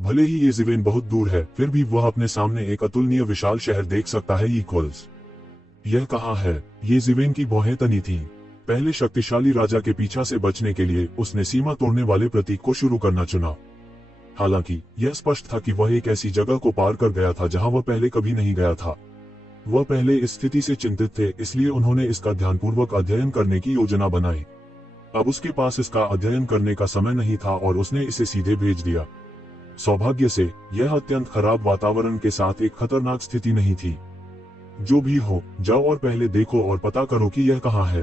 भले ही ये ज़िवेन बहुत दूर है, फिर भी वह अपने सामने एक अतुलनीय विशाल शहर देख सकता है। इक्वल्स यह कहाँ है? ये ज़िवेन की भौहें तनी थी। पहले शक्तिशाली राजा के पीछा से बचने के लिए उसने सीमा तोड़ने वाले प्रतीक को शुरू करना चुना। हालांकि यह स्पष्ट था कि वह एक ऐसी जगह को पार कर गया था जहां वह पहले कभी नहीं गया था। वह पहले इस स्थिति से चिंतित थे, इसलिए उन्होंने इसका ध्यानपूर्वक अध्ययन करने की योजना बनाई। अब उसके पास इसका अध्ययन करने का समय नहीं था और उसने इसे सीधे भेज दिया। सौभाग्य से यह अत्यंत खराब वातावरण के साथ एक खतरनाक स्थिति नहीं थी। जो भी हो, जाओ और पहले देखो और पता करो कि यह कहाँ है,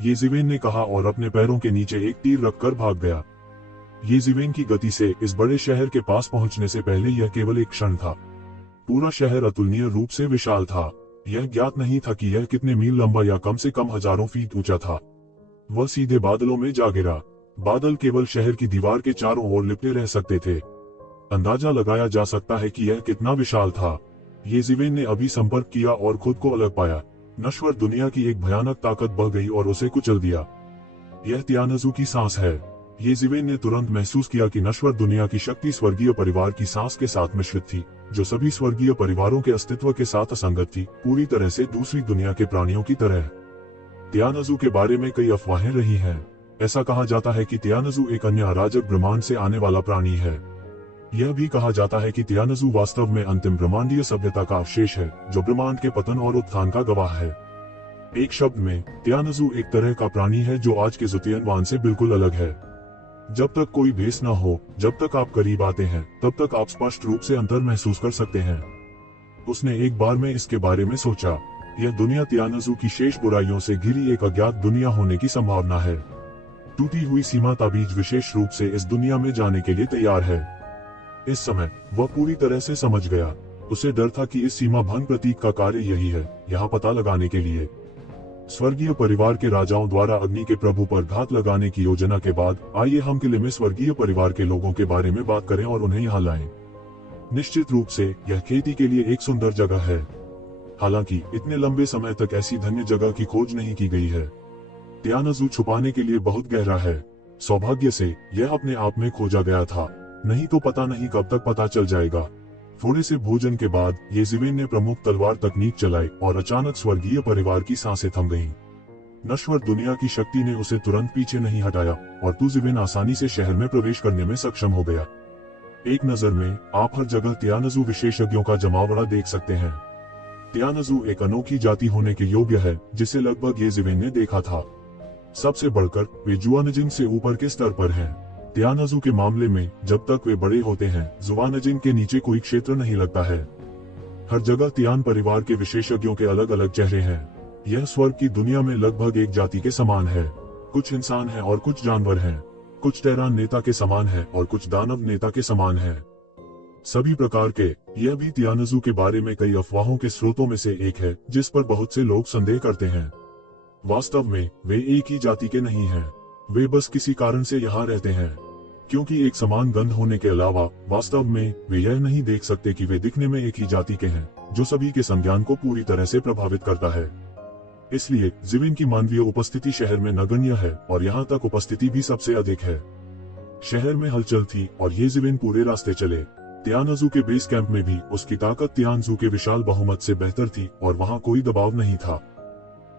ये ज़िवेन ने कहा और अपने पैरों के नीचे एक तीर रखकर भाग गया। ये ज़िवेन की गति से इस बड़े शहर के पास पहुंचने से पहले यह केवल एक क्षण था। पूरा शहर अतुलनीय रूप से विशाल था। यह ज्ञात नहीं था कि यह कितने मील लंबा या कम से कम हजारों फीट ऊंचा था। वह सीधे बादलों में जा गिरा। बादल केवल शहर की दीवार के चारों ओर लिपटे रह सकते थे। अंदाजा लगाया जा सकता है कि यह कितना विशाल था। ये ज़िवेन ने अभी संपर्क किया और खुद को अलग पाया। नश्वर दुनिया की एक भयानक ताकत बह गई और उसे कुचल दिया। यह तियानज़ू की सांस है। ये ज़िवेन ने तुरंत महसूस किया कि नश्वर दुनिया की शक्ति स्वर्गीय परिवार की सांस के साथ मिश्रित थी, जो सभी स्वर्गीय परिवारों के अस्तित्व के साथ असंगत थी, पूरी तरह से दूसरी दुनिया के प्राणियों की तरह। तियानज़ू के बारे में कई अफवाहें रही हैं। ऐसा कहा जाता है कि तियानज़ू एक अन्य अराजक ब्रह्मांड से आने वाला प्राणी है। यह भी कहा जाता है कि तियानज़ू वास्तव में अंतिम ब्रह्मांडीय सभ्यता का अवशेष है, जो ब्रह्मांड के पतन और उत्थान का गवाह है। एक शब्द में, तियानज़ू एक तरह का प्राणी है जो आज के ज़ुतियनवान से बिल्कुल अलग है। जब तक कोई भेस न हो, जब तक आप करीब आते हैं, तब तक आप स्पष्ट रूप से अंतर महसूस कर सकते हैं। उसने एक बार में इसके बारे में सोचा। यह दुनिया तियानज़ू की शेष बुराइयों से घिरी एक अज्ञात दुनिया होने की संभावना है। टूटी हुई सीमा ताबीज विशेष रूप से इस दुनिया में जाने के लिए तैयार है। इस समय वह पूरी तरह से समझ गया। उसे डर था कि इस सीमा भंग प्रतीक का कार्य यही है, यहाँ पता लगाने के लिए। स्वर्गीय परिवार के राजाओं द्वारा अग्नि के प्रभु पर घात लगाने की योजना के बाद आइए हम किले में स्वर्गीय परिवार के लोगों के बारे में बात करें और उन्हें यहाँ लाएं। निश्चित रूप से यह खेती के लिए एक सुंदर जगह है। हालांकि इतने लंबे समय तक ऐसी धन्य जगह की खोज नहीं की गई है। तियानज़ू छुपाने के लिए बहुत गहरा है। सौभाग्य से यह अपने आप में खोजा गया था, नहीं तो पता नहीं कब तक पता चल जाएगा। थोड़े से भोजन के बाद ये ज़िवेन ने प्रमुख तलवार तकनीक चलाई और अचानक स्वर्गीय परिवार की सांसें थम गईं। नश्वर दुनिया की शक्ति ने उसे तुरंत पीछे नहीं हटाया और तू ज़िवेन आसानी से शहर में प्रवेश करने में सक्षम हो गया। एक नजर में आप हर जगह तियानज़ू विशेषज्ञों का जमावड़ा देख सकते हैं। तियानज़ू एक अनोखी जाति होने के योग्य है, जिसे लगभग ये ज़िवेन ने देखा था। सबसे बढ़कर वे जुआनजिन से ऊपर के स्तर पर हैं। तियानज़ू के मामले में जब तक वे बड़े होते हैं, जुआनजिन के नीचे कोई क्षेत्र नहीं लगता है। हर जगह तियान परिवार के विशेषज्ञों के अलग अलग चेहरे हैं। यह स्वर्ग की दुनिया में लगभग एक जाति के समान है। कुछ इंसान हैं और कुछ जानवर हैं। कुछ टैरान नेता के समान है और कुछ दानव नेता के समान है। सभी प्रकार के। यह भी तियानज़ू के बारे में कई अफवाहों के स्रोतों में से एक है, जिस पर बहुत से लोग संदेह करते हैं। वास्तव में वे एक ही जाति के नहीं हैं। वे बस किसी कारण से यहाँ रहते हैं। क्योंकि एक समान गंध होने के अलावा वास्तव में वे यह नहीं देख सकते कि वे दिखने में एक ही जाति के हैं, जो सभी के संज्ञान को पूरी तरह से प्रभावित करता है। इसलिए ज़िवेन की मानवीय उपस्थिति शहर में नगण्य है और यहाँ तक उपस्थिति भी सबसे अधिक है। शहर में हलचल थी और ये ज़िवेन पूरे रास्ते चले। तियानज़ू के बेस कैंप में भी उसकी ताकत तियानज़ू के विशाल बहुमत से बेहतर थी और वहाँ कोई दबाव नहीं था।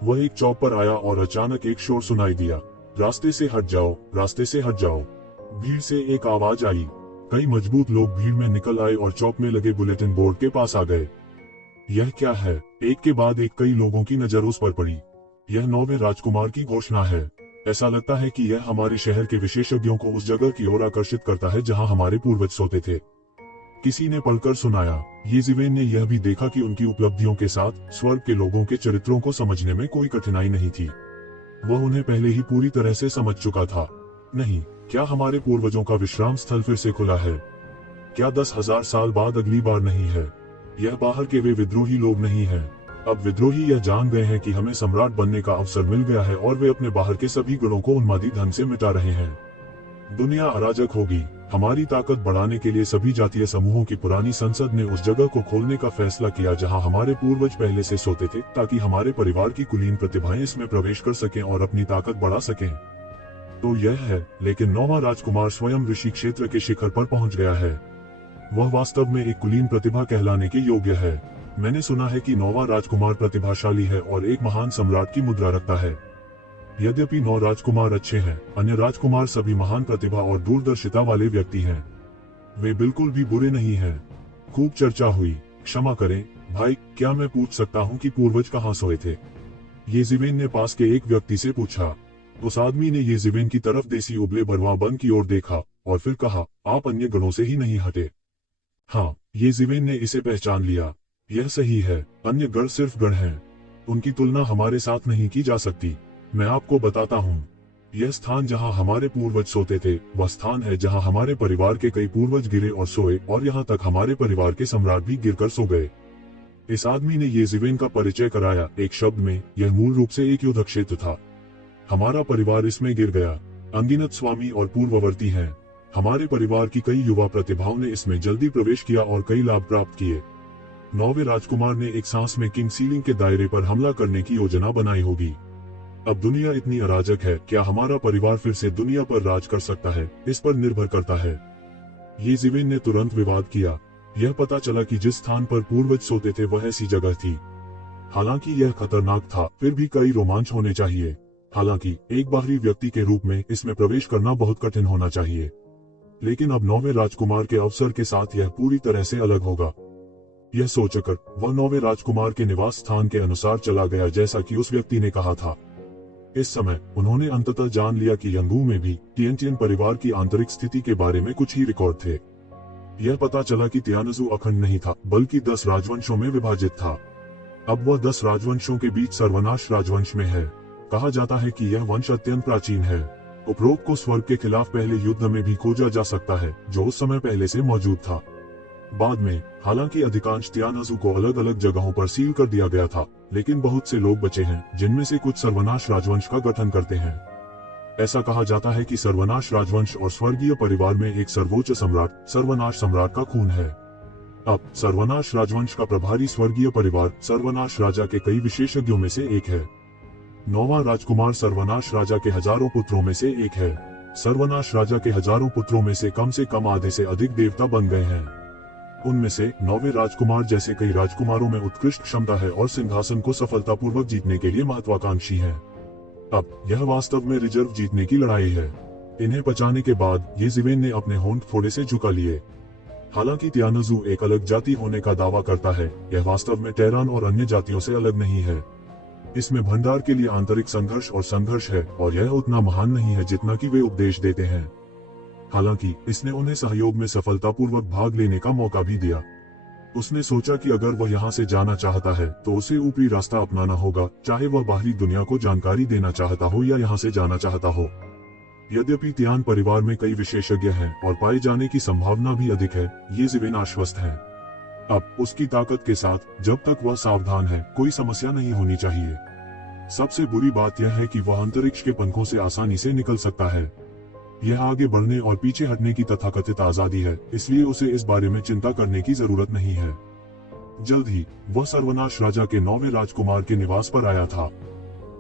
वह एक चौक पर आया और अचानक एक शोर सुनाई दिया, रास्ते से हट जाओ, रास्ते से हट जाओ। भीड़ से एक आवाज आई। कई मजबूत लोग भीड़ में निकल आए और चौक में लगे बुलेटिन बोर्ड के पास आ गए। यह क्या है? एक के बाद एक कई लोगों की नजर उस पर पड़ी। यह 9वें राजकुमार की घोषणा है। ऐसा लगता है कि यह हमारे शहर के विशेषज्ञों को उस जगह की ओर आकर्षित करता है जहां हमारे पूर्वज सोते थे। किसी ने पढ़कर सुनाया। ये ज़िवेन ने यह भी देखा कि उनकी उपलब्धियों के साथ स्वर्ग के लोगों के चरित्रों को समझने में कोई कठिनाई नहीं थी। वह उन्हें पहले ही पूरी तरह से समझ चुका था। नहीं, क्या हमारे पूर्वजों का विश्राम स्थल फिर से खुला है? क्या 10,000 साल बाद अगली बार नहीं है? यह बाहर के वे विद्रोही लोग नहीं हैं। अब विद्रोही यह जान गए हैं कि हमें सम्राट बनने का अवसर मिल गया है और वे अपने बाहर के सभी गुणों को उन्मादी ढंग से मिटा रहे हैं। दुनिया अराजक होगी। हमारी ताकत बढ़ाने के लिए सभी जातीय समूहों की पुरानी संसद ने उस जगह को खोलने का फैसला किया जहां हमारे पूर्वज पहले से सोते थे, ताकि हमारे परिवार की कुलीन प्रतिभाएं इसमें प्रवेश कर सकें और अपनी ताकत बढ़ा सकें। तो यह है, लेकिन 9वां राजकुमार स्वयं ऋषि क्षेत्र के शिखर पर पहुंच गया है। वह वास्तव में एक कुलीन प्रतिभा कहलाने के योग्य है। मैंने सुना है कि नौवां राजकुमार प्रतिभाशाली है और एक महान सम्राट की मुद्रा रखता है। यद्यपि 9 राजकुमार अच्छे हैं, अन्य राजकुमार सभी महान प्रतिभा और दूरदर्शिता वाले व्यक्ति हैं। वे बिल्कुल भी बुरे नहीं हैं। खूब चर्चा हुई। क्षमा करें भाई, क्या मैं पूछ सकता हूँ कि पूर्वज कहाँ सोए थे? येज़िवेन ने पास के एक व्यक्ति से पूछा। उस आदमी ने येज़िवेन की तरफ देसी उबले भरवा बन की ओर देखा और फिर कहा, आप अन्य गणों से ही नहीं हटे। हाँ, येज़िवेन ने इसे पहचान लिया। यह सही है, अन्य गण सिर्फ गण हैं। उनकी तुलना हमारे साथ नहीं की जा सकती। मैं आपको बताता हूँ, यह स्थान जहाँ हमारे पूर्वज सोते थे, वह स्थान है जहाँ हमारे परिवार के कई पूर्वज गिरे और सोए, और यहाँ तक हमारे परिवार के सम्राट भी गिरकर सो गए। इस आदमी ने येज़िवेन का परिचय कराया। एक शब्द में, यह मूल रूप से एक युद्ध क्षेत्र था। हमारा परिवार इसमें गिर गया। अनगिनत स्वामी और पूर्ववर्ती हैं। हमारे परिवार की कई युवा प्रतिभाओं ने इसमें जल्दी प्रवेश किया और कई लाभ प्राप्त किए। 9वें राजकुमार ने एक सांस में किंग सीलिंग के दायरे पर हमला करने की योजना बनाई होगी। अब दुनिया इतनी अराजक है, क्या हमारा परिवार फिर से दुनिया पर राज कर सकता है, इस पर निर्भर करता है। येज़िवेन ने तुरंत विवाद किया। यह पता चला कि जिस स्थान पर पूर्वज सोते थे वह ऐसी जगह थी। हालांकि यह खतरनाक था, फिर भी कई रोमांच होने चाहिए। हालांकि एक बाहरी व्यक्ति के रूप में इसमें प्रवेश करना बहुत कठिन होना चाहिए। लेकिन अब 9वें राजकुमार के अवसर के साथ यह पूरी तरह से अलग होगा। यह सोचकर वह 9वें राजकुमार के निवास स्थान के अनुसार चला गया, जैसा कि उस व्यक्ति ने कहा था। इस समय उन्होंने अंततः जान लिया कि यंगू में भी टिएनटिएन परिवार की आंतरिक स्थिति के बारे में कुछ ही रिकॉर्ड थे। यह पता चला कि तियानजू अखंड नहीं था, बल्कि 10 राजवंशों में विभाजित था। अब वह 10 राजवंशों के बीच सर्वनाश राजवंश में है। कहा जाता है कि यह वंश अत्यंत प्राचीन है। उपरोक्त को स्वर्ग के खिलाफ पहले युद्ध में भी खोजा जा सकता है, जो उस समय पहले से मौजूद था। बाद में, हालांकि अधिकांश तियानजू को अलग अलग जगहों पर सील कर दिया गया था, लेकिन बहुत से लोग बचे हैं, जिनमें से कुछ सर्वनाश राजवंश का गठन करते हैं। ऐसा कहा जाता है कि सर्वनाश राजवंश और स्वर्गीय परिवार में एक सर्वोच्च सम्राट सर्वनाश सम्राट का खून है। अब सर्वनाश राजवंश का प्रभारी स्वर्गीय परिवार सर्वनाश राजा के कई विशेषज्ञों में से एक है। 9वां राजकुमार सर्वनाश राजा के हजारों पुत्रों में से एक है। सर्वनाश राजा के हजारों पुत्रों में से कम आधे से अधिक देवता बन गए हैं। उनमें से 9वें राजकुमार जैसे कई राजकुमारों में उत्कृष्ट क्षमता है और सिंहासन को सफलतापूर्वक जीतने के लिए महत्वाकांक्षी हैं। अब यह वास्तव में रिजर्व जीतने की लड़ाई है। इन्हें पचाने के बाद येज़िवेन ने अपने होंठ थोड़े से झुका लिए। हालांकि तियानजू एक अलग जाति होने का दावा करता है, यह वास्तव में टेरान और अन्य जातियों से अलग नहीं है। इसमें भंडार के लिए आंतरिक संघर्ष है, और यह उतना महान नहीं है जितना कि वे उपदेश देते हैं। हालांकि इसने उन्हें सहयोग में सफलतापूर्वक भाग लेने का मौका भी दिया। उसने सोचा कि अगर वह यहाँ से जाना चाहता है तो उसे ऊपरी रास्ता अपनाना होगा, चाहे वह बाहरी दुनिया को जानकारी देना चाहता हो या यहाँ से जाना चाहता हो। यद्यपि तियान परिवार में कई विशेषज्ञ हैं और पाए जाने की संभावना भी अधिक है, येज़िवेन आश्वस्त है। अब उसकी ताकत के साथ जब तक वह सावधान है, कोई समस्या नहीं होनी चाहिए। सबसे बुरी बात यह है कि वह अंतरिक्ष के पंखों से आसानी से निकल सकता है। यह आगे बढ़ने और पीछे हटने की तथाकथित आजादी है, इसलिए उसे इस बारे में चिंता करने की जरूरत नहीं है। जल्द ही वह सर्वनाश राजा के 9वें राजकुमार के निवास पर आया था।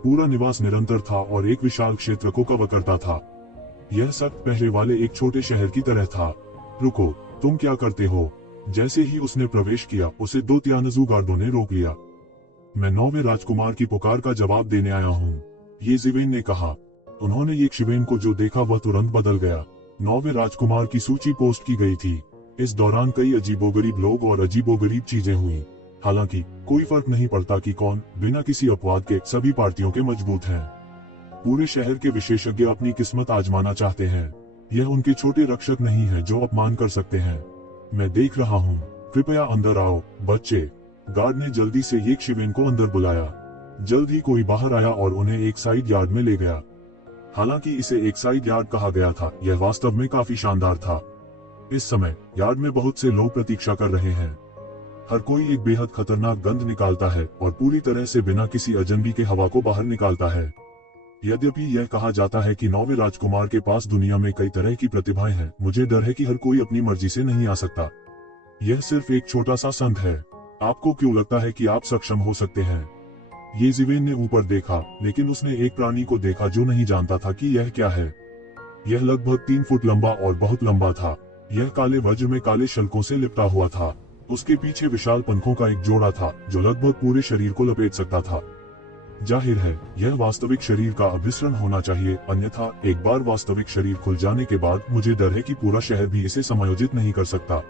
पूरा निवास निरंतर था और एक विशाल क्षेत्र को कवर करता था। यह सख्त पहरे वाले एक छोटे शहर की तरह था। रुको, तुम क्या करते हो? जैसे ही उसने प्रवेश किया, उसे 2 तियानजू गार्डों ने रोक लिया। मैं 9वें राजकुमार की पुकार का जवाब देने आया हूँ, येज़िवेन ने कहा। उन्होंने येज़िवेन को जो देखा वह तुरंत बदल गया। 9वें राजकुमार की सूची पोस्ट की गई थी। इस दौरान कई अजीबोगरीब लोग और अजीबोगरीब चीजें हुई। हालांकि कोई फर्क नहीं पड़ता कि कौन, बिना किसी अपवाद के सभी पार्टियों के मजबूत हैं। पूरे शहर के विशेषज्ञ अपनी किस्मत आजमाना चाहते हैं। यह उनके छोटे रक्षक नहीं है जो अपमान कर सकते हैं। मैं देख रहा हूँ, कृपया अंदर आओ बच्चे। गार्ड ने जल्दी से येज़िवेन को अंदर बुलाया। जल्द ही कोई बाहर आया और उन्हें एक साइड यार्ड में ले गया। हालांकि इसे एक साइड यार्ड कहा गया था, यह वास्तव में काफी शानदार था। इस समय यार्ड में बहुत से लोग प्रतीक्षा कर रहे हैं। हर कोई एक बेहद खतरनाक गंध निकालता है और पूरी तरह से बिना किसी अजनबी के हवा को बाहर निकालता है। यद्यपि यह कहा जाता है कि 9वें राजकुमार के पास दुनिया में कई तरह की प्रतिभाएं हैं, मुझे डर है कि हर कोई अपनी मर्जी से नहीं आ सकता। यह सिर्फ एक छोटा सा संत है। आपको क्यों लगता है कि आप सक्षम हो सकते हैं? येज़िवेन ने ऊपर देखा, लेकिन उसने एक प्राणी को देखा जो नहीं जानता था कि यह क्या है। यह लगभग 3 फुट लंबा और बहुत लंबा था। यह काले वज्र में काले शल्कों से लिपटा हुआ था। उसके पीछे विशाल पंखों का एक जोड़ा था जो लगभग पूरे शरीर को लपेट सकता था। जाहिर है यह वास्तविक शरीर का अभिसरण होना चाहिए, अन्यथा एक बार वास्तविक शरीर खुल जाने के बाद मुझे डर है कि पूरा शहर भी इसे समायोजित नहीं कर सकता।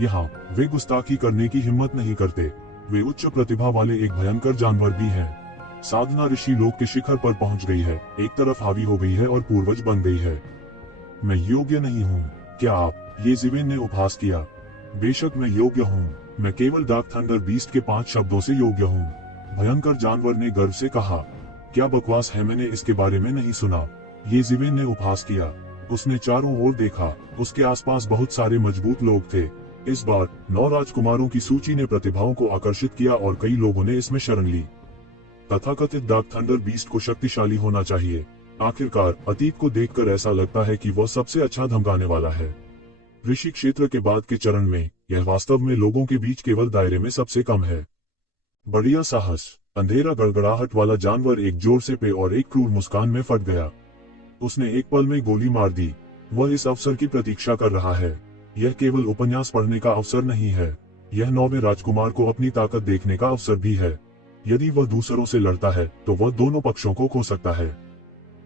यहाँ वे गुस्ताखी करने की हिम्मत नहीं करते। वे उच्च प्रतिभा वाले एक भयंकर जानवर भी हैं। साधना ऋषि लोक के शिखर पर पहुंच गई है, एक तरफ हावी हो गई है और पूर्वज बन गई है। मैं योग्य नहीं हूँ। क्या आप? ये ज़िवेन ने उपहास किया। बेशक मैं योग्य हूँ, मैं केवल डार्क थंडर बीस्ट के 5 शब्दों से योग्य हूँ। भयंकर जानवर ने गर्व से कहा। क्या बकवास है, मैंने इसके बारे में नहीं सुना। ये ज़िवेन ने उपहास किया। उसने चारों ओर देखा, उसके आसपास बहुत सारे मजबूत लोग थे। इस बार 9 राजकुमारों की सूची ने प्रतिभाओं को आकर्षित किया और कई लोगों ने इसमें शरण ली। तथाकथित डार्क थंडर बीस्ट को शक्तिशाली होना चाहिए। आखिरकार अतीत को देखकर ऐसा लगता है कि वह सबसे अच्छा धमकाने वाला है। ऋषि क्षेत्र के बाद के चरण में यह वास्तव में लोगों के बीच केवल दायरे में सबसे कम है। बढ़िया साहस। अंधेरा गड़गड़ाहट वाला जानवर एक जोर से पे और एक क्रूर मुस्कान में फट गया। उसने एक पल में गोली मार दी। वह इस अवसर की प्रतीक्षा कर रहा है। यह केवल उपन्यास पढ़ने का अवसर नहीं है, यह 9वें राजकुमार को अपनी ताकत देखने का अवसर भी है। यदि वह दूसरों से लड़ता है तो वह दोनों पक्षों को खो सकता है।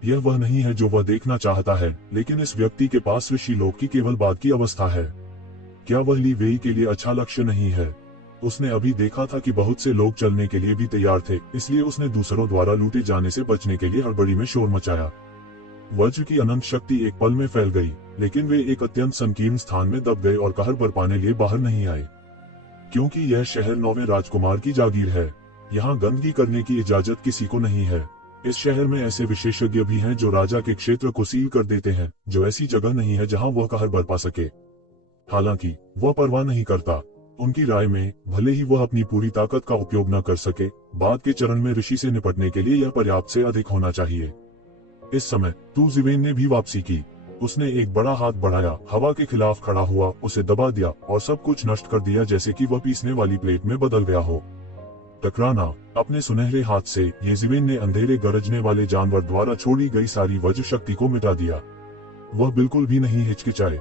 यह वह नहीं है जो वह देखना चाहता है, लेकिन इस व्यक्ति के पास ऋषि लोक की केवल बात की अवस्था है। क्या वह ली वेई के लिए अच्छा लक्ष्य नहीं है? उसने अभी देखा था कि बहुत से लोग चलने के लिए भी तैयार थे, इसलिए उसने दूसरों द्वारा लूटे जाने से बचने के लिए हड़बड़ी में शोर मचाया। वज्र की अनंत शक्ति एक पल में फैल गई, लेकिन वे एक अत्यंत संकीर्ण स्थान में दब गए और कहर बरपाने लिए बाहर नहीं आए। क्योंकि यह शहर 9वें राजकुमार की जागीर है, यहाँ गंदगी करने की इजाजत किसी को नहीं है। इस शहर में ऐसे विशेषज्ञ भी हैं जो राजा के क्षेत्र को सील कर देते हैं, जो ऐसी जगह नहीं है जहाँ वह कहर बरपा सके। हालांकि वह परवाह नहीं करता। उनकी राय में भले ही वह अपनी पूरी ताकत का उपयोग न कर सके, बाद के चरण में ऋषि से निपटने के लिए यह पर्याप्त से अधिक होना चाहिए। इस समय तू ज़िवेन ने भी वापसी की। उसने एक बड़ा हाथ बढ़ाया, हवा के खिलाफ खड़ा हुआ, उसे दबा दिया और सब कुछ नष्ट कर दिया जैसे कि वह पीसने वाली प्लेट में बदल गया हो। टकराना। अपने सुनहरे हाथ से ये ज़िवेन ने अंधेरे गरजने वाले जानवर द्वारा छोड़ी गई सारी वज्र शक्ति को मिटा दिया। वह बिल्कुल भी नहीं हिचकिचाए।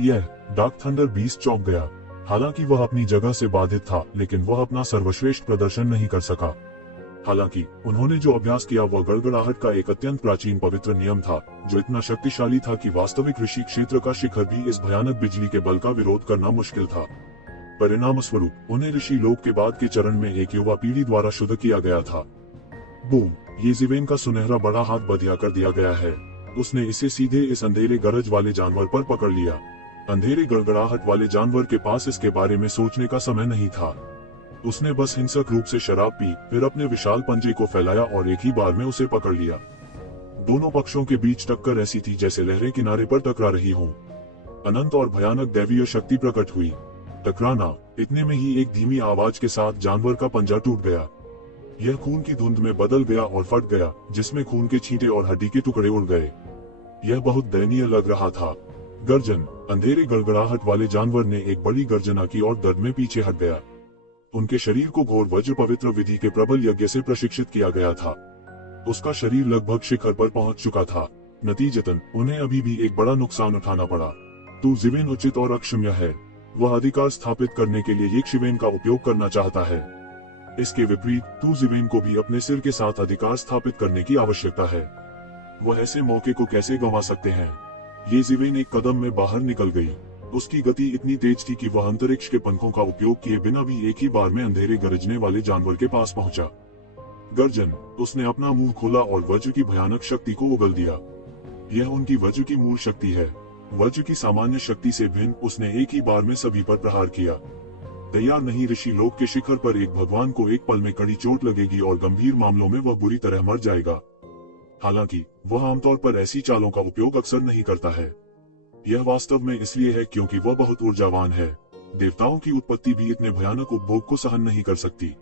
यह डार्क थंडर बीस्ट चौंक गया। हालांकि वह अपनी जगह से बाधित था, लेकिन वह अपना सर्वश्रेष्ठ प्रदर्शन नहीं कर सका। हालांकि उन्होंने जो अभ्यास किया वह गड़गड़ाहट का एक अत्यंत प्राचीन पवित्र नियम था, जो इतना शक्तिशाली था कि वास्तविक ऋषि क्षेत्र का शिखर भी इस भयानक बिजली के बल का विरोध करना मुश्किल था। परिणाम स्वरूप उन्हें ऋषि लोक के बाद के चरण में एक युवा पीढ़ी द्वारा शुद्ध किया गया था। बूम! ये ज़िवेन का सुनहरा बड़ा हाथ बधिया कर दिया गया है। उसने इसे सीधे इस अंधेरे गरज वाले जानवर पर पकड़ लिया। अंधेरे गड़गड़ाहट वाले जानवर के पास इसके बारे में सोचने का समय नहीं था। उसने बस हिंसक रूप से शराब पी, फिर अपने विशाल पंजे को फैलाया और एक ही बार में उसे पकड़ लिया। दोनों पक्षों के बीच टक्कर ऐसी थी जैसे लहरें किनारे पर टकरा रही हों। अनंत और भयानक दैवीय शक्ति प्रकट हुई। टकराना। इतने में ही एक धीमी आवाज के साथ जानवर का पंजा टूट गया। यह खून की धुंध में बदल गया और फट गया, जिसमें खून के छींटे और हड्डी के टुकड़े उड़ गए। यह बहुत दयनीय लग रहा था। गर्जन। अंधेरे गड़गड़ाहट वाले जानवर ने एक बड़ी गर्जना की और दर्द में पीछे हट गया। उनके शरीर को घोर वज्र पवित्र विधि के प्रबल यज्ञ से प्रशिक्षित किया गया था। उसका शरीर लगभग शिखर पर पहुंच चुका था। नतीजतन उन्हें अभी भी एक बड़ा नुकसान उठाना पड़ा। तू ज़िवेन उचित और अक्षम्य है। वह अधिकार स्थापित करने के लिए एक शिवेन का उपयोग करना चाहता है। इसके विपरीत तू ज़िवेन को भी अपने सिर के साथ अधिकार स्थापित करने की आवश्यकता है। वह ऐसे मौके को कैसे गंवा सकते हैं? ये ज़िवेन एक कदम में बाहर निकल गई। उसकी गति इतनी तेज थी कि वह अंतरिक्ष के पंखों का उपयोग किए बिना भी एक ही बार में अंधेरे गरजने वाले जानवर के पास पहुंचा। गर्जन। उसने अपना मुंह खोला और वज्र की भयानक शक्ति को उगल दिया। यह उनकी वज्र की मूल शक्ति है। वज्र की सामान्य शक्ति से भिन्न उसने एक ही बार में सभी पर प्रहार किया। तैयार नहीं, ऋषि लोक के शिखर पर एक भगवान को एक पल में कड़ी चोट लगेगी और गंभीर मामलों में वह बुरी तरह मर जाएगा। हालांकि वह आमतौर पर ऐसी चालों का उपयोग अक्सर नहीं करता है। यह वास्तव में इसलिए है क्योंकि वह बहुत ऊर्जावान है। देवताओं की उत्पत्ति भी इतने भयानक उपभोग को सहन नहीं कर सकती।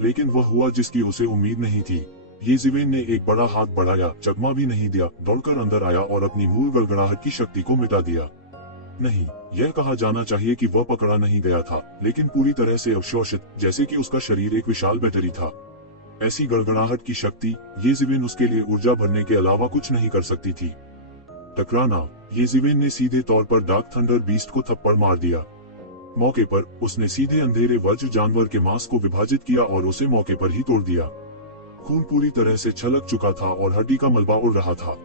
लेकिन वह हुआ जिसकी उसे उम्मीद नहीं थी। ये ज़िवेन ने एक बड़ा हाथ बढ़ाया, चकमा भी नहीं दिया, दौड़कर अंदर आया और अपनी मूल गड़गड़ाहट की शक्ति को मिटा दिया। नहीं, यह कहा जाना चाहिए कि वह पकड़ा नहीं गया था, लेकिन पूरी तरह से अवशोषित, जैसे कि उसका शरीर एक विशाल बैटरी था। ऐसी गड़गड़ाहट की शक्ति, ये ज़िवेन उसके लिए ऊर्जा भरने के अलावा कुछ नहीं कर सकती थी। टकराना। येज़िवेन ने सीधे तौर पर डार्क थंडर बीस्ट को थप्पड़ मार दिया। मौके पर उसने सीधे अंधेरे वज्र जानवर के मांस को विभाजित किया और उसे मौके पर ही तोड़ दिया। खून पूरी तरह से छलक चुका था और हड्डी का मलबा उड़ रहा था।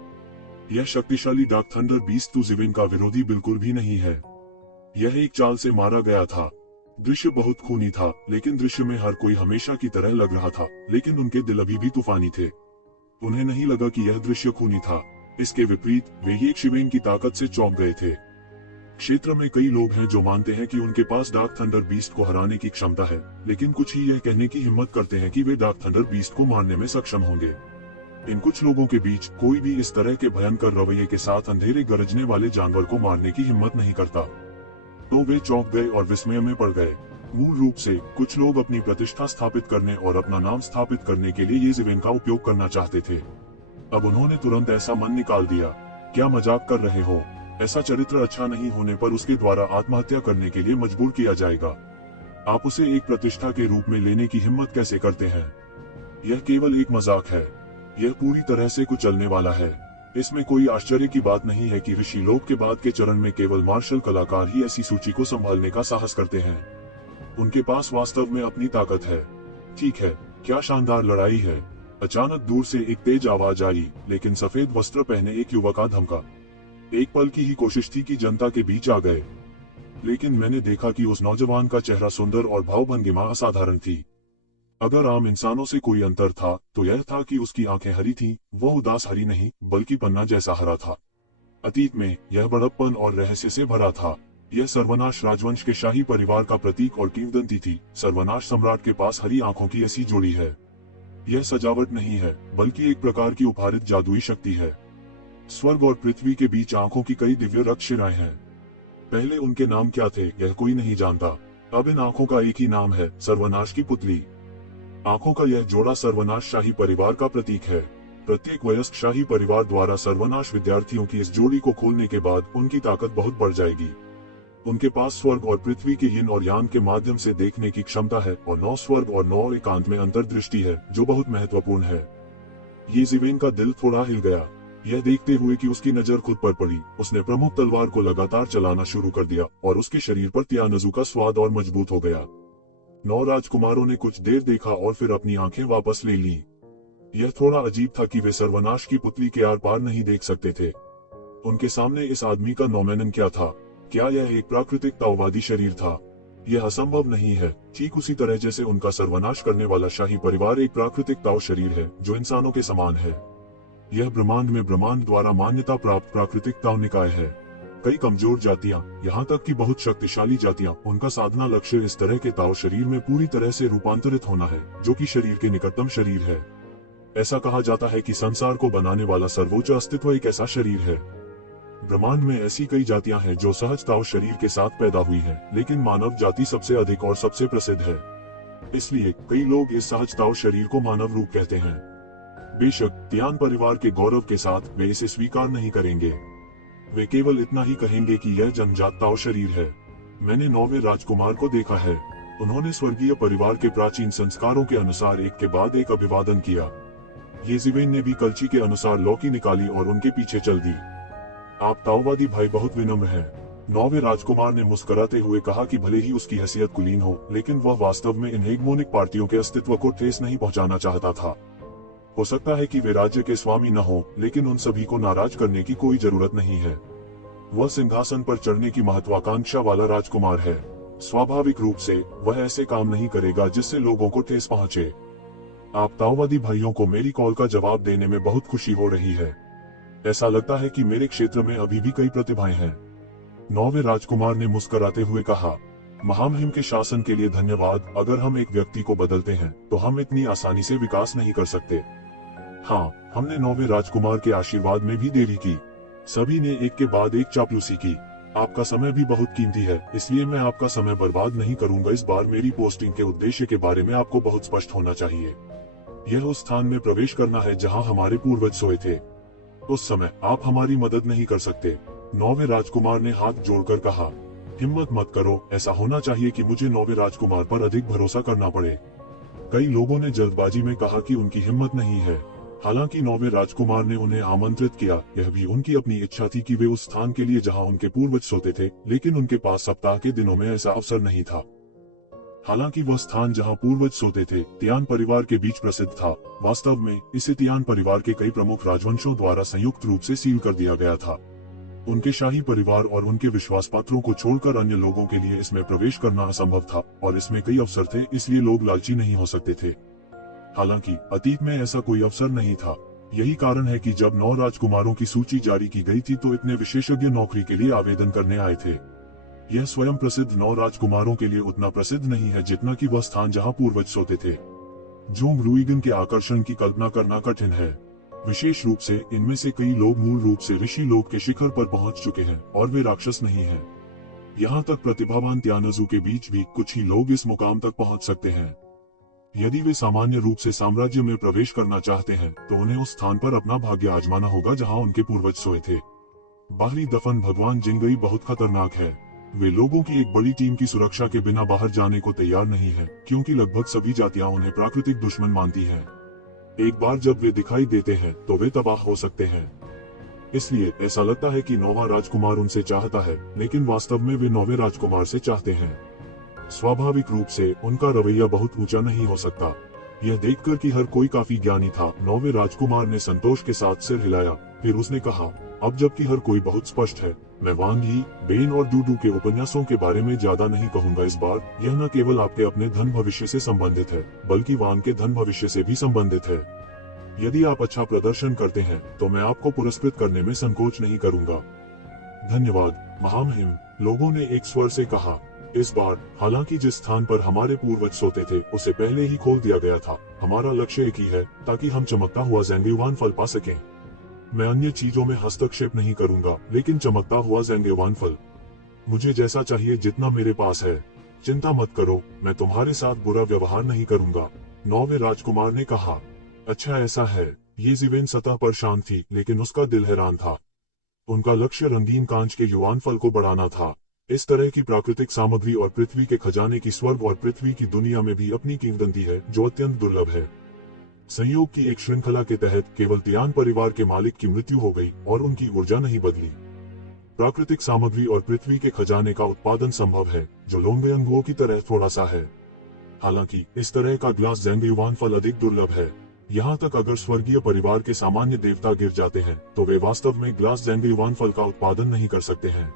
यह शक्तिशाली डार्क थंडर बीस्ट तो ज़िवेन का विरोधी बिल्कुल भी नहीं है। यह एक चाल से मारा गया था। दृश्य बहुत खूनी था, लेकिन दृश्य में हर कोई हमेशा की तरह लग रहा था, लेकिन उनके दिल अभी भी तूफानी थे। उन्हें नहीं लगा कि यह दृश्य खूनी था। इसके विपरीत वे एक ज़िवेन की ताकत से चौंक गए थे। क्षेत्र में कई लोग हैं जो मानते हैं कि उनके पास डार्क थंडर बीस्ट को हराने की क्षमता है, लेकिन कुछ ही यह कहने की हिम्मत करते हैं कि वे डार्क थंडर बीस्ट को मारने में सक्षम होंगे। इन कुछ लोगों के बीच कोई भी इस तरह के भयंकर रवैये के साथ अंधेरे गरजने वाले जानवर को मारने की हिम्मत नहीं करता। तो वे चौंक गए और विस्मय में पड़ गए। मूल रूप से कुछ लोग अपनी प्रतिष्ठा स्थापित करने और अपना नाम स्थापित करने के लिए येज़िवेन का उपयोग करना चाहते थे। अब उन्होंने तुरंत ऐसा मन निकाल दिया। क्या मजाक कर रहे हो? ऐसा चरित्र अच्छा नहीं होने पर उसके द्वारा आत्महत्या करने के लिए मजबूर किया जाएगा। आप उसे एक प्रतिष्ठा के रूप में लेने की हिम्मत कैसे करते हैं? यह केवल एक मजाक है। यह पूरी तरह से कुचलने वाला है। इसमें कोई आश्चर्य की बात नहीं है कि ऋषि लोक के बाद के चरण में केवल मार्शल कलाकार ही ऐसी सूची को संभालने का साहस करते हैं। उनके पास वास्तव में अपनी ताकत है। ठीक है, क्या शानदार लड़ाई है। अचानक दूर से एक तेज आवाज आई, लेकिन सफेद वस्त्र पहने एक युवक आ धमका। एक पल की ही कोशिश थी कि जनता के बीच आ गए, लेकिन मैंने देखा कि उस नौजवान का चेहरा सुंदर और भावभंगिमा असाधारण थी। अगर आम इंसानों से कोई अंतर था तो यह था कि उसकी आंखें हरी थीं। वह उदास हरी नहीं, बल्कि पन्ना जैसा हरा था। अतीत में यह बड़प्पन और रहस्य से भरा था। यह सर्वनाश राजवंश के शाही परिवार का प्रतीक और किंवदंती थी। सर्वनाश सम्राट के पास हरी आंखों की ऐसी जोड़ी है। यह सजावट नहीं है, बल्कि एक प्रकार की उपहारित जादुई शक्ति है। स्वर्ग और पृथ्वी के बीच आंखों की कई दिव्य रक्षाएं हैं। पहले उनके नाम क्या थे यह कोई नहीं जानता। अब इन आंखों का एक ही नाम है, सर्वनाश की पुतली। आंखों का यह जोड़ा सर्वनाश शाही परिवार का प्रतीक है। प्रत्येक वयस्क शाही परिवार द्वारा सर्वनाश विद्यार्थियों की इस जोड़ी को खोलने के बाद उनकी ताकत बहुत बढ़ जाएगी। उनके पास स्वर्ग और पृथ्वी के यिन और यांग के माध्यम से देखने की क्षमता है और 9 स्वर्ग और 9 एकांत में अंतर्दृष्टि है, जो बहुत महत्वपूर्ण है। येज़िवेन का दिल थोड़ा हिल गया, यह देखते हुए कि उसकी नजर खुद पर पड़ी। उसने प्रमुख तलवार को लगातार चलाना शुरू कर दिया और उसके शरीर पर त्यानजू का स्वाद और मजबूत हो गया। 9 राजकुमारों ने कुछ देर देखा और फिर अपनी आंखें वापस ले लीं। यह थोड़ा अजीब था कि वे सर्वनाश की पुतली के आर पार नहीं देख सकते थे। उनके सामने इस आदमी का नौमेनन क्या था? क्या यह एक प्राकृतिक ताओवादी शरीर था? यह असंभव नहीं है, ठीक उसी तरह जैसे उनका सर्वनाश करने वाला शाही परिवार एक प्राकृतिक ताओ शरीर है जो इंसानों के समान है। यह ब्रह्मांड में ब्रह्मांड द्वारा मान्यता प्राप्त प्राकृतिक ताओ निकाय है। कई कमजोर जातियां, यहाँ तक कि बहुत शक्तिशाली जातियां, उनका साधना लक्ष्य इस तरह के ताओ शरीर में पूरी तरह से रूपांतरित होना है, जो कि शरीर के निकटतम शरीर है। ऐसा कहा जाता है कि संसार को बनाने वाला सर्वोच्च अस्तित्व एक ऐसा शरीर है। ब्रह्मांड में ऐसी कई जातियां हैं जो सहज ताओ शरीर के साथ पैदा हुई हैं, लेकिन मानव जाति सबसे अधिक और सबसे प्रसिद्ध है। इसलिए कई लोग इस सहज ताओ शरीर को मानव रूप कहते हैं। बेशक तियान परिवार के गौरव के साथ वे इसे स्वीकार नहीं करेंगे। वे केवल इतना ही कहेंगे कि यह जन्मजात ताओ शरीर है। मैंने 9वें राजकुमार को देखा है। उन्होंने स्वर्गीय परिवार के प्राचीन संस्कारों के अनुसार एक के बाद एक अभिवादन किया। येज़िवेन ने भी कल्ची के अनुसार लौकी निकाली और उनके पीछे चल दी। आप ताओवादी भाई बहुत विनम्र हैं। 9वें राजकुमार ने मुस्कुराते हुए कहा कि भले ही उसकी हैसियत कुलीन हो, लेकिन वह वास्तव में इन हेगमोनिक पार्टियों के अस्तित्व को ठेस नहीं पहुंचाना चाहता था। हो सकता है कि वे राज्य के स्वामी न हो, लेकिन उन सभी को नाराज करने की कोई जरूरत नहीं है। वह सिंहासन पर चढ़ने की महत्वाकांक्षा वाला राजकुमार है। स्वाभाविक रूप से वह ऐसे काम नहीं करेगा जिससे लोगों को ठेस पहुंचे। आप ताओवादी भाइयों को मेरी कॉल का जवाब देने में बहुत खुशी हो रही है। ऐसा लगता है कि मेरे क्षेत्र में अभी भी कई प्रतिभाएं हैं। 9वें राजकुमार ने मुस्कुराते हुए कहा, महामहिम के शासन के लिए धन्यवाद। अगर हम एक व्यक्ति को बदलते हैं तो हम इतनी आसानी से विकास नहीं कर सकते। हाँ, हमने 9वें राजकुमार के आशीर्वाद में भी देरी की। सभी ने एक के बाद एक चापलूसी की। आपका समय भी बहुत कीमती है, इसलिए मैं आपका समय बर्बाद नहीं करूंगा। इस बार मेरी पोस्टिंग के उद्देश्य के बारे में आपको बहुत स्पष्ट होना चाहिए। यह उस स्थान में प्रवेश करना है जहां हमारे पूर्वज सोए थे। उस समय आप हमारी मदद नहीं कर सकते। 9वें राजकुमार ने हाथ जोड़कर कहा, हिम्मत मत करो। ऐसा होना चाहिए कि मुझे 9वें राजकुमार पर अधिक भरोसा करना पड़े। कई लोगों ने जल्दबाजी में कहा कि उनकी हिम्मत नहीं है। हालांकि नौवें राजकुमार ने उन्हें आमंत्रित किया, यह भी उनकी अपनी इच्छा थी कि वे उस स्थान के लिए जहां उनके पूर्वज सोते थे, लेकिन उनके पास सप्ताह के दिनों में ऐसा अवसर नहीं था। हालांकि वह स्थान जहां पूर्वज सोते थे तियान परिवार के बीच प्रसिद्ध था, वास्तव में इसे तियान परिवार के कई प्रमुख राजवंशों द्वारा संयुक्त रूप से सील कर दिया गया था। उनके शाही परिवार और उनके विश्वास पात्रों को छोड़कर अन्य लोगों के लिए इसमें प्रवेश करना असंभव था, और इसमें कई अवसर थे, इसलिए लोग लालची नहीं हो सकते थे। हालांकि अतीत में ऐसा कोई अवसर नहीं था। यही कारण है कि जब 9 राजकुमारों की सूची जारी की गई थी तो इतने विशेषज्ञ नौकरी के लिए आवेदन करने आए थे। यह स्वयं प्रसिद्ध 9 राजकुमारों के लिए उतना प्रसिद्ध नहीं है जितना कि वह स्थान जहां पूर्वज सोते थे। जोंग रुइगन के आकर्षण की कल्पना करना कठिन है। विशेष रूप से इनमें से कई लोग मूल रूप से ऋषि लोक के शिखर पर पहुंच चुके हैं और वे राक्षस नहीं हैं। यहाँ तक प्रतिभावान त्यानजू के बीच भी कुछ ही लोग इस मुकाम तक पहुंच सकते हैं। यदि वे सामान्य रूप से साम्राज्य में प्रवेश करना चाहते हैं तो उन्हें उस स्थान पर अपना भाग्य आजमाना होगा जहां उनके पूर्वज सोए थे। बाहरी दफन भगवान जिंगई बहुत खतरनाक है। वे लोगों की एक बड़ी टीम की सुरक्षा के बिना बाहर जाने को तैयार नहीं है, क्योंकि लगभग सभी जातियां उन्हें प्राकृतिक दुश्मन मानती हैं। एक बार जब वे दिखाई देते हैं तो वे तबाह हो सकते हैं। इसलिए ऐसा लगता है कि 9वां राजकुमार उनसे चाहता है, लेकिन वास्तव में वे 9वें राजकुमार से चाहते हैं। स्वाभाविक रूप से उनका रवैया बहुत ऊंचा नहीं हो सकता। यह देखकर कि हर कोई काफी ज्ञानी था, 9वें राजकुमार ने संतोष के साथ सिर हिलाया। फिर उसने कहा, अब जबकि हर कोई बहुत स्पष्ट है, मैं वांग यी, बेन और डूडू के उपन्यासों के बारे में ज्यादा नहीं कहूंगा इस बार। यह न केवल आपके अपने धन भविष्य से संबंधित है, बल्कि वांग के धन भविष्य से भी संबंधित है। यदि आप अच्छा प्रदर्शन करते हैं तो मैं आपको पुरस्कृत करने में संकोच नहीं करूंगा। धन्यवाद महामहिम, लोगों ने एक स्वर से कहा। इस बार हालांकि जिस स्थान पर हमारे पूर्वज सोते थे उसे पहले ही खोल दिया गया था। हमारा लक्ष्य एक ही है, ताकि हम चमकता हुआ ज़ेंगयुआन फल पा सकें। मैं अन्य चीजों में हस्तक्षेप नहीं करूंगा, लेकिन चमकता हुआ ज़ेंगयुआन फल मुझे जैसा चाहिए जितना मेरे पास है। चिंता मत करो, मैं तुम्हारे साथ बुरा व्यवहार नहीं करूंगा। 9वें राजकुमार ने कहा। अच्छा ऐसा है। ये ज़िवेन सतह पर शांत थी, लेकिन उसका दिल हैरान था। उनका लक्ष्य रंगीन कांच के युवान फल को बढ़ाना था। इस तरह की प्राकृतिक सामग्री और पृथ्वी के खजाने की स्वर्ग और पृथ्वी की दुनिया में भी अपनी किंवदंती है, जो अत्यंत दुर्लभ है। संयोग की एक श्रृंखला के तहत केवल तियान परिवार के मालिक की मृत्यु हो गई और उनकी ऊर्जा नहीं बदली। प्राकृतिक सामग्री और पृथ्वी के खजाने का उत्पादन संभव है, जो लोंगयांगुओ की तरह थोड़ा सा है। हालांकि इस तरह का ग्लास ज़ेंगयुआन फल अधिक दुर्लभ है। यहाँ तक अगर स्वर्गीय परिवार के सामान्य देवता गिर जाते हैं तो वे वास्तव में ग्लास ज़ेंगयुआन फल का उत्पादन नहीं कर सकते हैं।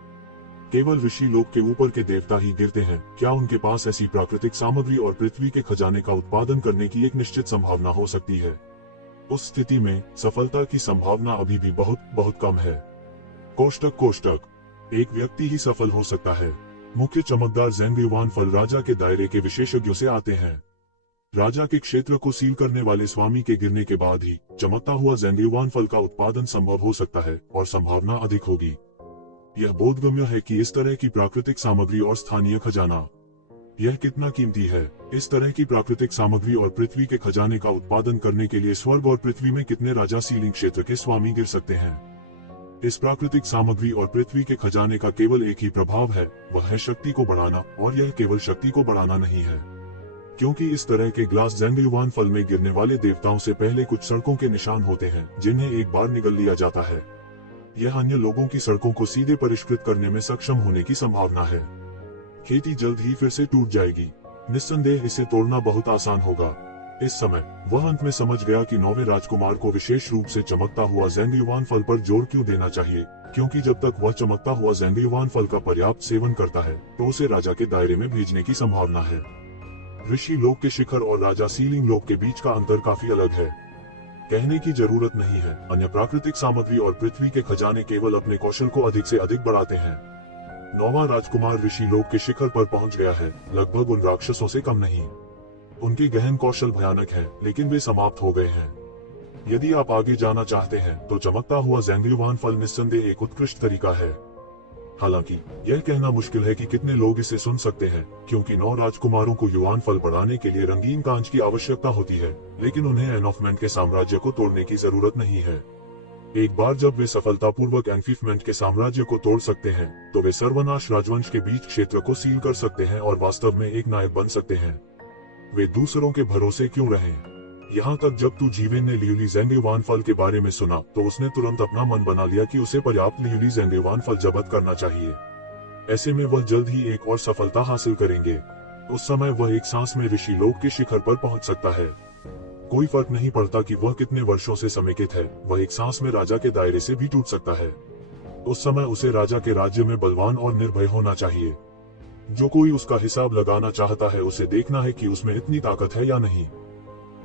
केवल ऋषि लोक के ऊपर के देवता ही गिरते हैं। क्या उनके पास ऐसी प्राकृतिक सामग्री और पृथ्वी के खजाने का उत्पादन करने की एक निश्चित संभावना हो सकती है? उस स्थिति में सफलता की संभावना अभी भी बहुत बहुत कम है। कोष्टक एक व्यक्ति ही सफल हो सकता है। मुख्य चमकदार ज़ेंगयुआन फल राजा के दायरे के विशेषज्ञों से आते हैं। राजा के क्षेत्र को सील करने वाले स्वामी के गिरने के बाद ही चमकता हुआ ज़ेंगयुआन फल का उत्पादन संभव हो सकता है और संभावना अधिक होगी। यह बोधगम्य है कि इस तरह की प्राकृतिक सामग्री और स्थानीय खजाना, यह कितना कीमती है। इस तरह की प्राकृतिक सामग्री और पृथ्वी के खजाने का उत्पादन करने के लिए स्वर्ग और पृथ्वी में कितने राजा सीलिंग क्षेत्र के स्वामी गिर सकते हैं। इस प्राकृतिक सामग्री और पृथ्वी के खजाने का केवल एक ही प्रभाव है, वह है शक्ति को बढ़ाना, और यह केवल शक्ति को बढ़ाना नहीं है, क्योंकि इस तरह के ग्लास ज़ेंगयुआन फल में गिरने वाले देवताओं से पहले कुछ सड़कों के निशान होते हैं जिन्हें एक बार निगल लिया जाता है। यह अन्य लोगों की सड़कों को सीधे परिष्कृत करने में सक्षम होने की संभावना है। खेती जल्द ही फिर से टूट जाएगी। निस्संदेह इसे तोड़ना बहुत आसान होगा। इस समय वह अंत में समझ गया कि 9वें राजकुमार को विशेष रूप से चमकता हुआ ज़ेंगयुआन फल पर जोर क्यों देना चाहिए, क्योंकि जब तक वह चमकता हुआ ज़ेंगयुआन फल का पर्याप्त सेवन करता है तो उसे राजा के दायरे में भेजने की संभावना है। ऋषि लोक के शिखर और राजा सीलिंग लोक के बीच का अंतर काफी अलग है। कहने की जरूरत नहीं है, अन्य प्राकृतिक सामग्री और पृथ्वी के खजाने केवल अपने कौशल को अधिक से अधिक बढ़ाते हैं। 9वां राजकुमार ऋषि लोक के शिखर पर पहुंच गया है, लगभग उन राक्षसों से कम नहीं। उनके गहन कौशल भयानक है, लेकिन वे समाप्त हो गए हैं। यदि आप आगे जाना चाहते हैं तो चमकता हुआ ज़ेंगयुआन फल निस्संदेह एक उत्कृष्ट तरीका है। हालांकि यह कहना मुश्किल है कि कितने लोग इसे सुन सकते हैं, क्योंकि 9 राजकुमारों को युवान फल बढ़ाने के लिए रंगीन कांच की आवश्यकता होती है, लेकिन उन्हें एनॉफमेंट के साम्राज्य को तोड़ने की जरूरत नहीं है। एक बार जब वे सफलतापूर्वक एनफीफमेंट के साम्राज्य को तोड़ सकते हैं तो वे सर्वनाश राजवंश के बीच क्षेत्र को सील कर सकते हैं और वास्तव में एक नायक बन सकते हैं। वे दूसरों के भरोसे क्यों रहें? यहाँ तक जब तू जीवेन ने लियुली ज़ेंगेवान फल के बारे में सुना तो उसने तुरंत अपना मन बना लिया कि उसे पर्याप्त लियुली ज़ेंगेवान फल जब्त करना चाहिए। ऐसे में वह जल्द ही एक और सफलता हासिल करेंगे। उस समय वह एक सांस में ऋषि लोक के शिखर पर पहुंच सकता है। कोई फर्क नहीं पड़ता कि वह कितने वर्षों से समेकित है, वह एक सांस में राजा के दायरे से भी टूट सकता है। उस समय उसे राजा के राज्य में बलवान और निर्भय होना चाहिए। जो कोई उसका हिसाब लगाना चाहता है उसे देखना है कि उसमें इतनी ताकत है या नहीं।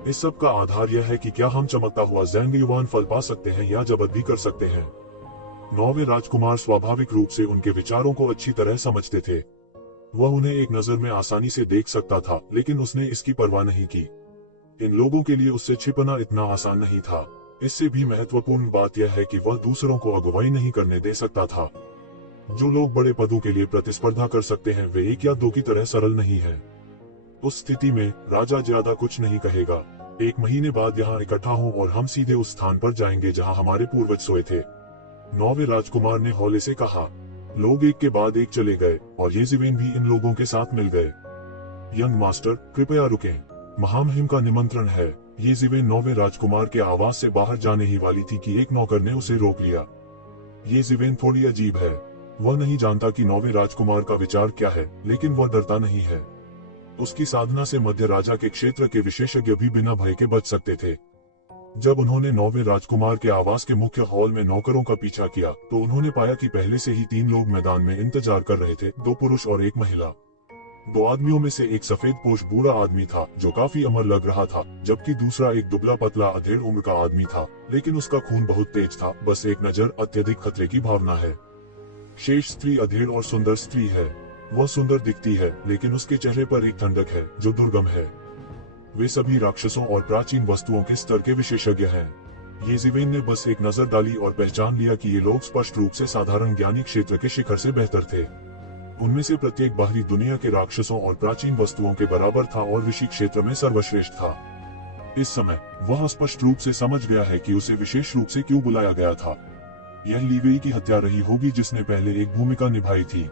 इस सब का आधार यह है कि क्या हम चमकता हुआ ज़ेंगेवान फल पा सकते हैं या जब्त भी कर सकते हैं। 9वें राजकुमार स्वाभाविक रूप से उनके विचारों को अच्छी तरह समझते थे। वह उन्हें एक नजर में आसानी से देख सकता था, लेकिन उसने इसकी परवाह नहीं की। इन लोगों के लिए उससे छिपना इतना आसान नहीं था। इससे भी महत्वपूर्ण बात यह है कि वह दूसरों को अगुवाई नहीं करने दे सकता था। जो लोग बड़े पदों के लिए प्रतिस्पर्धा कर सकते हैं वे एक या दो की तरह सरल नहीं है। उस स्थिति में राजा ज्यादा कुछ नहीं कहेगा। 1 महीने बाद यहाँ इकट्ठा हो और हम सीधे उस स्थान पर जाएंगे जहाँ हमारे पूर्वज सोए थे। 9वें राजकुमार ने हौले से कहा। लोग एक के बाद एक चले गए और येज़िवेन भी इन लोगों के साथ मिल गए। यंग मास्टर, कृपया रुकें, महामहिम का निमंत्रण है। येज़िवेन 9वें राजकुमार के आवास से बाहर जाने ही वाली थी कि एक नौकर ने उसे रोक लिया। येज़िवेन थोड़ी अजीब है। वह नहीं जानता कि 9वें राजकुमार का विचार क्या है, लेकिन वह डरता नहीं है। उसकी साधना से मध्य राजा के क्षेत्र के विशेषज्ञ भी बिना भय के बच सकते थे। जब उन्होंने 9वें राजकुमार के आवास के मुख्य हॉल में नौकरों का पीछा किया तो उन्होंने पाया कि पहले से ही 3 लोग मैदान में इंतजार कर रहे थे, 2 पुरुष और 1 महिला। 2 आदमियों में से एक सफेद पोश बूढ़ा आदमी था जो काफी अमर लग रहा था, जबकि दूसरा एक दुबला पतला अधेड़ उम्र का आदमी था, लेकिन उसका खून बहुत तेज था। बस एक नजर अत्यधिक खतरे की भावना है। शेष स्त्री अधेड़ और सुंदर स्त्री है। वह सुंदर दिखती है, लेकिन उसके चेहरे पर एक ठंडक है जो दुर्गम है। वे सभी राक्षसों और प्राचीन वस्तुओं के स्तर के विशेषज्ञ हैं। येज़िवेन ने बस एक नजर डाली और पहचान लिया कि ये लोग स्पष्ट रूप से साधारण ज्ञानी क्षेत्र के शिखर से बेहतर थे। उनमें से प्रत्येक बाहरी दुनिया के राक्षसों और प्राचीन वस्तुओं के बराबर था और ऋषि क्षेत्र में सर्वश्रेष्ठ था। इस समय वह स्पष्ट रूप से समझ गया है कि उसे विशेष रूप से क्यों बुलाया गया था। यह लीवेई की हत्या रही होगी जिसने पहले एक भूमिका निभाई थी।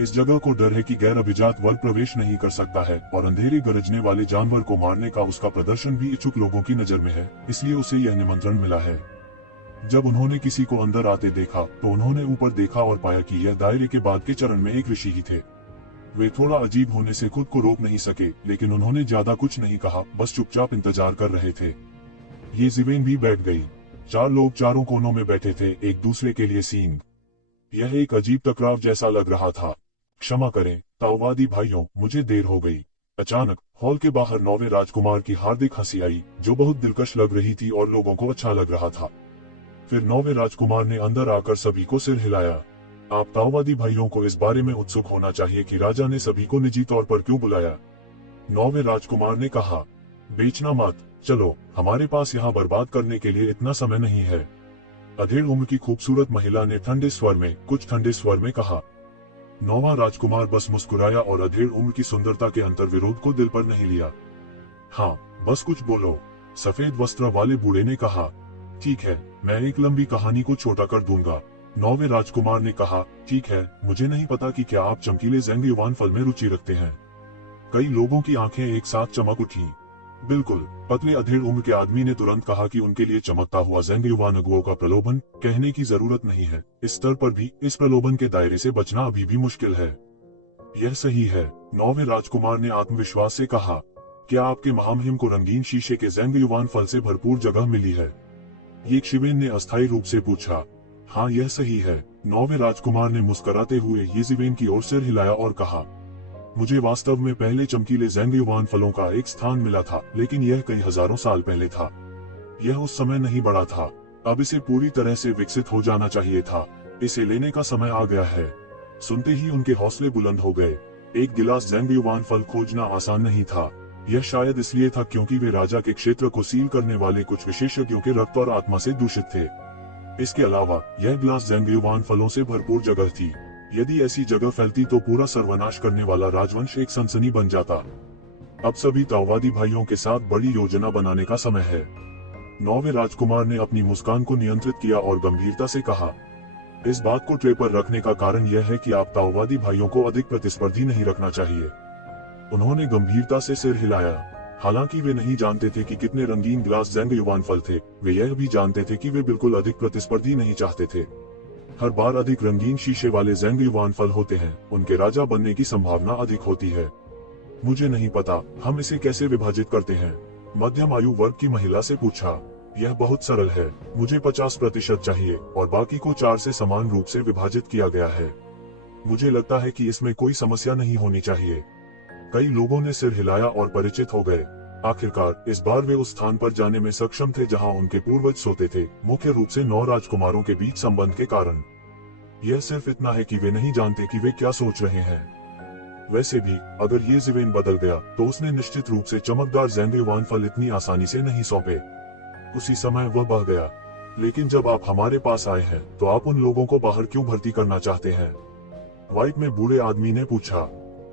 इस जगह को डर है कि गैर अभिजात वर्ग प्रवेश नहीं कर सकता है और अंधेरे गरजने वाले जानवर को मारने का उसका प्रदर्शन भी इच्छुक लोगों की नजर में है, इसलिए उसे यह निमंत्रण मिला है। जब उन्होंने किसी को अंदर आते देखा तो उन्होंने ऊपर देखा और पाया कि यह दायरे के बाद के चरण में एक ऋषि ही थे। वे थोड़ा अजीब होने से खुद को रोक नहीं सके, लेकिन उन्होंने ज्यादा कुछ नहीं कहा, बस चुपचाप इंतजार कर रहे थे। येज़िवेन भी बैठ गई। 4 लोग चारों कोनों में बैठे थे, एक दूसरे के लिए सींग। यह एक अजीब टकराव जैसा लग रहा था। क्षमा करें ताओवादी भाइयों, मुझे देर हो गई। अचानक हॉल के बाहर 9वें राजकुमार की हार्दिक हंसी आई, जो बहुत दिलकश लग रही थी और लोगों को अच्छा लग रहा था। फिर 9वें राजकुमार ने अंदर आकर सभी को सिर हिलाया। आप ताओवादी भाइयों को इस बारे में उत्सुक होना चाहिए कि राजा ने सभी को निजी तौर पर क्यों बुलाया। 9वें राजकुमार ने कहा, बेचना मत, चलो, हमारे पास यहाँ बर्बाद करने के लिए इतना समय नहीं है। अधेड़ उम्र की खूबसूरत महिला ने ठंडे स्वर में, कुछ ठंडे स्वर में कहा। 9वां राजकुमार बस मुस्कुराया और अधेड़ उम्र की सुंदरता के अंतर विरोध को दिल पर नहीं लिया। हाँ, बस कुछ बोलो, सफेद वस्त्र वाले बूढ़े ने कहा। ठीक है, मैं एक लंबी कहानी को छोटा कर दूंगा। 9वें राजकुमार ने कहा, ठीक है, मुझे नहीं पता कि क्या आप चमकीले ज़ेंगेवान फल में रुचि रखते हैं। कई लोगों की आंखें एक साथ चमक उठी। बिल्कुल, पतले अधेड़ उम्र के आदमी ने तुरंत कहा कि उनके लिए चमकता हुआ ज़ेंगेवान अगुओं का प्रलोभन कहने की जरूरत नहीं है। इस स्तर पर भी इस प्रलोभन के दायरे से बचना अभी भी मुश्किल है। यह सही है, 9वें राजकुमार ने आत्मविश्वास से कहा। क्या आपके महामहिम को रंगीन शीशे के ज़ेंगेवान फल से भरपूर जगह मिली है? येज़िवेन ने अस्थायी रूप से पूछा। हाँ, यह सही है। 9वें राजकुमार ने मुस्कुराते हुए येज़िवेन की ओर सिर हिलाया और कहा, मुझे वास्तव में पहले चमकीले ज़ेंगेवान फलों का एक स्थान मिला था, लेकिन यह कई हजारों साल पहले था। यह उस समय नहीं बढ़ा था। अब इसे पूरी तरह से विकसित हो जाना चाहिए था। इसे लेने का समय आ गया है। सुनते ही उनके हौसले बुलंद हो गए। एक गिलास ज़ेंगेवान फल खोजना आसान नहीं था। यह शायद इसलिए था क्योंकि वे राजा के क्षेत्र को सील करने वाले कुछ विशेषज्ञों के रक्त और आत्मा से दूषित थे। इसके अलावा यह गिलास ज़ेंगेवान फलों से भरपूर जगह थी। यदि ऐसी जगह फैलती तो पूरा सर्वनाश करने वाला राजवंश एक सनसनी बन जाता। अब सभी ताओवादी भाइयों के साथ बड़ी योजना बनाने का समय है। 9वें राजकुमार ने अपनी मुस्कान को नियंत्रित किया और गंभीरता से कहा, इस बात को ट्रे पर रखने का कारण यह है कि आप ताओवादी भाइयों को अधिक प्रतिस्पर्धी नहीं रखना चाहिए। उन्होंने गंभीरता से सिर हिलाया। हालांकि वे नहीं जानते थे कि कितने रंगीन ग्लास ज़ेंग युवान फल थे, वे यह भी जानते थे कि वे बिल्कुल अधिक प्रतिस्पर्धी नहीं चाहते थे। हर बार अधिक रंगीन शीशे वाले ज़ेंग युवान फल होते हैं, उनके राजा बनने की संभावना अधिक होती है। मुझे नहीं पता हम इसे कैसे विभाजित करते हैं, मध्यम आयु वर्ग की महिला से पूछा। यह बहुत सरल है, मुझे 50% चाहिए और बाकी को 4 से समान रूप से विभाजित किया गया है। मुझे लगता है कि इसमें कोई समस्या नहीं होनी चाहिए। कई लोगों ने सिर हिलाया और परिचित हो गए। आखिरकार इस बार वे उस स्थान पर जाने में सक्षम थे जहां उनके पूर्वज सोते थे, मुख्य रूप से 9 राजकुमारों के बीच संबंध के कारण। यह सिर्फ इतना है कि वे नहीं जानते कि वे क्या सोच रहे हैं। वैसे भी अगर ये ज़िवेन बदल गया तो उसने निश्चित रूप से चमकदार ज़ेंग युवान फल इतनी आसानी से नहीं सौंपे। उसी समय वह बह गया। लेकिन जब आप हमारे पास आए हैं तो आप उन लोगों को बाहर क्यों भर्ती करना चाहते हैं? व्हाइट में बूढ़े आदमी ने पूछा।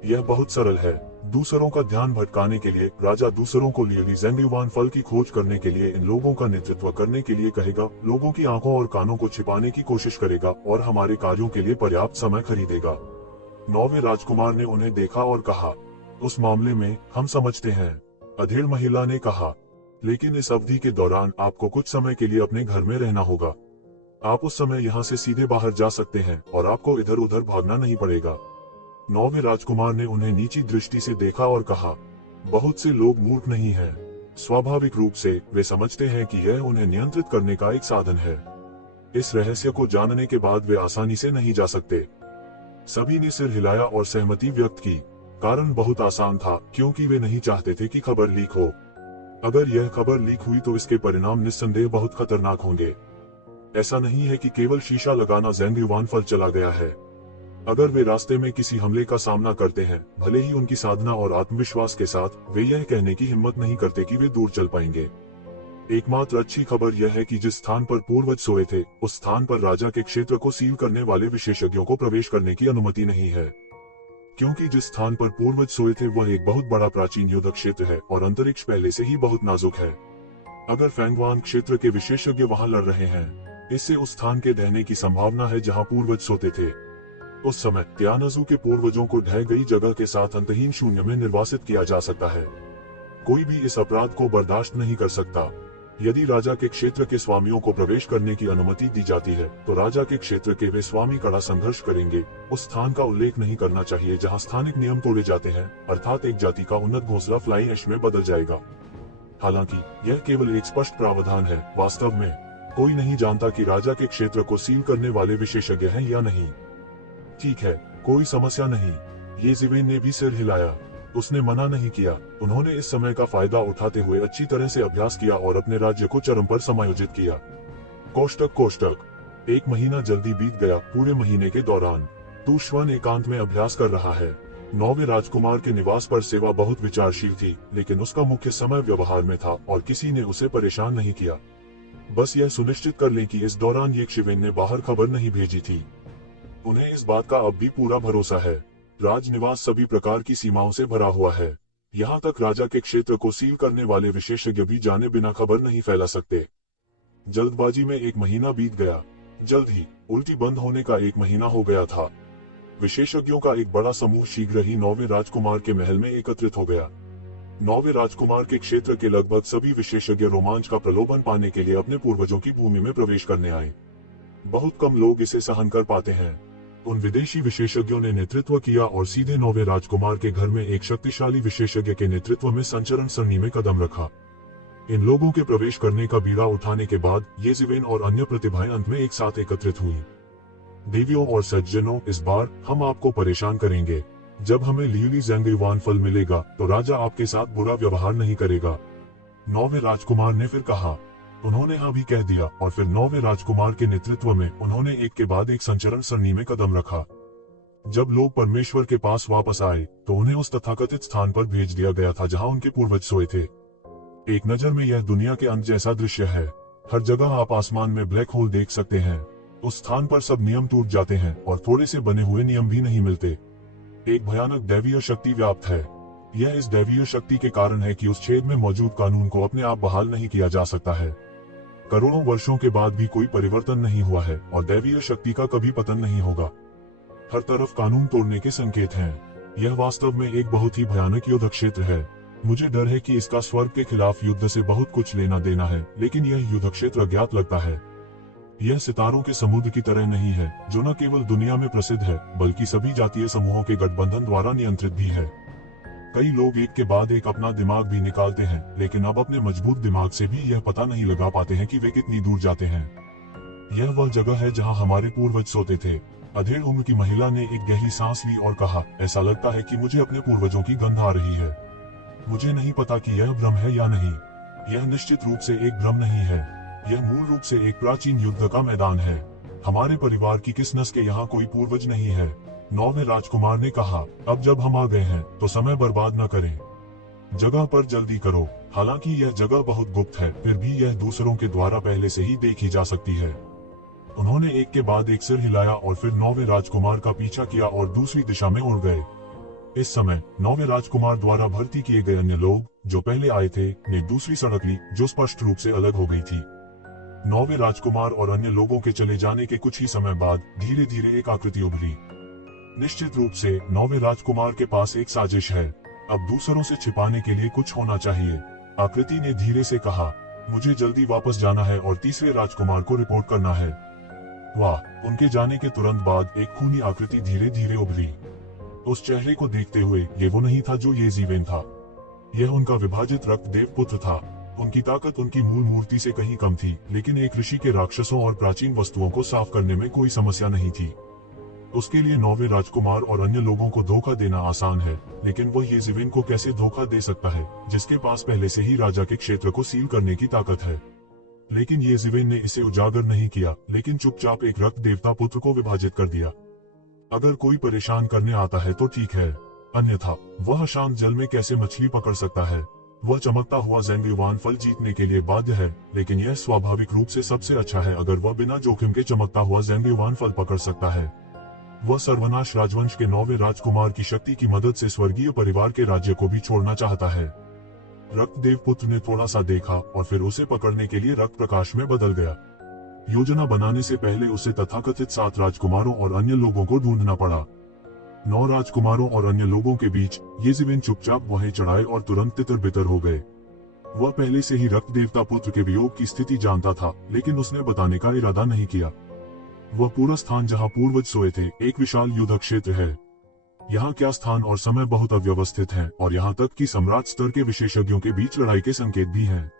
यह बहुत सरल है, दूसरों का ध्यान भटकाने के लिए राजा दूसरों को लियली ज़ेंग युवान फल की खोज करने के लिए इन लोगों का नेतृत्व करने के लिए कहेगा, लोगों की आंखों और कानों को छिपाने की कोशिश करेगा और हमारे कार्यों के लिए पर्याप्त समय खरीदेगा। 9वें राजकुमार ने उन्हें देखा और कहा, उस मामले में हम समझते हैं, अधेड़ महिला ने कहा, लेकिन इस अवधि के दौरान आपको कुछ समय के लिए अपने घर में रहना होगा। आप उस समय यहाँ से सीधे बाहर जा सकते हैं और आपको इधर उधर भागना नहीं पड़ेगा। 9वें राजकुमार ने उन्हें नीची दृष्टि से देखा और कहा, बहुत से लोग मूर्ख नहीं हैं। स्वाभाविक रूप से वे समझते हैं कि यह उन्हें नियंत्रित करने का एक साधन है। इस रहस्य को जानने के बाद वे आसानी से नहीं जा सकते। सभी ने सिर हिलाया और सहमति व्यक्त की। कारण बहुत आसान था, क्योंकि वे नहीं चाहते थे कि खबर लीक हो। अगर यह खबर लीक हुई तो इसके परिणाम निस्संदेह बहुत खतरनाक होंगे। ऐसा नहीं है कि केवल शीशा लगाना ज़ेंग युवान फल चला गया है। अगर वे रास्ते में किसी हमले का सामना करते हैं, भले ही उनकी साधना और आत्मविश्वास के साथ, वे यह कहने की हिम्मत नहीं करते कि वे दूर चल पाएंगे। एकमात्र अच्छी खबर यह है कि जिस स्थान पर पूर्वज सोए थे, उस स्थान पर राजा के क्षेत्र को सील करने वाले विशेषज्ञों को प्रवेश करने की अनुमति नहीं है। क्योंकि जिस स्थान पर पूर्वज सोए थे वह एक बहुत बड़ा प्राचीन युद्ध क्षेत्र है और अंतरिक्ष पहले से ही बहुत नाजुक है। अगर फैंगवान क्षेत्र के विशेषज्ञ वहां लड़ रहे हैं, इससे उस स्थान के ढहने की संभावना है जहां पूर्वज सोते थे। उस समय त्यानजू के पूर्वजों को ढह गई जगह के साथ अंतहीन शून्य में निर्वासित किया जा सकता है। कोई भी इस अपराध को बर्दाश्त नहीं कर सकता। यदि राजा के क्षेत्र के स्वामियों को प्रवेश करने की अनुमति दी जाती है, तो राजा के क्षेत्र के वे स्वामी कड़ा संघर्ष करेंगे। उस स्थान का उल्लेख नहीं करना चाहिए जहां स्थानिक नियम तोड़े जाते हैं, अर्थात एक जाति का उन्नत घोंसला फ्लाई ऐश में बदल जाएगा। हालांकि यह केवल एक स्पष्ट प्रावधान है, वास्तव में कोई नहीं जानता कि राजा के क्षेत्र को सील करने वाले विशेषज्ञ हैं या नहीं। ठीक है, कोई समस्या नहीं। ये ज़िवेन ने भी सिर हिलाया। उसने मना नहीं किया। उन्होंने इस समय का फायदा उठाते हुए अच्छी तरह से अभ्यास किया और अपने राज्य को चरम पर समायोजित किया। कोष्टक 1 महीना जल्दी बीत गया। पूरे महीने के दौरान तुश्वन एकांत में अभ्यास कर रहा है। 9वें राजकुमार के निवास पर सेवा बहुत विचारशील थी, लेकिन उसका मुख्य समय व्यवहार में था और किसी ने उसे परेशान नहीं किया। बस यह सुनिश्चित कर लें कि इस दौरान ये ज़िवेन ने बाहर खबर नहीं भेजी थी। उन्हें इस बात का अब भी पूरा भरोसा है। राजनिवास सभी प्रकार की सीमाओं से भरा हुआ है। यहाँ तक राजा के क्षेत्र को सील करने वाले विशेषज्ञ भी जाने बिना खबर नहीं फैला सकते। जल्दबाजी में 1 महीना बीत गया। जल्द ही उल्टी बंद होने का 1 महीना हो गया था। विशेषज्ञों का एक बड़ा समूह शीघ्र ही 9वें राजकुमार के महल में एकत्रित हो गया। 9वें राजकुमार के क्षेत्र के लगभग सभी विशेषज्ञ रोमांच का प्रलोभन पाने के लिए अपने पूर्वजों की भूमि में प्रवेश करने आए। बहुत कम लोग इसे सहन कर पाते हैं। उन विदेशी विशेषज्ञों ने नेतृत्व किया और सीधे 9वें राजकुमार के घर में एक शक्तिशाली विशेषज्ञ के नेतृत्व में संचरण सरणी में कदम रखा। इन लोगों के प्रवेश करने का बीड़ा उठाने के बाद ये ज़िवेन और अन्य प्रतिभाएं अंत में एक साथ एकत्रित हुई। देवियों और सज्जनों, इस बार हम आपको परेशान करेंगे। जब हमें लियली ज़ेंग युवान फल मिलेगा तो राजा आपके साथ बुरा व्यवहार नहीं करेगा। 9वें राजकुमार ने फिर कहा। उन्होंने हाँ भी कह दिया और फिर 9वें राजकुमार के नेतृत्व में उन्होंने एक के बाद एक संचरण सरणी में कदम रखा। जब लोग परमेश्वर के पास वापस आए तो उन्हें उस तथाकथित स्थान पर भेज दिया गया था जहां उनके पूर्वज सोए थे। एक नजर में यह दुनिया के अंत जैसा दृश्य है। हर जगह आप आसमान में ब्लैक होल देख सकते हैं। उस स्थान पर सब नियम टूट जाते हैं और थोड़े से बने हुए नियम भी नहीं मिलते। एक भयानक दैवीय शक्ति व्याप्त है। यह इस दैवीय शक्ति के कारण है कि उस छेद में मौजूद कानून को अपने आप बहाल नहीं किया जा सकता है। करोड़ों वर्षों के बाद भी कोई परिवर्तन नहीं हुआ है और दैवीय शक्ति का कभी पतन नहीं होगा। हर तरफ कानून तोड़ने के संकेत हैं। यह वास्तव में एक बहुत ही भयानक युद्ध क्षेत्र है। मुझे डर है कि इसका स्वर्ग के खिलाफ युद्ध से बहुत कुछ लेना देना है, लेकिन यह युद्ध क्षेत्र अज्ञात लगता है। यह सितारों के समुद्र की तरह नहीं है, जो न केवल दुनिया में प्रसिद्ध है बल्कि सभी जातीय समूहों के गठबंधन द्वारा नियंत्रित भी है। कई लोग एक के बाद एक अपना दिमाग भी निकालते हैं, लेकिन अब अपने मजबूत दिमाग से भी यह पता नहीं लगा पाते हैं कि वे कितनी दूर जाते हैं। यह वह जगह है जहां हमारे पूर्वज सोते थे। अधेड़ उम्र की महिला ने एक गहरी सांस ली और कहा, ऐसा लगता है कि मुझे अपने पूर्वजों की गंध आ रही है। मुझे नहीं पता कि यह भ्रम है या नहीं। यह निश्चित रूप से एक भ्रम नहीं है। यह मूल रूप से एक प्राचीन युद्ध का मैदान है। हमारे परिवार की किस नस्ल के यहाँ कोई पूर्वज नहीं है। 9वें राजकुमार ने कहा, अब जब हम आ गए हैं तो समय बर्बाद न करें। जगह पर जल्दी करो। हालांकि यह जगह बहुत गुप्त है, फिर भी यह दूसरों के द्वारा पहले से ही देखी जा सकती है। उन्होंने एक के बाद एक सिर हिलाया और फिर 9वें राजकुमार का पीछा किया और दूसरी दिशा में उड़ गए। इस समय 9वें राजकुमार द्वारा भर्ती किए गए अन्य लोग जो पहले आए थे ने दूसरी सड़क ली, जो स्पष्ट रूप से अलग हो गई थी। 9वें राजकुमार और अन्य लोगों के चले जाने के कुछ ही समय बाद धीरे धीरे एक आकृति उभरी। निश्चित रूप से 9वें राजकुमार के पास एक साजिश है। अब दूसरों से छिपाने के लिए कुछ होना चाहिए। आकृति ने धीरे से कहा, मुझे जल्दी वापस जाना है और तीसरे राजकुमार को रिपोर्ट करना है। वाह! उनके जाने के तुरंत बाद एक खूनी आकृति धीरे धीरे उभरी। उस चेहरे को देखते हुए ये वो नहीं था जो येज़ीवेन था। यह उनका विभाजित रक्त देव पुत्र था। उनकी ताकत उनकी मूल मूर्ति से कहीं कम थी, लेकिन एक ऋषि के राक्षसों और प्राचीन वस्तुओं को साफ करने में कोई समस्या नहीं थी। उसके लिए 9वें राजकुमार और अन्य लोगों को धोखा देना आसान है, लेकिन वह येज़ीवेन को कैसे धोखा दे सकता है, जिसके पास पहले से ही राजा के क्षेत्र को सील करने की ताकत है। लेकिन येज़ीवेन ने इसे उजागर नहीं किया, लेकिन चुपचाप एक रक्त देवता पुत्र को विभाजित कर दिया। अगर कोई परेशान करने आता है तो ठीक है, अन्यथा वह शांत जल में कैसे मछली पकड़ सकता है। वह चमकता हुआ ज़ेंग्युआन फल जीतने के लिए बाध्य है, लेकिन यह स्वाभाविक रूप से सबसे अच्छा है अगर वह बिना जोखिम के चमकता हुआ ज़ेंग्युआन फल पकड़ सकता है। वह सर्वनाश राजवंश के 9वें राजकुमार की शक्ति की मदद से स्वर्गीय परिवार के राज्य को भी छोड़ना चाहता है। रक्त देव पुत्र ने थोड़ा सा देखा और फिर उसे पकड़ने के लिए रक्त प्रकाश में बदल गया। योजना बनाने से पहले उसे तथाकथित 7 राजकुमारों और अन्य लोगों को ढूंढना पड़ा। 9 राजकुमारों और अन्य लोगों के बीच येज़ीवेन चुपचाप वहीं चढ़ाए और तुरंत तितर बितर हो गए। वह पहले से ही रक्त देवता पुत्र के वियोग की स्थिति जानता था, लेकिन उसने बताने का इरादा नहीं किया। वह पूरा स्थान जहां पूर्वज सोए थे एक विशाल युद्ध क्षेत्र है। यहाँ क्या स्थान और समय बहुत अव्यवस्थित हैं, और यहाँ तक कि सम्राट स्तर के विशेषज्ञों के बीच लड़ाई के संकेत भी हैं।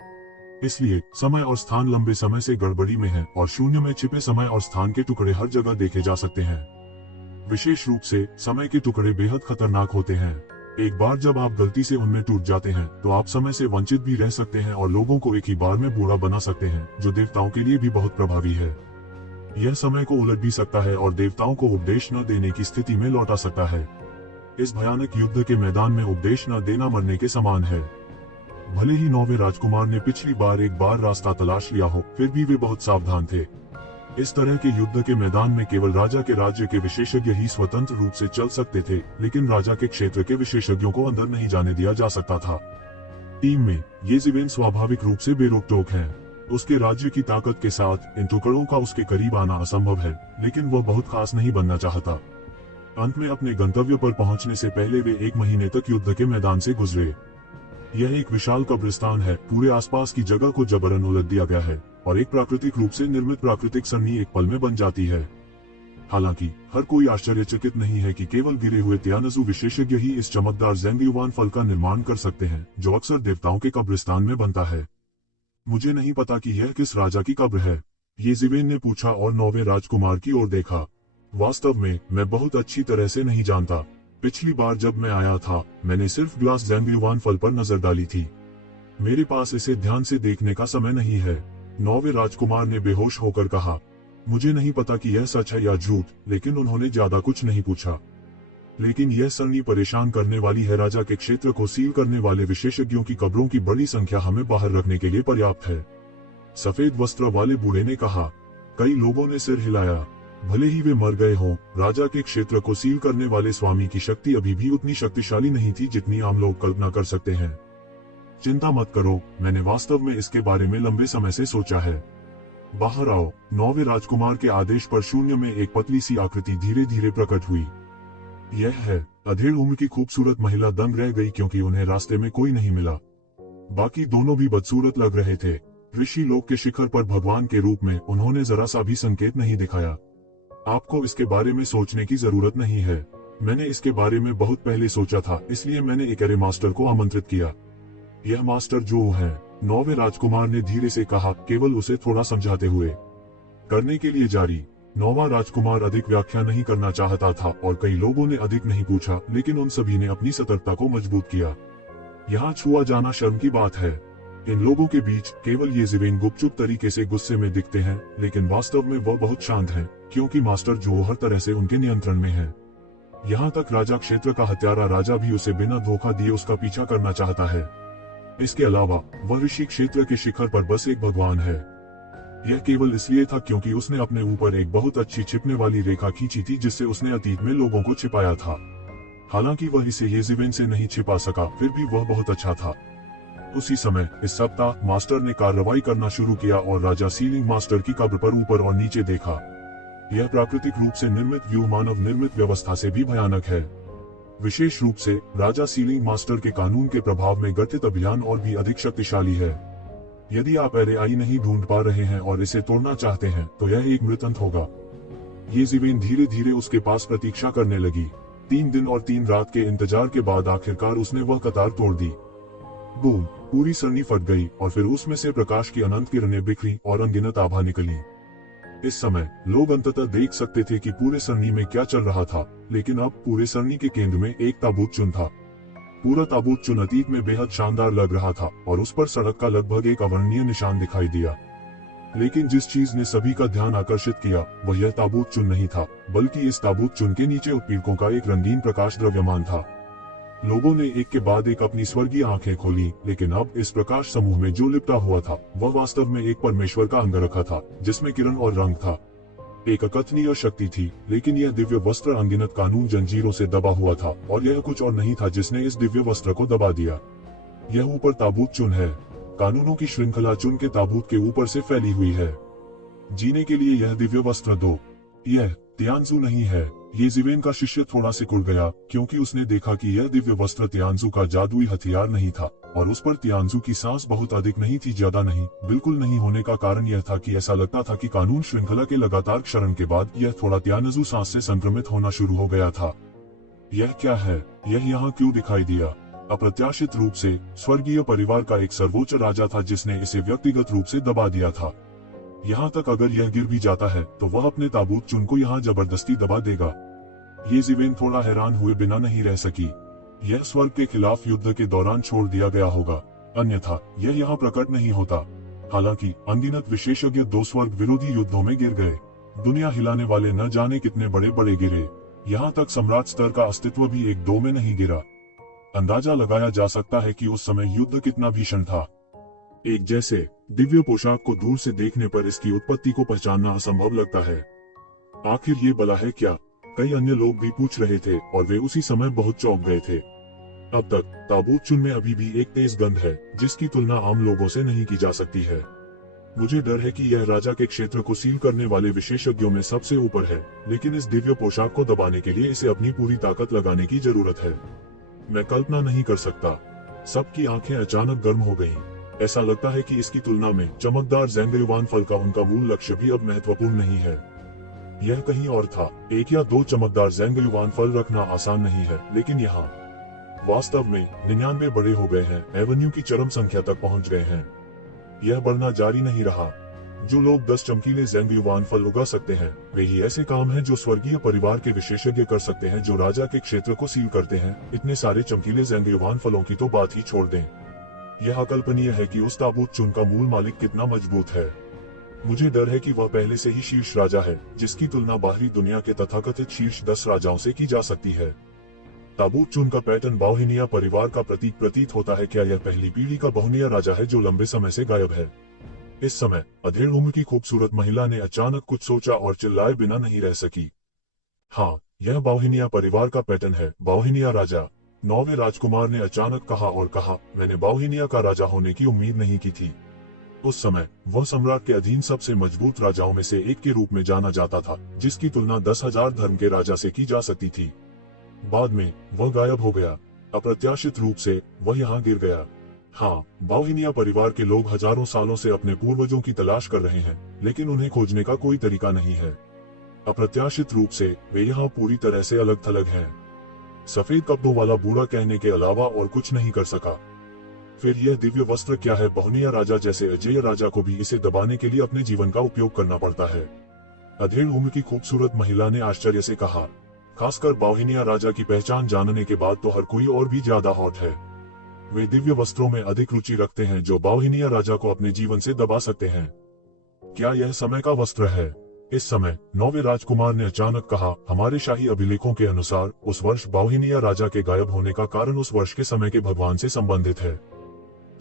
इसलिए समय और स्थान लंबे समय से गड़बड़ी में है, और शून्य में छिपे समय और स्थान के टुकड़े हर जगह देखे जा सकते हैं। विशेष रूप से समय के टुकड़े बेहद खतरनाक होते हैं। एक बार जब आप गलती से उनमें टूट जाते हैं तो आप समय से वंचित भी रह सकते हैं और लोगों को एक ही बार में बूढ़ा बना सकते हैं, जो देवताओं के लिए भी बहुत प्रभावी है। यह समय को उलट भी सकता है और देवताओं को उपदेश न देने की स्थिति में लौटा सकता है। इस भयानक युद्ध के मैदान में उपदेश न देना मरने के समान है। भले ही 9वें राजकुमार ने पिछली बार एक बार रास्ता तलाश लिया हो, फिर भी वे बहुत सावधान थे। इस तरह के युद्ध के मैदान में केवल राजा के राज्य के विशेषज्ञ ही स्वतंत्र रूप से चल सकते थे, लेकिन राजा के क्षेत्र के विशेषज्ञों को अंदर नहीं जाने दिया जा सकता था। टीम में येज़ीवेन स्वाभाविक रूप से बेरोक-टोक है। उसके राज्य की ताकत के साथ इन टुकड़ों का उसके करीब आना असंभव है, लेकिन वह बहुत खास नहीं बनना चाहता। अंत में अपने गंतव्य पर पहुंचने से पहले वे 1 महीने तक युद्ध के मैदान से गुजरे। यह एक विशाल कब्रिस्तान है। पूरे आसपास की जगह को जबरन उलट दिया गया है और एक प्राकृतिक रूप से निर्मित प्राकृतिक सरनी एक पल में बन जाती है। हालांकि हर कोई आश्चर्यचकित नहीं है कि केवल गिरे हुए त्यानजू विशेषज्ञ ही इस चमकदार ज़ेंग्युआन फल का निर्माण कर सकते हैं, जो अक्सर देवताओं के कब्रिस्तान में बनता है। मुझे नहीं पता कि यह किस राजा की कब्र है, येज़ीवेन ने पूछा और 9वें राजकुमार की ओर देखा। वास्तव में मैं बहुत अच्छी तरह से नहीं जानता। पिछली बार जब मैं आया था मैंने सिर्फ ग्लास ज़ेंग्युआन फल पर नजर डाली थी। मेरे पास इसे ध्यान से देखने का समय नहीं है। 9वें राजकुमार ने बेहोश होकर कहा, मुझे नहीं पता कि यह सच है या झूठ, लेकिन उन्होंने ज्यादा कुछ नहीं पूछा। लेकिन यह सरनी परेशान करने वाली है। राजा के क्षेत्र को सील करने वाले विशेषज्ञों की कब्रों की बड़ी संख्या हमें बाहर रखने के लिए पर्याप्त है। सफेद वस्त्र वाले बूढ़े ने कहा। कई लोगों ने सिर हिलाया। भले ही वे मर गए हों, राजा के क्षेत्र को सील करने वाले स्वामी की शक्ति अभी भी उतनी शक्तिशाली नहीं थी जितनी आम लोग कल्पना कर सकते हैं। चिंता मत करो, मैंने वास्तव में इसके बारे में लंबे समय से सोचा है। बाहर आओ। 9वें राजकुमार के आदेश पर शून्य में एक पतली सी आकृति धीरे धीरे प्रकट हुई। यह है। अधेड़ उम्र की खूबसूरत महिला दंग रह गई क्योंकि उन्हें रास्ते में कोई नहीं मिला। बाकी दोनों भी बदसूरत लग रहे थे। ऋषि लोक के शिखर पर भगवान के रूप में उन्होंने जरा सा भी संकेत नहीं दिखाया। आपको इसके बारे में सोचने की जरूरत नहीं है। मैंने इसके बारे में बहुत पहले सोचा था, इसलिए मैंने इकरे मास्टर को आमंत्रित किया। यह मास्टर जो है, 9वें राजकुमार ने धीरे से कहा, केवल उसे थोड़ा समझाते हुए। करने के लिए जारी। 9वां राजकुमार अधिक व्याख्या नहीं करना चाहता था और कई लोगों ने अधिक नहीं पूछा, लेकिन उन सभी ने अपनी सतर्कता को मजबूत किया। यहाँ छुआ जाना शर्म की बात है। इन लोगों के बीच केवल ये ज़िवेन गुपचुप तरीके से गुस्से में दिखते हैं, लेकिन वास्तव में वह बहुत शांत हैं, क्योंकि मास्टर जो हर तरह से उनके नियंत्रण में है। यहाँ तक राजा क्षेत्र का हत्यारा राजा भी उसे बिना धोखा दिए उसका पीछा करना चाहता है। इसके अलावा वह ऋषि क्षेत्र के शिखर पर बस एक भगवान है। यह केवल इसलिए था क्योंकि उसने अपने ऊपर एक बहुत अच्छी छिपने वाली रेखा खींची थी, जिससे उसने अतीत में लोगों को छिपाया था। हालांकि वह इसे येज़िवेन से नहीं छिपा सका, फिर भी वह बहुत अच्छा था। उसी समय इस सप्ताह मास्टर ने कार्रवाई करना शुरू किया और राजा सीलिंग मास्टर की कब्र पर ऊपर और नीचे देखा। यह प्राकृतिक रूप से निर्मित व्यू मानव निर्मित व्यवस्था से भी भयानक है। विशेष रूप से राजा सीलिंग मास्टर के कानून के प्रभाव में गठित अभियान और भी अधिक शक्तिशाली है। यदि आप एरेआई नहीं ढूंढ पा रहे हैं और इसे तोड़ना चाहते हैं, तो यह एक मृतंत होगा। येज़िवेन धीरे धीरे उसके पास प्रतीक्षा करने लगी। 3 दिन और 3 रात के इंतजार के बाद आखिरकार उसने वह कतार तोड़ दी। बूम! पूरी सरनी फट गई और फिर उसमें से प्रकाश की अनंत किरणें बिखरी और अनगिनत आभा निकली। इस समय लोग अंततः देख सकते थे कि पूरे सरनी में क्या चल रहा था, लेकिन अब पूरे सरनी के केंद्र में एक ताबूत चुन था। पूरा ताबूत चुन अतीत में बेहद शानदार लग रहा था और उस पर सड़क का लगभग एक अवर्णनीय निशान दिखाई दिया। लेकिन जिस चीज ने सभी का ध्यान आकर्षित किया वह यह ताबूत चुन नहीं था, बल्कि इस ताबूत चुन के नीचे उत्पीड़कों का एक रंगीन प्रकाश द्रव्यमान था। लोगों ने एक के बाद एक अपनी स्वर्गीय आंखें खोली, लेकिन अब इस प्रकाश समूह में जो लिपटा हुआ था वह वास्तव में एक परमेश्वर का अंगरखा था, जिसमें किरण और रंग था। एक अकथनीय शक्ति थी, लेकिन यह दिव्य वस्त्र अनगिनत कानून जंजीरों से दबा हुआ था और यह कुछ और नहीं था जिसने इस दिव्य वस्त्र को दबा दिया। यह ऊपर ताबूत चुन है। कानूनों की श्रृंखला चुन के ताबूत के ऊपर से फैली हुई है। जीने के लिए यह दिव्य वस्त्र दो। यह तियानजू नहीं है। येज़िवेन का शिष्य थोड़ा सिकुड़ गया, क्योंकि उसने देखा कि यह दिव्य वस्त्र तियानजू का जादुई हथियार नहीं था और उस पर तियानजू की सांस बहुत अधिक नहीं थी, ज्यादा नहीं, बिल्कुल नहीं होने का कारण यह था कि ऐसा लगता था कि कानून श्रृंखला के लगातार क्षरण के बाद यह थोड़ा तियानजू सांस से संक्रमित होना शुरू हो गया था। यह क्या है? यह यहाँ क्यों दिखाई दिया? अप्रत्याशित रूप से स्वर्गीय परिवार का एक सर्वोच्च राजा था जिसने इसे व्यक्तिगत रूप से दबा दिया था। यहाँ तक अगर यह गिर भी जाता है तो वह अपने ताबूत चुन को यहाँ जबरदस्ती दबा देगा। येज़िवेन थोड़ा हैरान हुए बिना नहीं रह सकी। यह स्वर्ग के खिलाफ युद्ध के दौरान छोड़ दिया गया होगा, अन्यथा यह यहाँ प्रकट नहीं होता। हालांकि अनगिनत विशेषज्ञ 2 स्वर्ग विरोधी युद्धों में गिर गए। दुनिया हिलाने वाले न जाने कितने बड़े बड़े गिरे। यहाँ तक सम्राट स्तर का अस्तित्व भी 1-2 में नहीं गिरा। अंदाजा लगाया जा सकता है कि उस समय युद्ध कितना भीषण था। एक जैसे दिव्य पोशाक को दूर से देखने पर इसकी उत्पत्ति को पहचानना असंभव लगता है। आखिर ये बला है क्या? कई अन्य लोग भी पूछ रहे थे और वे उसी समय बहुत चौंक गए थे। अब तक ताबूत चुन में अभी भी एक तेज गंध है जिसकी तुलना आम लोगों से नहीं की जा सकती है। मुझे डर है कि यह राजा के क्षेत्र को सील करने वाले विशेषज्ञों में सबसे ऊपर है, लेकिन इस दिव्य पोशाक को दबाने के लिए इसे अपनी पूरी ताकत लगाने की जरूरत है। मैं कल्पना नहीं कर सकता। सबकी आंखें अचानक गर्म हो गईं। ऐसा लगता है कि इसकी तुलना में चमकदार ज़ेंगयुवान फल का उनका मूल लक्ष्य भी अब महत्वपूर्ण नहीं है। यह कहीं और था। 1 या 2 चमकदार ज़ेंगयुवान फल रखना आसान नहीं है, लेकिन यहाँ वास्तव में 99 बड़े हो गए हैं, एवेन्यू की चरम संख्या तक पहुंच गए हैं। यह बढ़ना जारी नहीं रहा। जो लोग 10 चमकीले ज़ेंगयुवान फल उगा सकते हैं, वे ही ऐसे काम हैं जो स्वर्गीय परिवार के विशेषज्ञ कर सकते हैं, जो राजा के क्षेत्र को सील करते हैं। इतने सारे चमकीले ज़ेंगयुवान फलों की तो बात ही छोड़ दें। यह अकल्पनीय है कि उस ताबूत चुन का मूल मालिक कितना मजबूत है। मुझे डर है कि वह पहले से ही शीर्ष राजा है, जिसकी तुलना बाहरी दुनिया के तथाकथित शीर्ष 10 राजाओं से की जा सकती है। ताबूत चुन का पैटर्न बाउहिनिया परिवार का प्रतीक प्रतीत होता है। क्या यह पहली पीढ़ी का बाहुनिया राजा है जो लंबे समय से गायब है? इस समय अधेड़ उम्र की खूबसूरत महिला ने अचानक कुछ सोचा और चिल्लाए बिना नहीं रह सकी। हाँ, यह बाउहिनिया परिवार का पैटर्न है। बाउहिनिया राजा। 9वें राजकुमार ने अचानक कहा और कहा, मैंने बाउहिनिया का राजा होने की उम्मीद नहीं की थी। उस समय वह सम्राट के अधीन सबसे मजबूत राजाओं में से एक के रूप में जाना जाता था, जिसकी तुलना 10,000 धर्म के राजा से की जा सकती थी। बाद में वह गायब हो गया। अप्रत्याशित रूप से वह यहाँ गिर गया। हाँ, बाउहिनिया परिवार के लोग हजारों सालों से अपने पूर्वजों की तलाश कर रहे हैं, लेकिन उन्हें खोजने का कोई तरीका नहीं है। अप्रत्याशित रूप से वे यहाँ पूरी तरह से अलग थलग हैं। सफेद कपड़ों वाला बूढ़ा कहने के अलावा और कुछ नहीं कर सका। फिर यह दिव्य वस्त्र क्या है? बाहुनिया राजा जैसे अजेय राजा को भी इसे दबाने के लिए अपने जीवन का उपयोग करना पड़ता है। अधेड़ उम्र की खूबसूरत महिला ने आश्चर्य से कहा। खासकर बाहुनिया राजा की पहचान जानने के बाद तो हर कोई और भी ज्यादा हॉट है। वे दिव्य वस्त्रों में अधिक रुचि रखते हैं जो बाहुनिया राजा को अपने जीवन से दबा सकते हैं। क्या यह समय का वस्त्र है? इस समय 9वें राजकुमार ने अचानक कहा। हमारे शाही अभिलेखों के अनुसार उस वर्ष बाहुनिया राजा के गायब होने का कारण उस वर्ष के समय के भगवान से संबंधित है।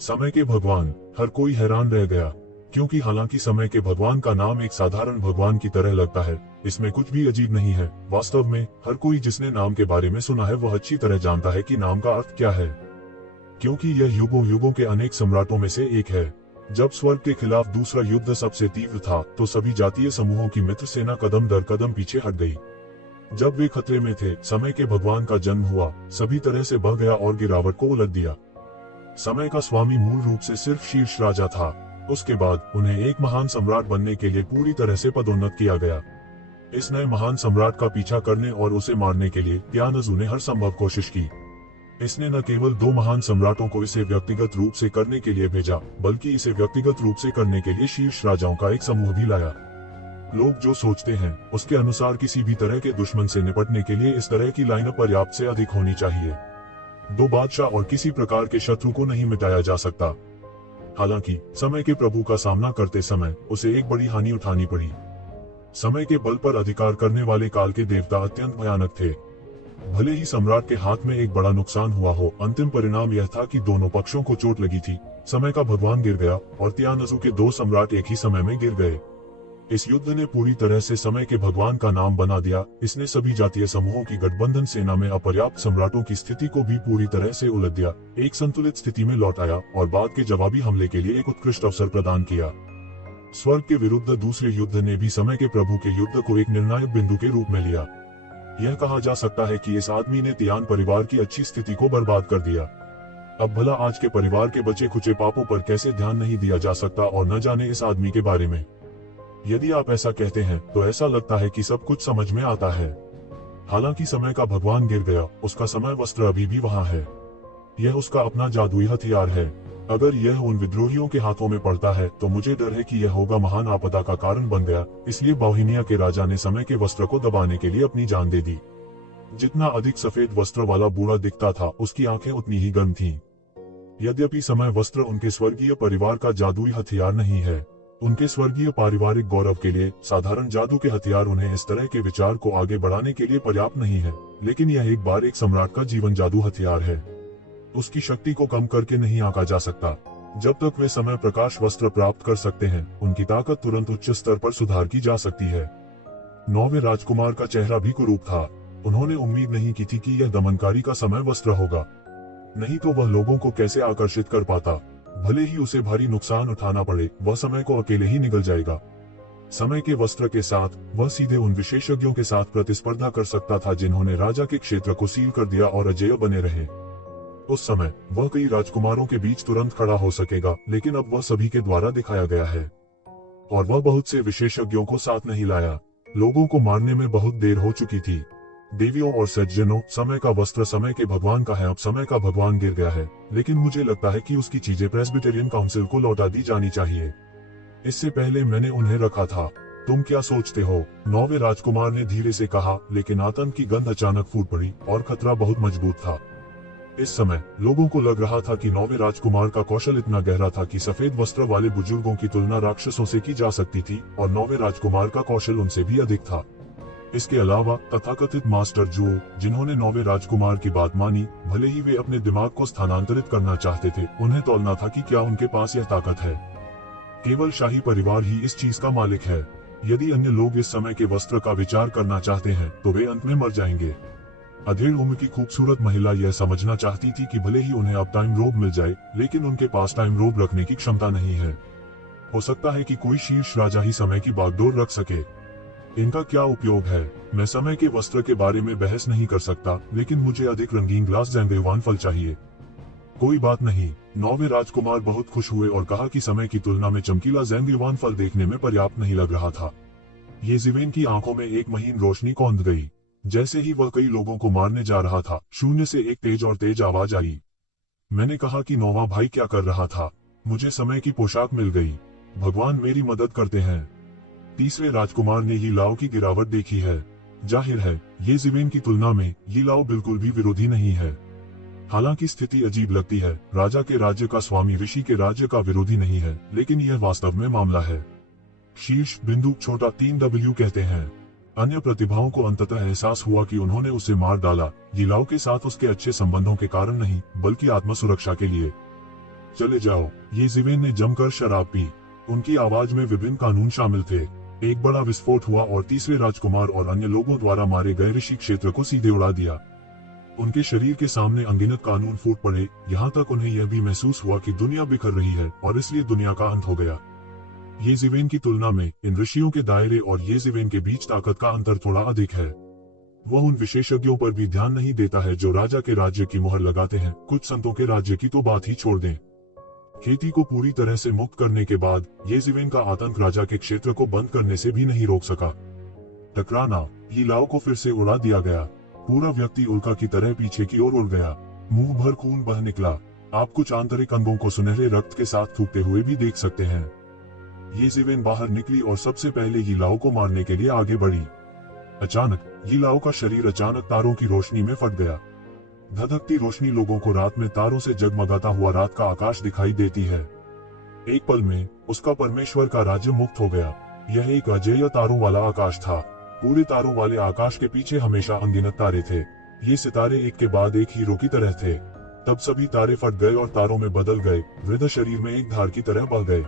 समय के भगवान? हर कोई हैरान रह गया, क्योंकि हालांकि समय के भगवान का नाम एक साधारण भगवान की तरह लगता है, इसमें कुछ भी अजीब नहीं है। वास्तव में हर कोई जिसने नाम के बारे में सुना है वह अच्छी तरह जानता है कि नाम का अर्थ क्या है, क्योंकि यह युगों युगों के अनेक सम्राटों में से एक है। जब स्वर्ग के खिलाफ दूसरा युद्ध सबसे तीव्र था तो सभी जातीय समूहों की मित्र सेना कदम दर कदम पीछे हट गई। जब वे खतरे में थे, समय के भगवान का जन्म हुआ, सभी तरह से बह गया और गिरावट को उलट दिया। समय का स्वामी मूल रूप से सिर्फ शीर्ष राजा था। उसके बाद उन्हें एक महान सम्राट बनने के लिए पूरी तरह से पदोन्नत किया गया। इस नए महान सम्राट का पीछा करने और उसे मारने के लिए त्यानजू ने हर संभव कोशिश की। इसने न केवल 2 महान सम्राटों को इसे व्यक्तिगत रूप से करने के लिए भेजा, बल्कि इसे व्यक्तिगत रूप से करने के लिए शीर्ष राजाओं का एक समूह भी लाया। लोग जो सोचते हैं उसके अनुसार किसी भी तरह के दुश्मन से निपटने के लिए इस तरह की लाइनअप पर्याप्त से अधिक होनी चाहिए। 2 बादशाह और किसी प्रकार के शत्रु को नहीं मिटाया जा सकता। हालांकि समय के प्रभु का सामना करते समय उसे एक बड़ी हानि उठानी पड़ी। समय के बल पर अधिकार करने वाले काल के देवता अत्यंत भयानक थे। भले ही सम्राट के हाथ में एक बड़ा नुकसान हुआ हो, अंतिम परिणाम यह था कि दोनों पक्षों को चोट लगी थी। समय का भगवान गिर गया और त्यानजू के 2 सम्राट एक ही समय में गिर गए। इस युद्ध ने पूरी तरह से समय के भगवान का नाम बना दिया। इसने सभी जातीय समूहों की गठबंधन सेना में अपर्याप्त सम्राटों की स्थिति को भी पूरी तरह से उलट दिया, एक संतुलित स्थिति में लौटाया और बाद के जवाबी हमले के लिए एक उत्कृष्ट अवसर प्रदान किया। स्वर्ग के विरुद्ध दूसरे युद्ध ने भी समय के प्रभु के युद्ध को एक निर्णायक बिंदु के रूप में लिया। यह कहा जा सकता है कि इस आदमी ने तियान परिवार की अच्छी स्थिति को बर्बाद कर दिया। अब भला आज के परिवार के बचे खुचे पापों पर कैसे ध्यान नहीं दिया जा सकता, और न जाने इस आदमी के बारे में। यदि आप ऐसा कहते हैं तो ऐसा लगता है कि सब कुछ समझ में आता है। हालांकि समय का भगवान गिर गया, उसका समय वस्त्र अभी भी वहां है। यह उसका अपना जादुई हथियार है। अगर यह उन विद्रोहियों के हाथों में पड़ता है तो मुझे डर है कि यह होगा महान आपदा का कारण बन गया। इसलिए बाहुनिया के राजा ने समय के वस्त्र को दबाने के लिए अपनी जान दे दी। जितना अधिक सफेद वस्त्र वाला बूढ़ा दिखता था, उसकी आंखें उतनी ही गर्म थीं। यद्यपि समय वस्त्र उनके स्वर्गीय परिवार का जादुई हथियार नहीं है, उनके स्वर्गीय पारिवारिक गौरव के लिए साधारण जादू के हथियार उन्हें इस तरह के विचार को आगे बढ़ाने के लिए पर्याप्त नहीं है। लेकिन यह एक बार एक सम्राट का जीवन जादू हथियार है। उसकी शक्ति को कम करके नहीं आंका जा सकता। जब तक वे समय प्रकाश वस्त्र प्राप्त कर सकते हैं, उनकी ताकत तुरंत उच्च स्तर पर सुधार की जा सकती है। 9वें राजकुमार का चेहरा भी कुरूप था। उन्होंने उम्मीद नहीं की थी कि यह दमनकारी का समय वस्त्र होगा, नहीं तो वह लोगों को कैसे आकर्षित कर पाता। भले ही उसे भारी नुकसान उठाना पड़े, वह समय को अकेले ही निगल जाएगा। समय के वस्त्र के साथ वह सीधे उन विशेषज्ञों के साथ प्रतिस्पर्धा कर सकता था जिन्होंने राजा के क्षेत्र को सील कर दिया और अजेय बने रहे। उस समय वह कई राजकुमारों के बीच तुरंत खड़ा हो सकेगा, लेकिन अब वह सभी के द्वारा दिखाया गया है और वह बहुत से विशेषज्ञों को साथ नहीं लाया। लोगों को मारने में बहुत देर हो चुकी थी। देवियों और सज्जनों, समय का वस्त्र समय के भगवान का है। अब समय का भगवान गिर गया है, लेकिन मुझे लगता है कि उसकी चीजें प्रेस्बिटेरियन काउंसिल को लौटा दी जानी चाहिए। इससे पहले मैंने उन्हें रखा था। तुम क्या सोचते हो? 9वें राजकुमार ने धीरे से कहा, लेकिन आतंक की गंध अचानक फूट पड़ी और खतरा बहुत मजबूत था। इस समय लोगों को लग रहा था कि 9वें राजकुमार का कौशल इतना गहरा था कि सफेद वस्त्र वाले बुजुर्गों की तुलना राक्षसों से की जा सकती थी, और 9वें राजकुमार का कौशल उनसे भी अधिक था। इसके अलावा तथाकथित मास्टर जो, जिन्होंने 9वें राजकुमार की बात मानी, भले ही वे अपने दिमाग को स्थानांतरित करना चाहते थे, उन्हें तौलना था कि क्या उनके पास यह ताकत है। केवल शाही परिवार ही इस चीज का मालिक है। यदि अन्य लोग इस समय के वस्त्र का विचार करना चाहते हैं तो वे अंत में मर जाएंगे। अधेड़ उम्र की खूबसूरत महिला यह समझना चाहती थी कि भले ही उन्हें अब टाइम रोब मिल जाए, लेकिन उनके पास टाइम रोब रखने की क्षमता नहीं है। हो सकता है कि कोई शीर्ष राजा ही समय की बागडोर रख सके। इनका क्या उपयोग है? मैं समय के वस्त्र के बारे में बहस नहीं कर सकता, लेकिन मुझे अधिक रंगीन ग्लास ज़ैंगेवान फल चाहिए। कोई बात नहीं। 9वें राजकुमार बहुत खुश हुए और कहा कि समय की तुलना में चमकीला ज़ैंगेवान फल देखने में पर्याप्त नहीं लग रहा था। ये ज़िवेन की आंखों में एक महीन रोशनी कौंध गई। जैसे ही वह कई लोगों को मारने जा रहा था, शून्य से एक तेज आवाज आई। मैंने कहा कि 9वां भाई क्या कर रहा था? मुझे समय की पोशाक मिल गई। भगवान मेरी मदद करते हैं। तीसरे राजकुमार ने यी लाओ की गिरावट देखी है। जाहिर है, ये ज़िवेन की तुलना में यी लाओ बिल्कुल भी विरोधी नहीं है। हालांकि स्थिति अजीब लगती है, राजा के राज्य का स्वामी ऋषि के राज्य का विरोधी नहीं है, लेकिन यह वास्तव में मामला है। शीर्ष बिंदु छोटा 3W कहते हैं। अन्य प्रतिभाओं को अंततः एहसास हुआ कि उन्होंने उसे मार डाला, यी लाओ के साथ उसके अच्छे संबंधों के कारण नहीं, बल्कि आत्म सुरक्षा के लिए। चले जाओ। ये ज़िवेन ने जमकर शराब पी। उनकी आवाज में विभिन्न कानून शामिल थे। एक बड़ा विस्फोट हुआ और तीसरे राजकुमार और अन्य लोगों द्वारा मारे गए ऋषि क्षेत्र को सीधे उड़ा दिया। उनके शरीर के सामने अनगिनत कानून फूट पड़े, यहाँ तक उन्हें यह भी महसूस हुआ कि दुनिया बिखर रही है और इसलिए दुनिया का अंत हो गया। ये ज़िवेन की तुलना में इन ऋषियों के दायरे और ये ज़िवेन के बीच ताकत का अंतर थोड़ा अधिक है। वह उन विशेषज्ञों पर भी ध्यान नहीं देता है जो राजा के राज्य की मुहर लगाते हैं। कुछ संतों के राज्य की तो बात ही छोड़ दें। खेती को पूरी तरह से मुक्त करने के बाद ये ज़िवेन का आतंक राजा के क्षेत्र को बंद करने से भी नहीं रोक सका। टकराना। यी लाओ को फिर से उड़ा दिया गया। पूरा व्यक्ति उल्का की तरह पीछे की ओर उड़ गया। मुंह भर खून बह निकला। आप कुछ आंतरिक अंगों को सुनहरे रक्त के साथ थूकते हुए भी देख सकते हैं। ये ज़िवेन बाहर निकली और सबसे पहले यी लाओ को मारने के लिए आगे बढ़ी। अचानक यी लाओ का शरीर अचानक तारों की रोशनी में फट गया। धधकती रोशनी लोगों को रात में तारों से जगमगाता हुआ रात का आकाश दिखाई देती है। एक पल में उसका परमेश्वर का राज्य मुक्त हो गया। यह एक अजेय तारों वाला आकाश था। पूरे तारों वाले आकाश के पीछे हमेशा अनगिनत तारे थे। ये सितारे एक के बाद एक हीरो की तरह थे। तब सभी तारे फट गए और तारों में बदल गए, वृद्ध शरीर में एक धार की तरह बह गए।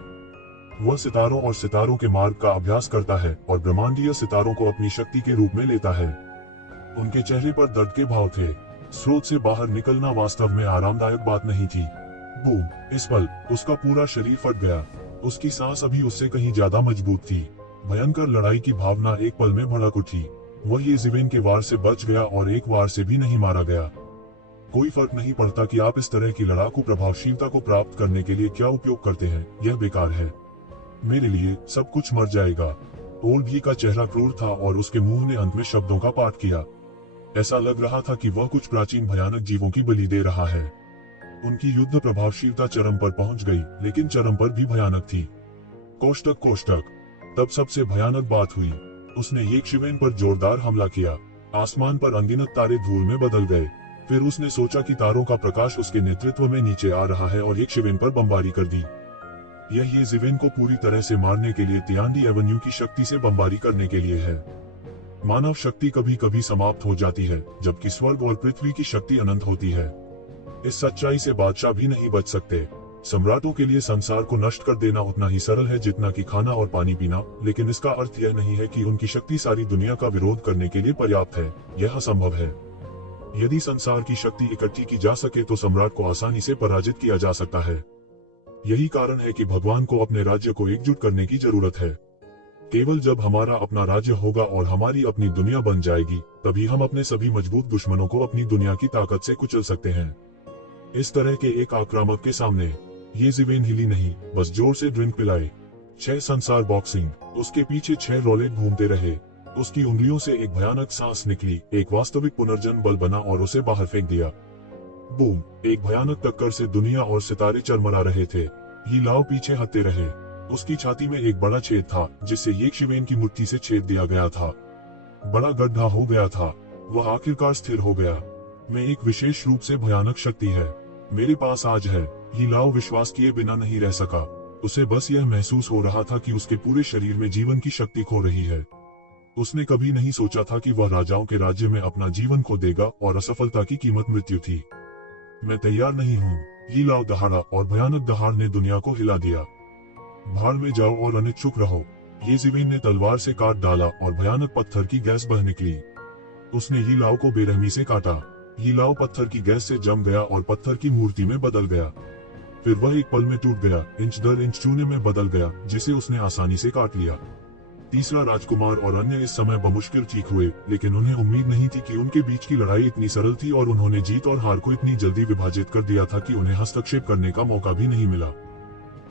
वह सितारों और सितारों के मार्ग का अभ्यास करता है और ब्रह्मांडीय सितारों को अपनी शक्ति के रूप में लेता है। उनके चेहरे पर दर्द के भाव थे। स्रोत से बाहर निकलना वास्तव में आरामदायक बात नहीं थी। बूम! इस पल उसका पूरा शरीर फट गया। उसकी सांस अभी उससे कहीं ज्यादा मजबूत थी। भयंकर लड़ाई की भावना एक पल में भड़क उठी। वह ये ज़िवेन के वार से बच गया और एक वार से भी नहीं मारा गया। कोई फर्क नहीं पड़ता कि आप इस तरह की लड़ाकू प्रभावशीलता को प्राप्त करने के लिए क्या उपयोग करते हैं, यह बेकार है। मेरे लिए सब कुछ मर जाएगा। ओल्डी का चेहरा क्रूर था और उसके मुंह ने अंत में शब्दों का पाठ किया। ऐसा लग रहा था कि वह कुछ प्राचीन भयानक जीवों की बलि दे रहा है। उनकी युद्ध प्रभावशीलता चरम पर पहुंच गई, लेकिन चरम पर भी भयानक थी। कोष्टक। तब सबसे भयानक बात हुई। उसने ये ज़िवेन पर जोरदार हमला किया। आसमान पर अनगिनत तारे धूल में बदल गए। फिर उसने सोचा कि तारों का प्रकाश उसके नेतृत्व में नीचे आ रहा है और ये ज़िवेन पर बमबारी कर दी। यह ये ज़िवेन को पूरी तरह से मारने के लिए तियांडी एवेन्यू की शक्ति से बमबारी करने के लिए है। मानव शक्ति कभी कभी समाप्त हो जाती है, जबकि स्वर्ग और पृथ्वी की शक्ति अनंत होती है। इस सच्चाई से बादशाह भी नहीं बच सकते। सम्राटों के लिए संसार को नष्ट कर देना उतना ही सरल है जितना कि खाना और पानी पीना, लेकिन इसका अर्थ यह नहीं है कि उनकी शक्ति सारी दुनिया का विरोध करने के लिए पर्याप्त है। यह असंभव है। यदि संसार की शक्ति इकट्ठी की जा सके तो सम्राट को आसानी से पराजित किया जा सकता है। यही कारण है कि भगवान को अपने राज्य को एकजुट करने की जरूरत है। केवल जब हमारा अपना राज्य होगा और हमारी अपनी दुनिया बन जाएगी, तभी हम अपने सभी मजबूत दुश्मनों को अपनी दुनिया की ताकत से कुचल सकते हैं। इस तरह के एक आक्रामक के सामने ये ज़िवेन हिली नहीं, बस जोर से ड्रिंक पिलाए। 6 संसार बॉक्सिंग। उसके पीछे 6 रोलेट घूमते रहे। उसकी उंगलियों से एक भयानक सांस निकली, एक वास्तविक पुनर्जन्म बल बना और उसे बाहर फेंक दिया। बूम! एक भयानक टक्कर से दुनिया और सितारे चरमरा रहे थे। यी लाओ पीछे हटते रहे। उसकी छाती में एक बड़ा छेद था, जिससे ये ज़िवेन की मुट्ठी से छेद दिया गया था। बड़ा गड्ढा हो गया था। वह आखिरकार स्थिर हो गया। मैं एक विशेष रूप से भयानक शक्ति है मेरे पास आज है। यी लाओ विश्वास किए बिना नहीं रह सका। उसे बस यह महसूस हो रहा था कि उसके पूरे शरीर में जीवन की शक्ति खो रही है। उसने कभी नहीं सोचा था कि वह राजाओं के राज्य में अपना जीवन खो देगा और असफलता की कीमत मृत्यु थी। मैं तैयार नहीं हूँ। यी लाओ दहाड़ा और भयानक दहाड़ ने दुनिया को हिला दिया। भाड़ में जाओ और अनिच्छुक रहो। ये ज़िवेन ने तलवार से काट डाला और भयानक पत्थर की गैस बह निकली। उसने यी लाओ को बेरहमी से काटा। यी लाओ पत्थर की गैस से जम गया और पत्थर की मूर्ति में बदल गया। फिर वह एक पल में टूट गया, इंच दर इंच चूने में बदल गया, जिसे उसने आसानी से काट लिया। तीसरा राजकुमार और अन्य इस समय बमुश्किल ठीक हुए, लेकिन उन्हें उम्मीद नहीं थी कि उनके बीच की लड़ाई इतनी सरल थी और उन्होंने जीत और हार को इतनी जल्दी विभाजित कर दिया था कि उन्हें हस्तक्षेप करने का मौका भी नहीं मिला।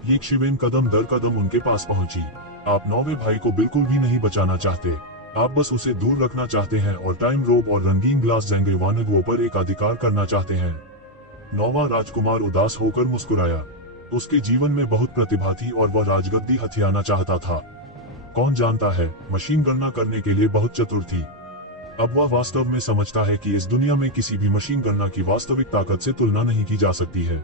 ये शिवेन कदम दर कदम उनके पास पहुंची। आप नौवे भाई को बिल्कुल भी नहीं बचाना चाहते, आप बस उसे दूर रखना चाहते हैं और टाइम रोब और रंगीन ग्लास जेंगे वानगवो पर एक अधिकार करना चाहते हैं। नौवां राजकुमार उदास होकर मुस्कुराया। उसके जीवन में बहुत प्रतिभा थी और वह राजगद्दी हथियाना चाहता था। कौन जानता है, मशीन गणना करने के लिए बहुत चतुर थी। अब वह वास्तव में समझता है कि इस दुनिया में किसी भी मशीन गणना की वास्तविक ताकत से तुलना नहीं की जा सकती है।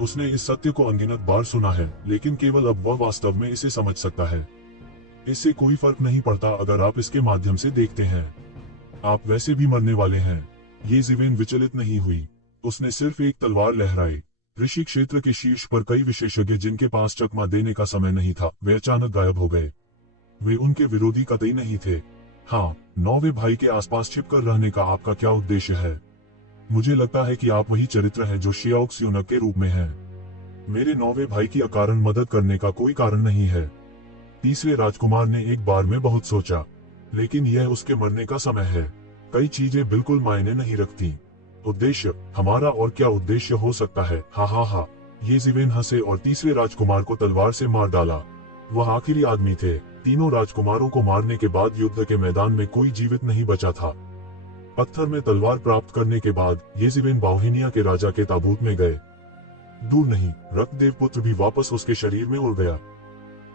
उसने इस सत्य को अनगिनत बार सुना है, लेकिन केवल अब वह वास्तव में इसे समझ सकता है। इससे कोई फर्क नहीं पड़ता अगर आप इसके माध्यम से देखते हैं, आप वैसे भी मरने वाले हैं। ये ज़िवेन विचलित नहीं हुई। उसने सिर्फ एक तलवार लहराई। ऋषि क्षेत्र के शीर्ष पर कई विशेषज्ञ जिनके पास चकमा देने का समय नहीं था, वे अचानक गायब हो गए। वे उनके विरोधी कतई नहीं थे। हाँ, नौवे भाई के आसपास छिपकर रहने का आपका क्या उद्देश्य है? मुझे लगता है कि आप वही चरित्र हैं जो शियाओक्स्यूनक के रूप में हैं। मेरे नौवे भाई की अकारण मदद करने का कोई कारण नहीं है। तीसरे राजकुमार ने एक बार में बहुत सोचा, लेकिन यह उसके मरने का समय है। कई चीजें बिल्कुल मायने नहीं रखती। उद्देश्य, हमारा और क्या उद्देश्य हो सकता है? हा हा हा। ये ज़िवेन हंसे और तीसरे राजकुमार को तलवार से मार डाला। वह आखिरी आदमी थे। तीनों राजकुमारों को मारने के बाद युद्ध के मैदान में कोई जीवित नहीं बचा था। पत्थर में तलवार प्राप्त करने के बाद ये ज़िवेन बाउहिनिया के राजा के ताबूत में गए। दूर नहीं, रक्तदेव पुत्र भी वापस उसके शरीर में उड़ गया।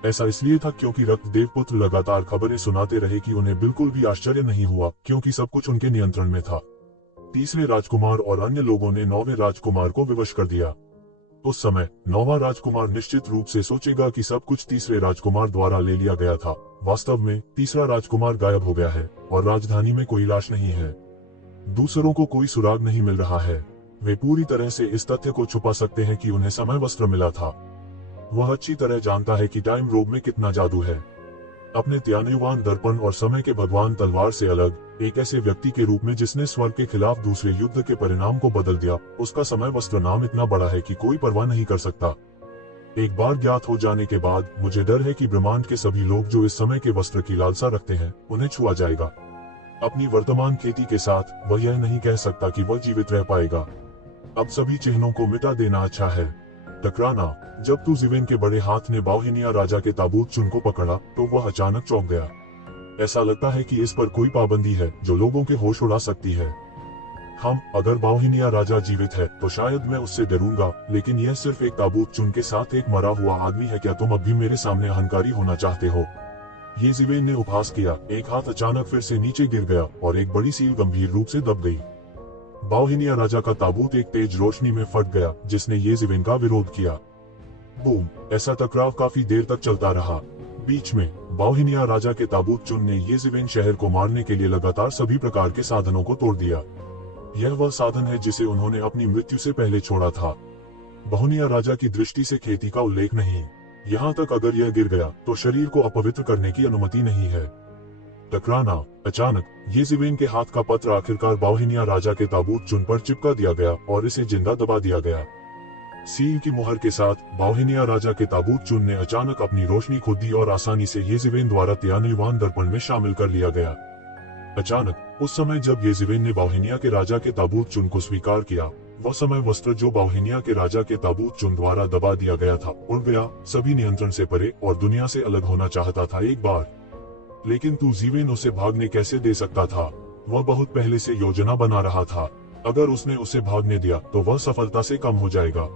ऐसा इसलिए था क्योंकि रक्तदेव पुत्र लगातार खबरें सुनाते रहे कि उन्हें बिल्कुल भी आश्चर्य नहीं हुआ, क्योंकि सब कुछ उनके नियंत्रण में था। तीसरे राजकुमार और अन्य लोगों ने नौवें राजकुमार को विवश कर दिया। उस समय नौवां राजकुमार निश्चित रूप से सोचेगा कि सब कुछ तीसरे राजकुमार द्वारा ले लिया गया था। वास्तव में तीसरा राजकुमार गायब हो गया है और राजधानी में कोई लाश नहीं है। दूसरों को कोई सुराग नहीं मिल रहा है। वे पूरी तरह से इस तथ्य को छुपा सकते हैं कि उन्हें समय वस्त्र मिला था। वह अच्छी तरह जानता है कि टाइम रोब में कितना जादू है। अपने त्यान्युवान दर्पण और समय के भगवान तलवार से अलग, एक ऐसे व्यक्ति के रूप में जिसने स्वर्ग के खिलाफ दूसरे युद्ध के परिणाम को बदल दिया, उसका समय वस्त्र नाम इतना बड़ा है कि कोई परवाह नहीं कर सकता। एक बार ज्ञात हो जाने के बाद मुझे डर है कि ब्रह्मांड के सभी लोग जो इस समय के वस्त्र की लालसा रखते हैं, उन्हें छुआ जाएगा। अपनी वर्तमान खेती के साथ वह यह नहीं कह सकता कि वह जीवित रह पाएगा। अब सभी चिन्हों को मिटा देना अच्छा है। टकराना। जब तू ज़िवेन के बड़े हाथ ने बाउहिनिया राजा के ताबूत चुन को पकड़ा तो वह अचानक चौंक गया। ऐसा लगता है कि इस पर कोई पाबंदी है जो लोगों के होश उड़ा सकती है। अगर बाउहिनिया राजा जीवित है तो शायद मैं उससे डरूंगा, लेकिन यह सिर्फ एक ताबूत चुन के साथ एक मरा हुआ आदमी है। क्या तुम अब भी मेरे सामने अहंकारी होना चाहते हो? ये ज़िवेन ने उपहास किया। एक हाथ अचानक फिर से नीचे गिर गया और एक बड़ी सील गंभीर रूप से दब गई। बाउहिनिया राजा का ताबूत एक तेज रोशनी में फट गया, जिसने ये ज़िवेन का विरोध किया। बूम! ऐसा टकराव काफी देर तक चलता रहा। बीच में बाउहिनिया राजा के ताबूत चुन ने ये ज़िवेन शहर को मारने के लिए लगातार सभी प्रकार के साधनों को तोड़ दिया। यह वह साधन है जिसे उन्होंने अपनी मृत्यु से पहले छोड़ा था। बाउहिनिया राजा की दृष्टि से खेती का उल्लेख नहीं। यहाँ तक अगर यह गिर गया तो शरीर को अपवित्र करने की अनुमति नहीं है। टकराना। अचानक ये ज़िवेन के हाथ का पत्र आखिरकार बाउहिनिया राजा के ताबूत चुन पर चिपका दिया गया और इसे जिंदा दबा दिया गया। सील की मुहर के साथ बाउहिनिया राजा के ताबूत चुन ने अचानक अपनी रोशनी खो दी और आसानी से ये ज़िवेन द्वारा त्यान्युवान दर्पण में शामिल कर लिया गया। अचानक उस समय जब ये ज़िवेन ने बाउहिनिया के राजा के ताबूत चुन को स्वीकार किया, वह समय वस्त्र जो बाउहिनिया के राजा के ताबूत चुन द्वारा दबा दिया गया था उड़ गया, सभी नियंत्रण से परे, और दुनिया से अलग होना चाहता था एक बार। लेकिन तू ज़िवेन उसे भागने कैसे दे सकता था? वह बहुत पहले से योजना बना रहा था। अगर उसने उसे भागने दिया तो वह सफलता से कम हो जाएगा।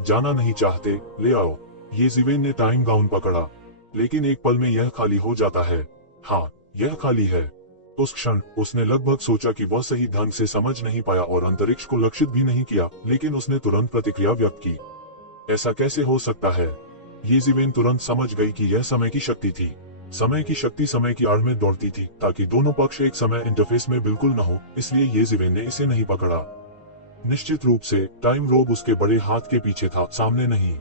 जाना नहीं चाहते? ले आओ। ये ज़िवेन ने टाइम गाउन पकड़ा, लेकिन एक पल में यह खाली हो जाता है। हाँ, यह खाली है। उस क्षण उसने लगभग सोचा कि वह सही ढंग से समझ नहीं पाया और अंतरिक्ष को लक्षित भी नहीं किया, लेकिन उसने तुरंत प्रतिक्रिया व्यक्त की। ऐसा कैसे हो सकता है? ये ज़िवेन तुरंत समझ गई कि यह समय की शक्ति थी। समय की शक्ति समय की आड़ में दौड़ती थी ताकि दोनों पक्ष एक समय इंटरफेस में बिल्कुल न हो, इसलिए ये ज़िवेन ने इसे नहीं पकड़ा। निश्चित रूप से टाइम रोब उसके बड़े हाथ के पीछे था, सामने नहीं।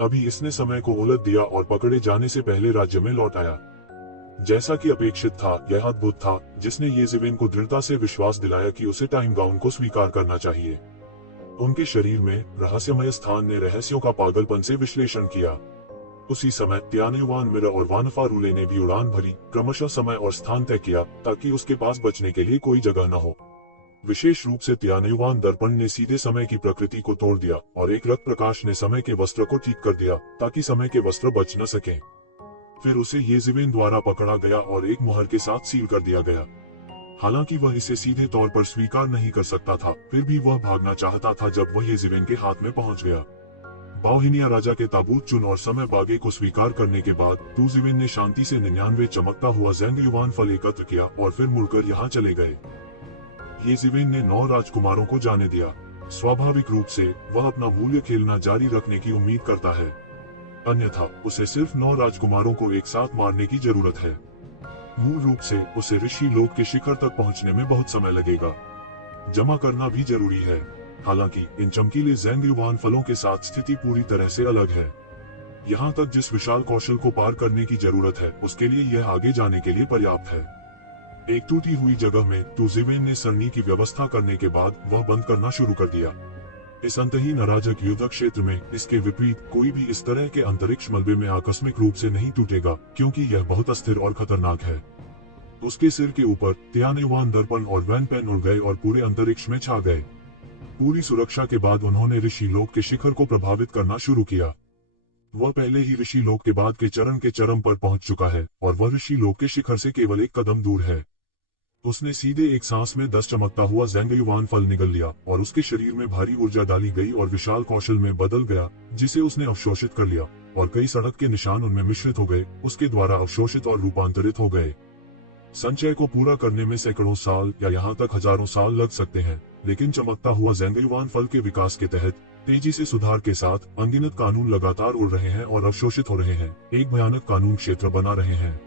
अभी इसने समय को उलट दिया और पकड़े जाने से पहले राज्य में लौट आया। जैसा कि अपेक्षित था, यह अद्भुत था, जिसने ये ज़िवेन को दृढ़ता से विश्वास दिलाया कि उसे टाइम गाउन को स्वीकार करना चाहिए। उनके शरीर में रहस्यमय स्थान ने रहस्यों का पागलपन से विश्लेषण किया। उसी समय तियानेवान मिरा और वानफारूले ने भी उड़ान भरी, क्रमशः समय और स्थान तय किया ताकि उसके पास बचने के लिए कोई जगह न हो। विशेष रूप से तियानेवान दर्पण ने सीधे समय की प्रकृति को तोड़ दिया और एक रक्त प्रकाश ने समय के वस्त्र को ठीक कर दिया ताकि समय के वस्त्र बच न सकें। फिर उसे येजिवेन द्वारा पकड़ा गया और एक मुहर के साथ सील कर दिया गया। हालांकि वह इसे सीधे तौर पर स्वीकार नहीं कर सकता था, फिर भी वह भागना चाहता था जब वह येजिवेन के हाथ में पहुंच गया। बाओहिनिया राजा के ताबूत चुन और समय बागे को स्वीकार करने के बाद तुजिवेन ने शांति से 99 चमकता हुआ ज़ेंगयुआन फल एकत्र किया और फिर मुड़कर यहाँ चले गए। येजिवेन ने 9 राजकुमारों को जाने दिया। स्वाभाविक रूप से वह अपना मूल्य खेलना जारी रखने की उम्मीद करता है, अन्यथा उसे सिर्फ 9 राजकुमारों को एक साथ मारने की जरूरत है। मूल रूप से उसे ऋषि लोक के शिखर तक पहुंचने में बहुत समय लगेगा। जमा करना भी जरूरी है। हालांकि इन चमकीले ज़ेंगयुआन फलों के साथ स्थिति पूरी तरह से अलग है। यहाँ तक जिस विशाल कौशल को पार करने की जरूरत है उसके लिए यह आगे जाने के लिए पर्याप्त है। एक टूटी हुई जगह में तुजिवेन ने सरनी की व्यवस्था करने के बाद वह बंद करना शुरू कर दिया। इस अंतहीन अराजक युद्ध क्षेत्र में इसके विपरीत कोई भी इस तरह के अंतरिक्ष मलबे में आकस्मिक रूप से नहीं टूटेगा, क्योंकि यह बहुत अस्थिर और खतरनाक है। उसके सिर के ऊपर तियानेवान दर्पण और वैनपेन उड़ गए और पूरे अंतरिक्ष में छा गए। पूरी सुरक्षा के बाद उन्होंने ऋषि लोक के शिखर को प्रभावित करना शुरू किया। वह पहले ही ऋषि लोक के बाद के चरम पर पहुंच चुका है और वह ऋषि लोक के शिखर से केवल एक कदम दूर है। उसने सीधे एक सांस में 10 चमकता हुआ ज़ेंगयुआन फल निगल लिया और उसके शरीर में भारी ऊर्जा डाली गई और विशाल कौशल में बदल गया, जिसे उसने अवशोषित कर लिया और कई सड़क के निशान उनमें मिश्रित हो गए, उसके द्वारा अवशोषित और रूपांतरित हो गए। संचय को पूरा करने में सैकड़ों साल या यहाँ तक हजारों साल लग सकते हैं, लेकिन चमकता हुआ ज़ेंगयुआन फल के विकास के तहत तेजी से सुधार के साथ अनगिनत कानून लगातार उड़ रहे हैं और अवशोषित हो रहे हैं, एक भयानक कानून क्षेत्र बना रहे हैं।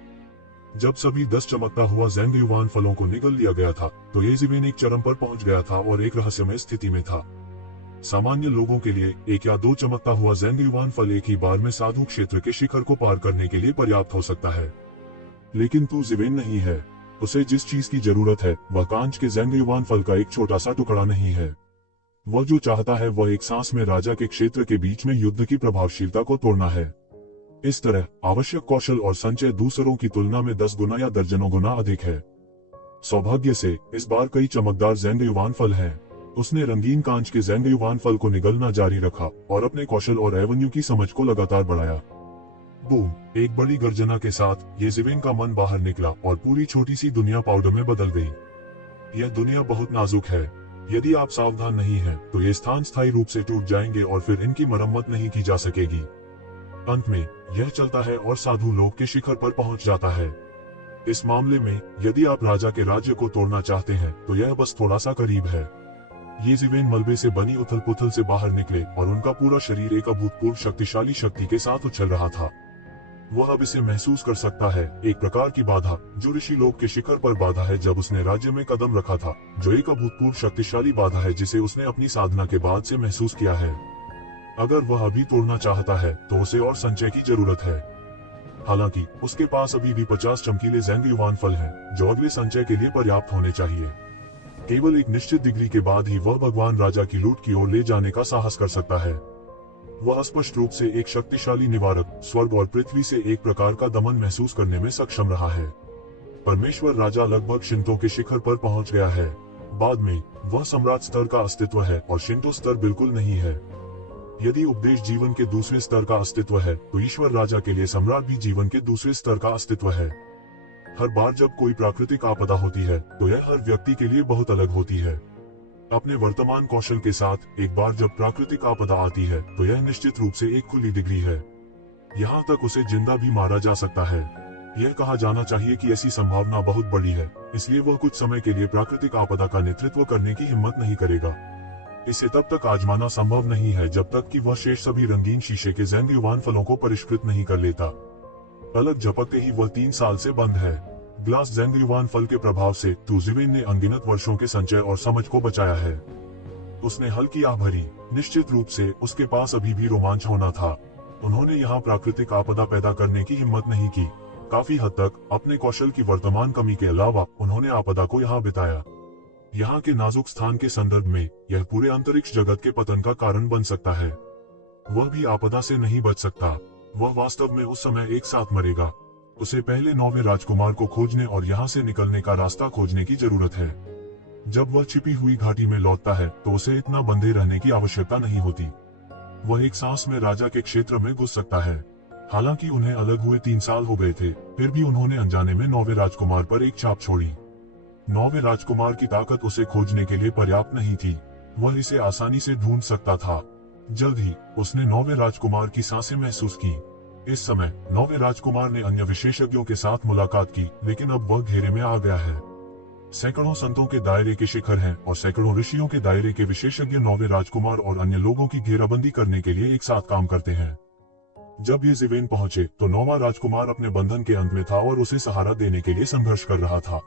जब सभी 10 चमकता हुआ ज़ेंगयुआन फलों को निगल लिया गया था तो येजिवेन एक चरम पर पहुंच गया था और एक रहस्यमय स्थिति में था। सामान्य लोगों के लिए 1 या 2 चमकता हुआ ज़ेंगयुआन फल एक ही बार में साधु क्षेत्र के शिखर को पार करने के लिए पर्याप्त हो सकता है, लेकिन तुजिवेन नहीं है। उसे जिस चीज की जरूरत है वह कांच के ज़ेंगयुआन फल का एक छोटा सा टुकड़ा नहीं है। वह जो चाहता है वह एक सांस में राजा के क्षेत्र के बीच में युद्ध की प्रभावशीलता को तोड़ना है। इस तरह आवश्यक कौशल और संचय दूसरों की तुलना में 10 गुना या दर्जनों गुना अधिक है। सौभाग्य से इस बार कई चमकदार ज़ेंगयुआन फल हैं। उसने रंगीन कांच के ज़ेंगयुआन फल को निगलना जारी रखा और अपने कौशल और एवन्यू की समझ को लगातार बढ़ाया। बूम! एक बड़ी गर्जना के साथ येजिवेन का मन बाहर निकला और पूरी छोटी सी दुनिया पाउडर में बदल गई। यह दुनिया बहुत नाजुक है। यदि आप सावधान नहीं हैं, तो ये स्थान स्थायी रूप से टूट जाएंगे और फिर इनकी मरम्मत नहीं की जा सकेगी। अंत में यह चलता है और साधु लोक के शिखर पर पहुंच जाता है। इस मामले में यदि आप राजा के राज्य को तोड़ना चाहते हैं तो यह बस थोड़ा सा करीब है। येजिवेन मलबे से बनी उथल पुथल से बाहर निकले और उनका पूरा शरीर एक अभूतपूर्व शक्तिशाली शक्ति के साथ उछल रहा था। वह अब इसे महसूस कर सकता है, एक प्रकार की बाधा जो ऋषि लोक के शिखर पर बाधा है जब उसने राज्य में कदम रखा था, जो एक अभूतपूर्व शक्तिशाली बाधा है जिसे उसने अपनी साधना के बाद से महसूस किया है। अगर वह अभी तोड़ना चाहता है तो उसे और संचय की जरूरत है। हालांकि उसके पास अभी भी 50 चमकीले ज़ेंगयुआन फल हैं, जो अगले संचय के लिए पर्याप्त होने चाहिए। केवल एक निश्चित डिग्री के बाद ही वह भगवान राजा की लूट की ओर ले जाने का साहस कर सकता है। वह स्पष्ट रूप से एक शक्तिशाली निवारक, स्वर्ग और पृथ्वी से एक प्रकार का दमन महसूस करने में सक्षम रहा है। परमेश्वर राजा लगभग शिंतो के शिखर पर पहुंच गया है। बाद में वह सम्राट स्तर का अस्तित्व है और शिंतो स्तर बिल्कुल नहीं है। यदि उपदेश जीवन के दूसरे स्तर का अस्तित्व है तो ईश्वर राजा के लिए सम्राट भी जीवन के दूसरे स्तर का अस्तित्व है। हर बार जब कोई प्राकृतिक आपदा होती है तो यह हर व्यक्ति के लिए बहुत अलग होती है। अपने वर्तमान कौशल के साथ एक बार जब प्राकृतिक आपदा आती है तो यह निश्चित रूप से एक खुली डिग्री है। यहाँ तक उसे जिंदा भी मारा जा सकता है। यह कहा जाना चाहिए कि ऐसी संभावना बहुत बड़ी है, इसलिए वह कुछ समय के लिए प्राकृतिक आपदा का नेतृत्व करने की हिम्मत नहीं करेगा। इसे तब तक आजमाना संभव नहीं है जब तक कि वह शेष सभी रंगीन शीशे के ज़ेंगयुआन फलों को परिष्कृत नहीं कर लेता। पलक झपकते ही वह 3 साल से बंद है। ग्लास ज़ेंगयुआन फल के प्रभाव से तुजिवेन ने अनगिनत वर्षों के संचय और समझ को बचाया है। उसने हल्की आह भरी। निश्चित रूप से उसके पास अभी भी रोमांच होना था। उन्होंने यहाँ प्राकृतिक आपदा पैदा करने की हिम्मत नहीं की। काफी हद तक अपने कौशल की वर्तमान कमी के अलावा उन्होंने आपदा को यहाँ बिताया। यहाँ के नाजुक स्थान के संदर्भ में यह पूरे अंतरिक्ष जगत के पतन का कारण बन सकता है। वह भी आपदा से नहीं बच सकता। वह वास्तव में उस समय एक साथ मरेगा। उसे पहले 9वें राजकुमार को खोजने और यहाँ से निकलने का रास्ता खोजने की जरूरत है। जब वह छिपी हुई घाटी में लौटता है तो उसे इतना बंधे रहने की आवश्यकता नहीं होती। वह एक सांस में राजा के क्षेत्र में घुस सकता है। हालांकि उन्हें अलग हुए 3 साल हो गए थे, फिर भी उन्होंने अनजाने में 9वें राजकुमार पर एक छाप छोड़ी। 9वें राजकुमार की ताकत उसे खोजने के लिए पर्याप्त नहीं थी। वह इसे आसानी से ढूंढ सकता था। जल्द ही उसने 9वें राजकुमार की सांसें महसूस की। इस समय 9वें राजकुमार ने अन्य विशेषज्ञों के साथ मुलाकात की, लेकिन अब वह घेरे में आ गया है। सैकड़ों संतों के दायरे के शिखर हैं और सैकड़ों ऋषियों के दायरे के विशेषज्ञ 9वें राजकुमार और अन्य लोगों की घेराबंदी करने के लिए एक साथ काम करते हैं। जब ये ज़िवेन पहुंचे तो 9वां राजकुमार अपने बंधन के अंत में था और उसे सहारा देने के लिए संघर्ष कर रहा था।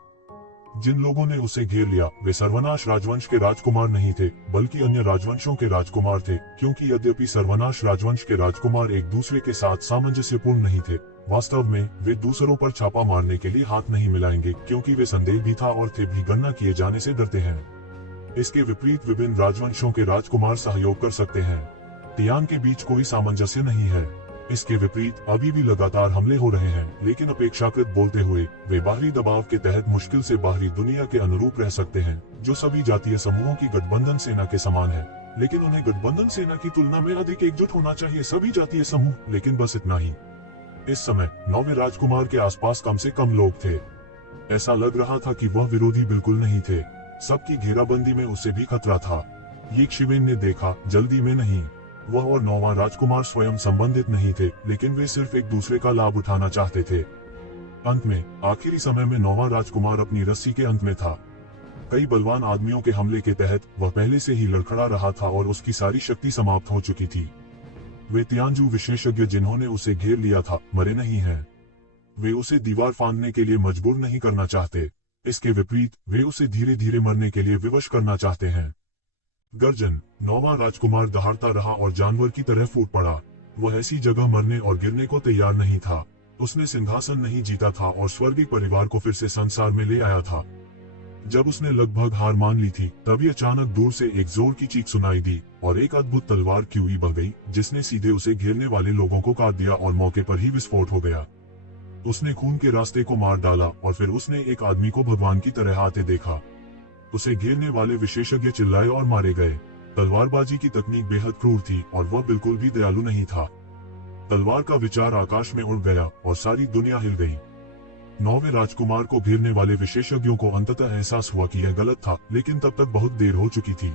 जिन लोगों ने उसे घेर लिया वे सर्वनाश राजवंश के राजकुमार नहीं थे, बल्कि अन्य राजवंशों के राजकुमार थे। क्योंकि यद्यपि सर्वनाश राजवंश के राजकुमार एक दूसरे के साथ सामंजस्यपूर्ण नहीं थे, वास्तव में वे दूसरों पर छापा मारने के लिए हाथ नहीं मिलाएंगे, क्योंकि वे संदेह भी था और थे भी गणना किए जाने से डरते हैं। इसके विपरीत विभिन्न राजवंशों के राजकुमार सहयोग कर सकते हैं। तियान के बीच कोई सामंजस्य नहीं है। इसके विपरीत अभी भी लगातार हमले हो रहे हैं, लेकिन अपेक्षाकृत बोलते हुए वे बाहरी दबाव के तहत मुश्किल से बाहरी दुनिया के अनुरूप रह सकते हैं, जो सभी जातीय समूहों की गठबंधन सेना के समान है। लेकिन उन्हें गठबंधन सेना की तुलना में अधिक एकजुट होना चाहिए, सभी जातीय समूह, लेकिन बस इतना ही। इस समय 9वें राजकुमार के आसपास कम से कम लोग थे। ऐसा लग रहा था कि वह विरोधी बिल्कुल नहीं थे। सबकी घेराबंदी में उसे भी खतरा था। ये शिवेन ने देखा, जल्दी में नहीं। वह और 9वां राजकुमार स्वयं संबंधित नहीं थे, लेकिन वे सिर्फ एक दूसरे का लाभ उठाना चाहते थे। अंत में आखिरी समय में 9वां राजकुमार अपनी रस्सी के अंत में था। कई बलवान आदमियों के हमले के तहत वह पहले से ही लड़खड़ा रहा था और उसकी सारी शक्ति समाप्त हो चुकी थी। वे तियानजू विशेषज्ञ जिन्होंने उसे घेर लिया था मरे नहीं हैं। वे उसे दीवार फांदने के लिए मजबूर नहीं करना चाहते। इसके विपरीत वे उसे धीरे धीरे मरने के लिए विवश करना चाहते हैं। गर्जन। 9वां राजकुमार दहाड़ता रहा और जानवर की तरह फूट पड़ा। वह ऐसी जगह मरने और गिरने को तैयार नहीं था। उसने सिंहासन नहीं जीता था और स्वर्गीय परिवार को फिर से संसार में ले आया था। जब उसने लगभग हार मान ली थी, तभी अचानक दूर से एक जोर की चीख सुनाई दी और एक अद्भुत तलवार क्यूई बह गई, जिसने सीधे उसे घेरने वाले लोगों को काट दिया और मौके पर ही विस्फोट हो गया। उसने खून के रास्ते को मार डाला और फिर उसने एक आदमी को भगवान की तरह आते देखा। उसे घेरने वाले विशेषज्ञ चिल्लाए और मारे गए। तलवारबाजी की तकनीक बेहद क्रूर थी और वह बिल्कुल भी दयालु नहीं था। तलवार का विचार आकाश में उड़ गया और सारी दुनिया हिल गई। 9वें राजकुमार को घेरने वाले विशेषज्ञों को अंततः एहसास हुआ कि यह गलत था, लेकिन तब तक बहुत देर हो चुकी थी।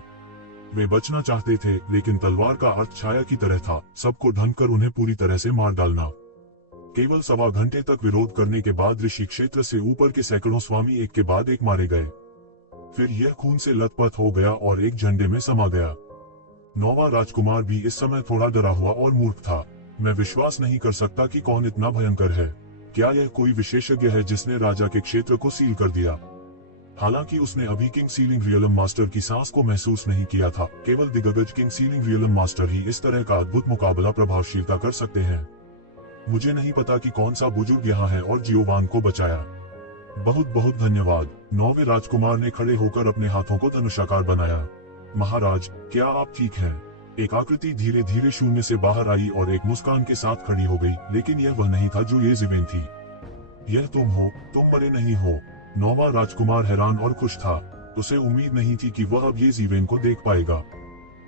वे बचना चाहते थे, लेकिन तलवार का अर्थ छाया की तरह था, सबको ढंग कर उन्हें पूरी तरह से मार डालना। केवल 1.25 घंटे तक विरोध करने के बाद ऋषि क्षेत्र से ऊपर के सैकड़ों स्वामी एक के बाद एक मारे गए। फिर यह खून से लथपथ हो गया और एक झंडे में समा गया। 9वां राजकुमार भी इस समय थोड़ा डरा हुआ और मूर्ख था। मैं विश्वास नहीं कर सकता कि कौन इतना भयंकर है। क्या यह कोई विशेषज्ञ है जिसने राजा के क्षेत्र को सील कर दिया? हालांकि उसने अभी किंग सीलिंग रियलम मास्टर की सांस को महसूस नहीं किया था। केवल दिग्गज किंग सीलिंग रियलम मास्टर ही इस तरह का अद्भुत मुकाबला प्रभावशीलता कर सकते हैं। मुझे नहीं पता कि कौन सा बुजुर्ग यहाँ है और जियोवान को बचाया। बहुत बहुत धन्यवाद। 9वें राजकुमार ने खड़े होकर अपने हाथों को धनुषाकार बनाया। महाराज, क्या आप ठीक हैं? एक आकृति धीरे धीरे शून्य से बाहर आई और एक मुस्कान के साथ खड़ी हो गई, लेकिन यह वह नहीं था जो ये ज़िवेन थी। यह तुम हो, तुम मरे नहीं हो। 9वां राजकुमार हैरान और खुश था। उसे उम्मीद नहीं थी कि वह अब ये ज़िवेन को देख पाएगा।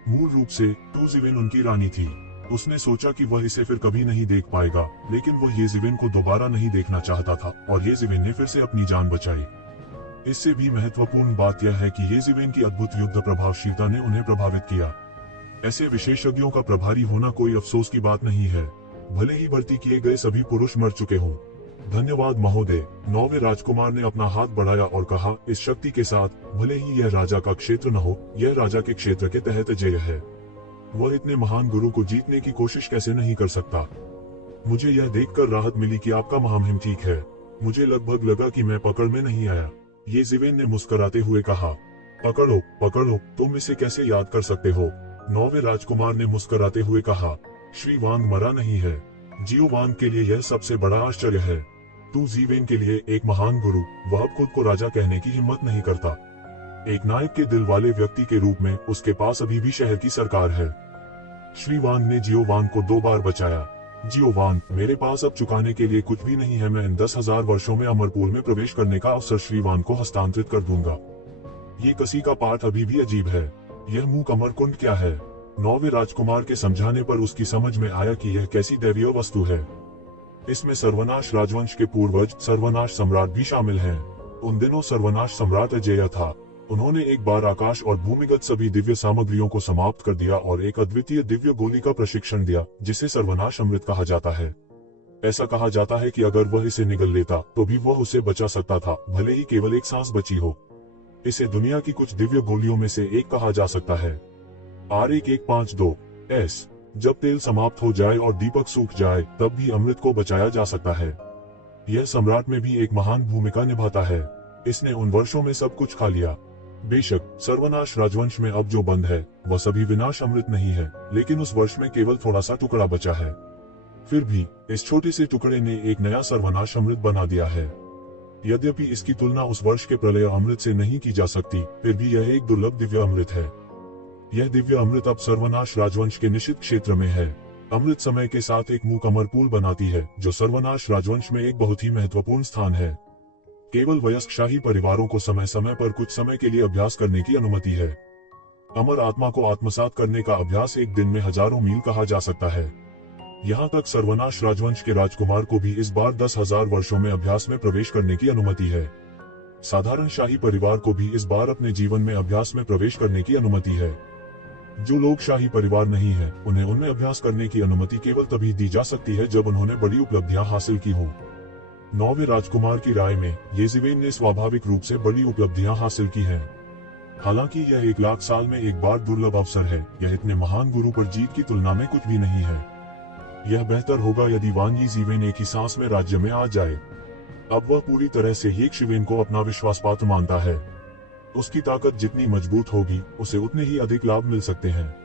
मूल रूप से तो ज़िवेन उनकी रानी थी। उसने सोचा कि वह इसे फिर कभी नहीं देख पाएगा, लेकिन वह ये ज़िवेन को दोबारा नहीं देखना चाहता था और ये ज़िवेन ने फिर से अपनी जान बचाई। इससे भी महत्वपूर्ण बात यह है कि ये ज़िवेन की अद्भुत युद्ध प्रभावशीलता ने उन्हें प्रभावित किया। ऐसे विशेषज्ञों का प्रभारी होना कोई अफसोस की बात नहीं है, भले ही भर्ती किए गए सभी पुरुष मर चुके हों। धन्यवाद महोदय। 9वें राजकुमार ने अपना हाथ बढ़ाया और कहा, इस शक्ति के साथ, भले ही यह राजा का क्षेत्र न हो, यह राजा के क्षेत्र के तहत जय है। वह इतने महान गुरु को जीतने की कोशिश कैसे नहीं कर सकता? मुझे यह देखकर राहत मिली कि आपका महामहिम ठीक है। मुझे लगभग लगा कि मैं पकड़ में नहीं आया। ये ज़िवेन ने मुस्कुराते हुए कहा। पकड़ो, पकड़ो, तुम इसे कैसे याद कर सकते हो? 9वें राजकुमार ने मुस्कुराते हुए कहा, श्री वांग मरा नहीं है। जियो वांग के लिए यह सबसे बड़ा आश्चर्य है। तू ज़िवेन के लिए एक महान गुरु, वह अब खुद को राजा कहने की हिम्मत नहीं करता। एक नायक के दिल वाले व्यक्ति के रूप में उसके पास अभी भी शहर की सरकार है। श्री वांग ने जियो वांग को 2 बार बचाया। जियोवान, मेरे पास अब चुकाने के लिए कुछ भी नहीं है। मैं इन 10,000 वर्षों में अमरपूल में प्रवेश करने का अवसर श्रीवान को हस्तांतरित कर दूंगा। ये कसी का पाठ अभी भी अजीब है। यह मूक अमरकुंड क्या है? 9वें राजकुमार के समझाने पर उसकी समझ में आया कि यह कैसी दैवीय वस्तु है। इसमें सर्वनाश राजवंश के पूर्वज सर्वनाश सम्राट भी शामिल हैं। उन दिनों सर्वनाश सम्राट अजेय था। उन्होंने एक बार आकाश और भूमिगत सभी दिव्य सामग्रियों को समाप्त कर दिया और एक अद्वितीय दिव्य गोली का प्रशिक्षण दिया, जिसे सर्वनाश अमृत कहा जाता है। ऐसा कहा जाता है कि अगर वह इसे निगल लेता तो भी वह उसे बचा सकता था, भले ही केवल एक सांस बची हो। इसे दुनिया की कुछ दिव्य गोलियों में से एक कहा जा सकता है। R1152S। जब तेल समाप्त हो जाए और दीपक सूख जाए, तब भी अमृत को बचाया जा सकता है। यह सम्राट में भी एक महान भूमिका निभाता है। इसने उन वर्षों में सब कुछ खा लिया। बेशक सर्वनाश राजवंश में अब जो बंद है वह सभी विनाश अमृत नहीं है, लेकिन उस वर्ष में केवल थोड़ा सा टुकड़ा बचा है। फिर भी इस छोटे से टुकड़े ने एक नया सर्वनाश अमृत बना दिया है। यद्यपि इसकी तुलना उस वर्ष के प्रलय अमृत से नहीं की जा सकती, फिर भी यह एक दुर्लभ दिव्य अमृत है। यह दिव्य अमृत अब सर्वनाश राजवंश के निश्चित क्षेत्र में है। अमृत समय के साथ एक मूक अमरपूल बनाती है, जो सर्वनाश राजवंश में एक बहुत ही महत्वपूर्ण स्थान है। केवल वयस्क शाही परिवारों को समय समय पर कुछ समय के लिए अभ्यास करने की अनुमति है। अमर आत्मा को आत्मसात करने का अभ्यास एक दिन में हजारों मील कहा जा सकता है। यहाँ तक सर्वनाश राजवंश के राजकुमार को भी इस बार 10,000 वर्षों में अभ्यास में प्रवेश करने की अनुमति है। साधारण शाही परिवार को भी इस बार अपने जीवन में अभ्यास में प्रवेश करने की अनुमति है। जो लोग शाही परिवार नहीं है, उन्हें उनमें अभ्यास करने की अनुमति केवल तभी दी जा सकती है जब उन्होंने बड़ी उपलब्धियां हासिल की हो। 9वें राजकुमार की राय में येज़िवेन ने स्वाभाविक रूप से बड़ी उपलब्धियां हासिल की हैं। हालांकि यह 1,00,000 साल में एक बार दुर्लभ अवसर है। यह इतने महान गुरु पर जीत की तुलना में कुछ भी नहीं है। यह बेहतर होगा यदि वान येज़िवेन एक ही सांस में राज्य में आ जाए। अब वह पूरी तरह से येज़िवेन को अपना विश्वास पात्र मानता है। उसकी ताकत जितनी मजबूत होगी, उसे उतने ही अधिक लाभ मिल सकते हैं।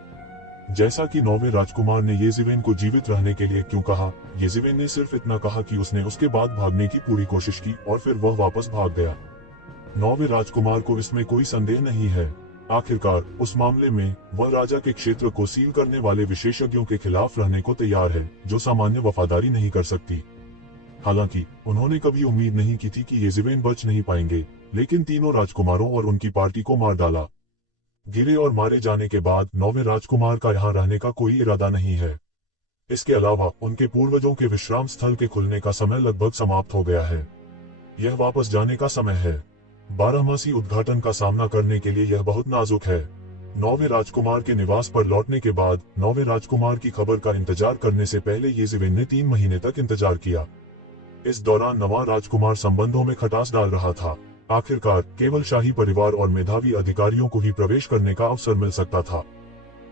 जैसा कि 9वें राजकुमार ने येज़िवेन को जीवित रहने के लिए क्यों कहा, येज़िवेन ने सिर्फ इतना कहा कि उसने उसके बाद भागने की पूरी कोशिश की और फिर वह वापस भाग गया। 9वें राजकुमार को इसमें कोई संदेह नहीं है। आखिरकार उस मामले में वह राजा के क्षेत्र को सील करने वाले विशेषज्ञों के खिलाफ रहने को तैयार है, जो सामान्य वफादारी नहीं कर सकती। हालांकि उन्होंने कभी उम्मीद नहीं की थी कि येज़िवेन बच नहीं पाएंगे, लेकिन तीनों राजकुमारों और उनकी पार्टी को मार डाला। गिरे और मारे जाने के बाद 9वें राजकुमार का यहाँ रहने का कोई इरादा नहीं है। इसके अलावा उनके पूर्वजों के विश्राम स्थल के खुलने का समय लगभग समाप्त हो गया है। यह वापस जाने का समय है। 12मासी उद्घाटन का सामना करने के लिए यह बहुत नाजुक है। 9वें राजकुमार के निवास पर लौटने के बाद 9वें राजकुमार की खबर का इंतजार करने से पहले येज़िवेन ने 3 महीने तक इंतजार किया। इस दौरान नवा राजकुमार संबंधों में खटास डाल रहा था। आखिरकार केवल शाही परिवार और मेधावी अधिकारियों को ही प्रवेश करने का अवसर मिल सकता था।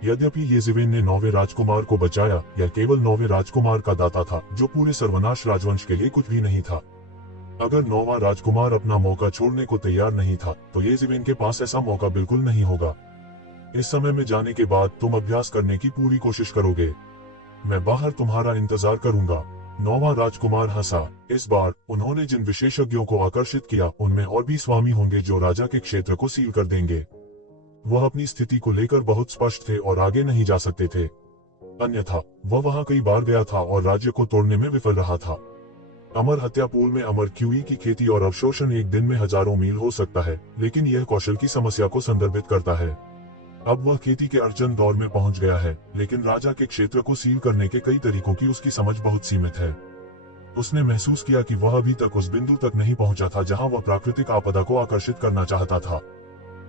यद्यपि येज़िवेन ने 9वें राजकुमार को बचाया, यह केवल 9वें राजकुमार का दाता था, जो पूरे सर्वनाश राजवंश के लिए कुछ भी नहीं था। अगर 9वां राजकुमार अपना मौका छोड़ने को तैयार नहीं था, तो येज़िवेन के पास ऐसा मौका बिल्कुल नहीं होगा। इस समय में जाने के बाद तुम अभ्यास करने की पूरी कोशिश करोगे। मैं बाहर तुम्हारा इंतजार करूंगा। 9वां राजकुमार हंसा। इस बार उन्होंने जिन विशेषज्ञों को आकर्षित किया, उनमें और भी स्वामी होंगे जो राजा के क्षेत्र को सील कर देंगे। वह अपनी स्थिति को लेकर बहुत स्पष्ट थे और आगे नहीं जा सकते थे। अन्यथा वह वहां कई बार गया था और राज्य को तोड़ने में विफल रहा था। अमर हत्या पूल में अमर क्यूई की खेती और अवशोषण एक दिन में हजारों मील हो सकता है, लेकिन यह कौशल की समस्या को संदर्भित करता है। अब वह खेती के अर्जन दौर में पहुंच गया है, लेकिन राजा के क्षेत्र को सील करने के कई तरीकों की उसकी समझ बहुत सीमित है। उसने महसूस किया कि वह अभी तक उस बिंदु तक नहीं पहुंचा था जहां वह प्राकृतिक आपदा को आकर्षित करना चाहता था।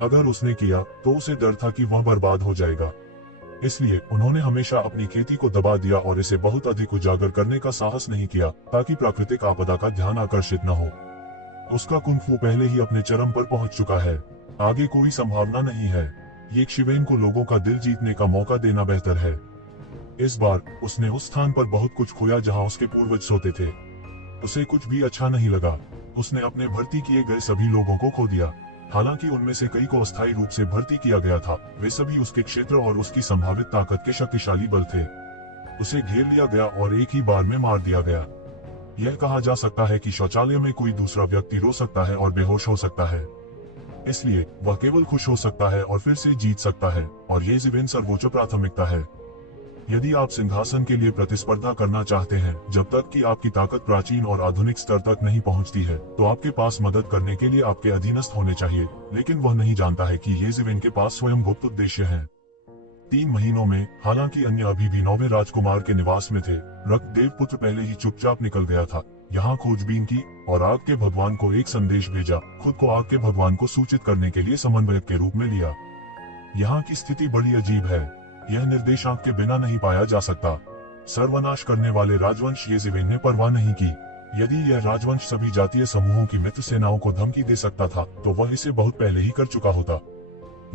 अगर उसने किया तो उसे डर था कि वह बर्बाद हो जाएगा। इसलिए उन्होंने हमेशा अपनी खेती को दबा दिया और इसे बहुत अधिक उजागर करने का साहस नहीं किया, ताकि प्राकृतिक आपदा का ध्यान आकर्षित न हो। उसका कुंग-फू पहले ही अपने चरम पर पहुंच चुका है। आगे कोई संभावना नहीं है। येज़िवेन को लोगों का दिल जीतने का मौका देना बेहतर है। इस बार उसने उस स्थान पर बहुत कुछ खोया जहां उसके पूर्वज सोते थे। उसे कुछ भी अच्छा नहीं लगा। उसने अपने भर्ती किए गए सभी लोगों को खो दिया। हालांकि उनमें से कई को अस्थायी रूप से भर्ती किया गया था, वे सभी उसके क्षेत्र और उसकी संभावित ताकत के शक्तिशाली बल थे। उसे घेर लिया गया और एक ही बार में मार दिया गया। यह कहा जा सकता है कि शौचालय में कोई दूसरा व्यक्ति रो सकता है और बेहोश हो सकता है, इसलिए वह केवल खुश हो सकता है और फिर से जीत सकता है, और येज़िवेन सर्वोच्च प्राथमिकता है। यदि आप सिंहासन के लिए प्रतिस्पर्धा करना चाहते हैं जब तक कि आपकी ताकत प्राचीन और आधुनिक स्तर तक नहीं पहुंचती है, तो आपके पास मदद करने के लिए आपके अधीनस्थ होने चाहिए, लेकिन वह नहीं जानता है कि ये जिवेन के पास स्वयं गुप्त उद्देश्य है। 3 महीनों में, हालांकि अन्य अभी भी 9वें राजकुमार के निवास में थे, रक्त देवपुत्र पहले ही चुपचाप निकल गया था। यहाँ खोजबीन की और आग के भगवान को एक संदेश भेजा, खुद को आग के भगवान को सूचित करने के लिए समन्वयक के रूप में लिया। यहाँ की स्थिति बड़ी अजीब है। यह निर्देशांक के बिना नहीं पाया जा सकता। सर्वनाश करने वाले राजवंश ये जिवेन ने परवाह नहीं की। यदि यह राजवंश सभी जातीय समूहों की मित्र सेनाओं को धमकी दे सकता था, तो वह इसे बहुत पहले ही कर चुका होता।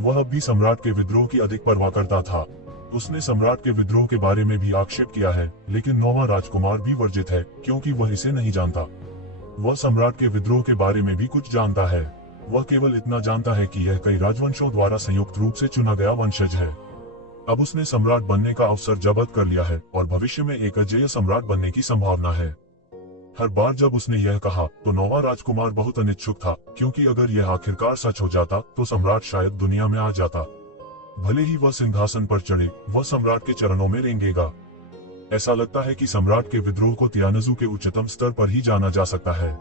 वह अब भी सम्राट के विद्रोह की अधिक परवाह करता था। उसने सम्राट के विद्रोह के बारे में भी आक्षेप किया है, लेकिन 9वां राजकुमार भी वर्जित है, क्योंकि वह इसे नहीं जानता। वह सम्राट के विद्रोह के बारे में भी कुछ जानता है। वह केवल इतना जानता है कि यह कई राजवंशों द्वारा संयुक्त रूप से चुना गया वंशज है। अब उसने सम्राट बनने का अवसर जब्त कर लिया है और भविष्य में एक अजेय सम्राट बनने की संभावना है। हर बार जब उसने यह कहा, तो 9वां राजकुमार बहुत अनिच्छुक था, क्योंकि अगर यह आखिरकार सच हो जाता तो सम्राट शायद दुनिया में आ जाता। भले ही वह सिंहासन पर चढ़े, वह सम्राट के चरणों में रेंगेगा। ऐसा लगता है कि सम्राट के विद्रोह को तियानजू के उच्चतम स्तर पर ही जाना जा सकता है।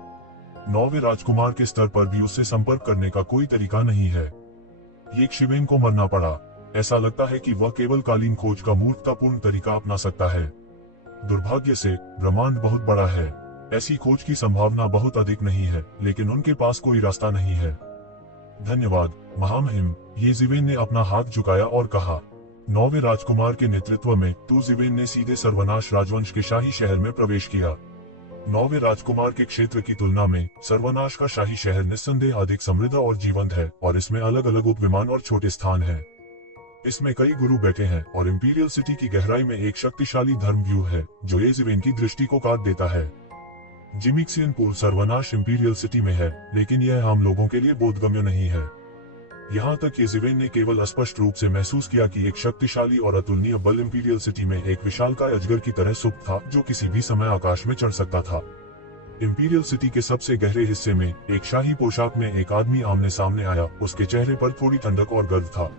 9वें राजकुमार के स्तर पर भी उससे संपर्क करने का कोई तरीका नहीं है। ये शिवेन को मरना पड़ा। ऐसा लगता है कि वह केवल कालीन खोज का मूर्खतापूर्ण तरीका अपना सकता है। दुर्भाग्य से ब्रह्मांड बहुत बड़ा है। ऐसी खोज की संभावना बहुत अधिक नहीं है, लेकिन उनके पास कोई रास्ता नहीं है। धन्यवाद महामहिम। ये जिवेन ने अपना हाथ झुकाया और कहा। 9वें राजकुमार के नेतृत्व में जिवेन ने सीधे सर्वनाश राजवंश के शाही शहर में प्रवेश किया। 9वें राजकुमार के क्षेत्र की तुलना में सर्वनाश का शाही शहर निस्संदेह अधिक समृद्ध और जीवंत है, और इसमें अलग अलग उपविमान और छोटे स्थान हैं। इसमें कई गुरु बैठे हैं और इंपीरियल सिटी की गहराई में एक शक्तिशाली धर्म व्यू है, जो ये जिवेन की दृष्टि को काट देता है। जिमिक्सियन पूल सर्वनाश इंपीरियल सिटी में है, लेकिन यह आम लोगों के लिए बोधगम्य नहीं है। यहाँ तक कि जिवेन ने केवल स्पष्ट रूप से महसूस किया कि एक शक्तिशाली और अतुलनीय बल इंपीरियल सिटी में एक विशालकाय अजगर की तरह सुप्त था, जो किसी भी समय आकाश में चढ़ सकता था। इंपीरियल सिटी के सबसे गहरे हिस्से में एक शाही पोशाक में एक आदमी आमने सामने आया। उसके चेहरे पर थोड़ी ठंडक और गर्व था।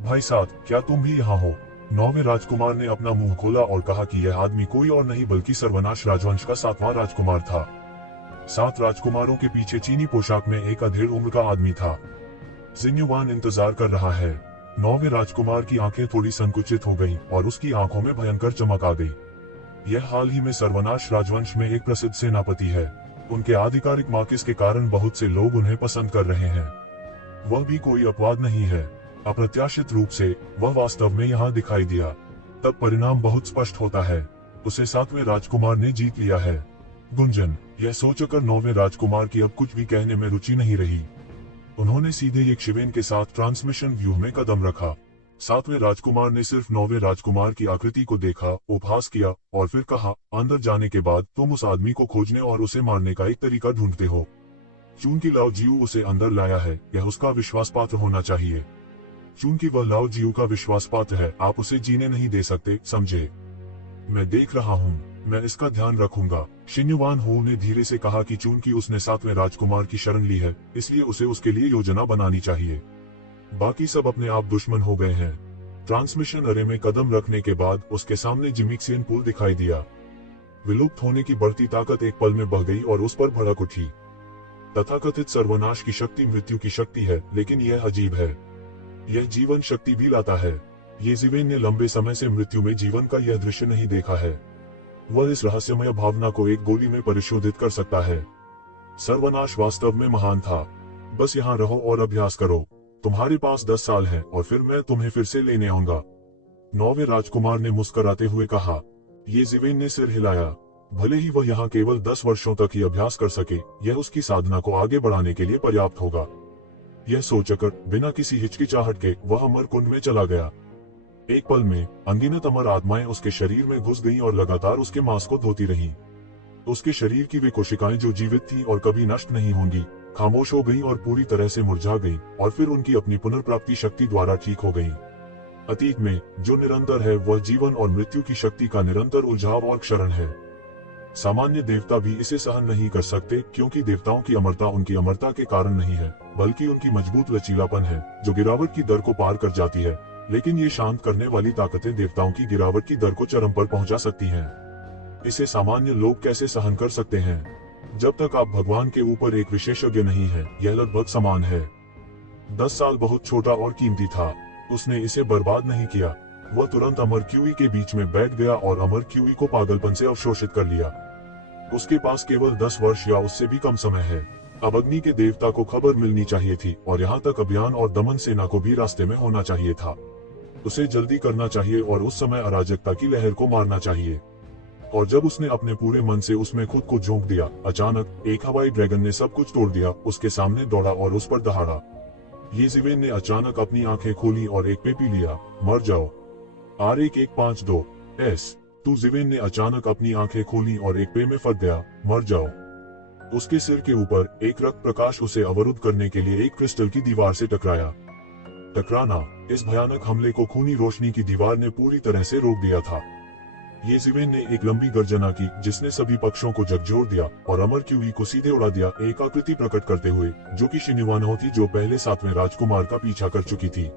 भाई साहब, क्या तुम भी यहाँ हो? 9वें राजकुमार ने अपना मुंह खोला और कहा कि यह आदमी कोई और नहीं बल्कि सर्वनाश राजवंश का 7वां राजकुमार था। 7 राजकुमारों के पीछे चीनी पोशाक में एक अधेड़ उम्र का आदमी था। जिन्युवान इंतजार कर रहा है। 9वें राजकुमार की आंखें थोड़ी संकुचित हो गईं और उसकी आंखों में भयंकर चमक आ गई। यह हाल ही में सर्वनाश राजवंश में एक प्रसिद्ध सेनापति है। उनके आधिकारिक मार्किस के कारण बहुत से लोग उन्हें पसंद कर रहे हैं। वह भी कोई अपवाद नहीं है। अप्रत्याशित रूप से वह वास्तव में यहाँ दिखाई दिया। तब परिणाम बहुत स्पष्ट होता है। उसे 7वें राजकुमार ने जीत लिया है। गुंजन, यह सोचकर 9वें राजकुमार की अब कुछ भी कहने में रुचि नहीं रही। उन्होंने सीधे एक शिवेन के साथ ट्रांसमिशन व्यू में कदम रखा। 7वें राजकुमार ने सिर्फ 9वें राजकुमार की आकृति को देखा, उपहास किया और फिर कहा, अंदर जाने के बाद तुम उस आदमी को खोजने और उसे मारने का एक तरीका ढूंढते हो। चूंकि लाओ जियू उसे अंदर लाया है, यह उसका विश्वास पात्र होना चाहिए। चूंकि वह लाओ जियू का विश्वास पात्र है, आप उसे जीने नहीं दे सकते, समझे? मैं देख रहा हूँ, मैं इसका ध्यान रखूंगा। शिन्युवान हो ने धीरे से कहा कि चूंकि उसने 7वें राजकुमार की शरण ली है, इसलिए उसे उसके लिए योजना बनानी चाहिए। बाकी सब अपने आप दुश्मन हो गए हैं। ट्रांसमिशन अरे में कदम रखने के बाद उसके सामने जिमिक्सियन पूल दिखाई दिया। विलुप्त होने की बढ़ती ताकत एक पल में बह गई और उस पर भड़क उठी। तथाकथित सर्वनाश की शक्ति मृत्यु की शक्ति है, लेकिन यह अजीब है। यह जीवन शक्ति भी लाता है। ये जिवेन ने लंबे समय से मृत्यु में जीवन का यह दृश्य नहीं देखा है। वह इस रहस्यमय भावना को एक गोली में परिशोधित कर सकता है। सर्वनाश वास्तव में महान था। बस यहाँ रहो और अभ्यास करो। तुम्हारे पास 10 साल है और फिर मैं तुम्हें फिर से लेने आऊंगा। 9वें राजकुमार ने मुस्कुराते हुए कहा। ये जिवेन ने सिर हिलाया। भले ही वह यहाँ केवल 10 वर्षों तक ही अभ्यास कर सके, यह उसकी साधना को आगे बढ़ाने के लिए पर्याप्त होगा। यह सोचकर बिना किसी हिचकिचाहट के वह अमर कुंड में चला गया। एक पल में अनगिनत अमर आत्माएं उसके शरीर में घुस गईं और लगातार उसके मांस को धोती रहीं। उसके शरीर की वे कोशिकाएं जो जीवित थीं और कभी नष्ट नहीं होंगी, खामोश हो गईं और पूरी तरह से मुरझा गईं और फिर उनकी अपनी पुनर्प्राप्ति शक्ति द्वारा ठीक हो गईं। अतीत में जो निरंतर है वह जीवन और मृत्यु की शक्ति का निरंतर उलझाव और क्षरण है। सामान्य देवता भी इसे सहन नहीं कर सकते, क्योंकि देवताओं की अमरता उनकी अमरता के कारण नहीं है, बल्कि उनकी मजबूत लचीलापन है, जो गिरावट की दर को पार कर जाती है। लेकिन ये शांत करने वाली ताकतें देवताओं की गिरावट की दर को चरम पर पहुंचा सकती हैं। इसे सामान्य लोग कैसे सहन कर सकते हैं? जब तक आप भगवान के ऊपर एक विशेषज्ञ नहीं है, यह लगभग समान है। 10 साल बहुत छोटा और कीमती था। उसने इसे बर्बाद नहीं किया। वह तुरंत अमर क्यूई के बीच में बैठ गया और अमर क्यूई को पागलपन से अवशोषित कर लिया। उसके पास केवल 10 वर्ष या उससे भी कम समय है। अब अग्नि के देवता को खबर मिलनी चाहिए थी और यहाँ तक अभियान और दमन सेना को भी रास्ते में होना चाहिए था। उसे जल्दी करना चाहिए और उस समय अराजकता की लहर को मारना चाहिए। और जब उसने अपने पूरे मन से उसमें खुद को झोंक दिया, अचानक एक हवाई ड्रैगन ने सब कुछ तोड़ दिया, उसके सामने दौड़ा और उस पर दहाड़ा। येज़िवेन ने अचानक अपनी आंखें खोली और एक पे पी लिया। मर जाओ। R1152 S। तू ज़िवेन ने अचानक अपनी आंखें खोली और एक पे में फंस गया। मर जाओ। उसके सिर के ऊपर एक रक्त प्रकाश उसे अवरुद्ध करने के लिए एक क्रिस्टल की दीवार से टकराया। टकराना, इस भयानक हमले को खूनी रोशनी की दीवार ने पूरी तरह से रोक दिया था। येज़िवेन ने एक लंबी गर्जना की जिसने सभी पक्षों को झकझोर दिया और अमर क्यूई को सीधे उड़ा दिया, एक आकृति प्रकट करते हुए जो कि शिन्युवानहो थी, जो पहले 7वें राजकुमार का पीछा कर चुकी थी।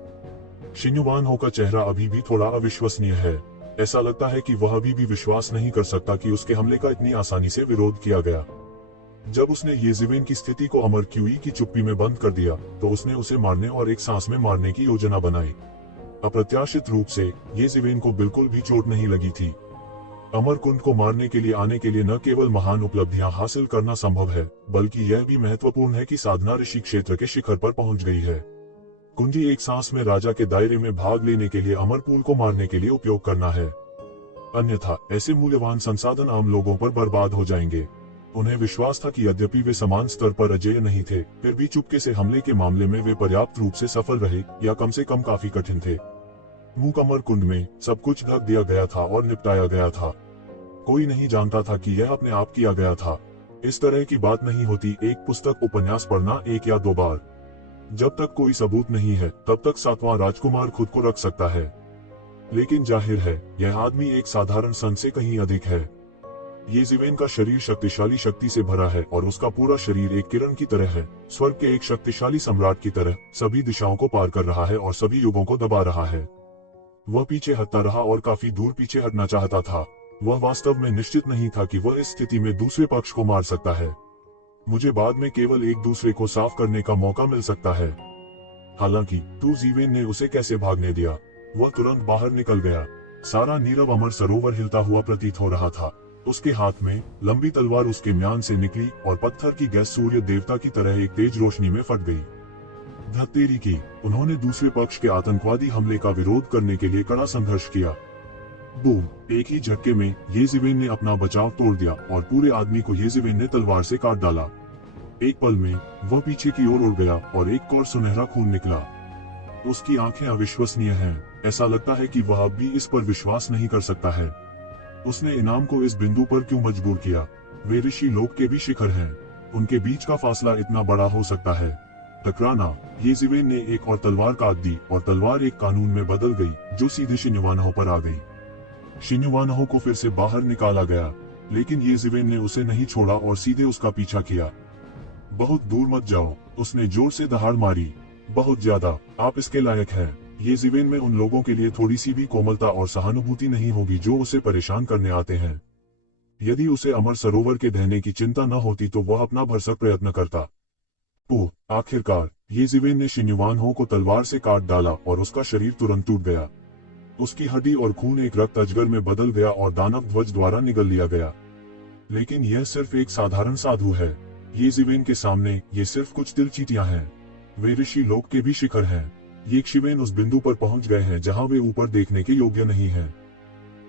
शिन्युवानहो का चेहरा अभी भी थोड़ा अविश्वसनीय है। ऐसा लगता है कि वह अभी भी विश्वास नहीं कर सकता कि उसके हमले का इतनी आसानी से विरोध किया गया। जब उसने येज़िवेन की स्थिति को अमर क्यूई की चुप्पी में बंद कर दिया तो उसने उसे मारने और एक सांस में मारने की योजना बनाई। अप्रत्याशित रूप से येज़िवेन को बिल्कुल भी चोट नहीं लगी थी। अमरकुंड को मारने के लिए आने के लिए न केवल महान उपलब्धियां हासिल करना संभव है, बल्कि यह भी महत्वपूर्ण है कि साधना ऋषि क्षेत्र के शिखर पर पहुंच गई है। कुंजी एक सांस में राजा के दायरे में भाग लेने के लिए अमरपुल को मारने के लिए उपयोग करना है, अन्यथा ऐसे मूल्यवान संसाधन आम लोगों पर बर्बाद हो जाएंगे। उन्हें विश्वास था कि यद्यपि वे समान स्तर पर अजेय नहीं थे, फिर भी चुपके से हमले के मामले में वे पर्याप्त रूप से सफल रहे, या कम से कम काफी कठिन थे। मूक अमरकुंड में सब कुछ ढक दिया गया था और निपटाया गया था। कोई नहीं जानता था कि यह अपने आप किया गया था। इस तरह की बात नहीं होती। एक पुस्तक उपन्यास पढ़ना 1 या 2 बार। जब तक कोई सबूत नहीं है तब तक 7वां राजकुमार खुद को रख सकता है। लेकिन जाहिर है यह आदमी एक साधारण सन से कहीं अधिक है। येज़िवेन का शरीर शक्तिशाली शक्ति से भरा है और उसका पूरा शरीर एक किरण की तरह है, स्वर्ग के एक शक्तिशाली सम्राट की तरह सभी दिशाओं को पार कर रहा है और सभी युगों को दबा रहा है। वह पीछे हटता रहा और काफी दूर पीछे हटना चाहता था। वह वास्तव में निश्चित नहीं था कि वह इस स्थिति में दूसरे पक्ष को मार सकता है। मुझे बाद में केवल एक दूसरे को साफ करने का मौका मिल सकता है। हालांकि तू ज़िवेन ने उसे कैसे भागने दिया? वह तुरंत बाहर निकल गया। सारा नीरव अमर सरोवर हिलता हुआ प्रतीत हो रहा था। उसके हाथ में लंबी तलवार उसके म्यान से निकली और पत्थर की गैस सूर्य देवता की तरह एक तेज रोशनी में फट गई। धत्तेरी की, उन्होंने दूसरे पक्ष के आतंकवादी हमले का विरोध करने के लिए कड़ा संघर्ष किया। बूम! एक ही झटके में येज़िवेन ने अपना बचाव तोड़ दिया और पूरे आदमी को येज़िवेन ने तलवार से काट डाला। एक पल में वह पीछे की ओर उड़ गया और एक और सुनहरा खून निकला। उसकी आंखें अविश्वसनीय हैं। ऐसा लगता है कि वह अब भी इस पर विश्वास नहीं कर सकता है। उसने इनाम को इस बिंदु पर क्यों मजबूर किया? वे ऋषि लोक के भी शिखर हैं। उनके बीच का फासला इतना बड़ा हो सकता है। टकराना, येज़िवेन ने एक और तलवार काट दी और तलवार एक कानून में बदल गई जो सीधे शिन्युवानहो पर आ गई। शिन्युवानहो को फिर से बाहर निकाला गया, लेकिन येज़िवेन ने उसे नहीं छोड़ा और सीधे उसका पीछा किया। बहुत दूर मत जाओ, उसने जोर से दहाड़ मारी। बहुत ज्यादा, आप इसके लायक हैं। येज़िवेन में उन लोगों के लिए थोड़ी सी भी कोमलता और सहानुभूति नहीं होगी जो उसे परेशान करने आते हैं। यदि उसे अमर सरोवर के ढहने की चिंता न होती तो वह अपना भरसक प्रयत्न करता। ओह, आखिरकार येज़िवेन ने शिन्युवानहो को तलवार से काट डाला और उसका शरीर तुरंत टूट गया। उसकी हड्डी और खून एक रक्त अजगर में बदल गया और दानव ध्वज द्वारा निगल लिया गया। लेकिन यह सिर्फ एक साधारण साधु है। येज़िवेन के सामने ये सिर्फ कुछ तिलचीटियां हैं। वे ऋषि लोक के भी शिखर हैं। येज़िवेन उस बिंदु पर पहुंच गए हैं जहां वे ऊपर देखने के योग्य नहीं हैं।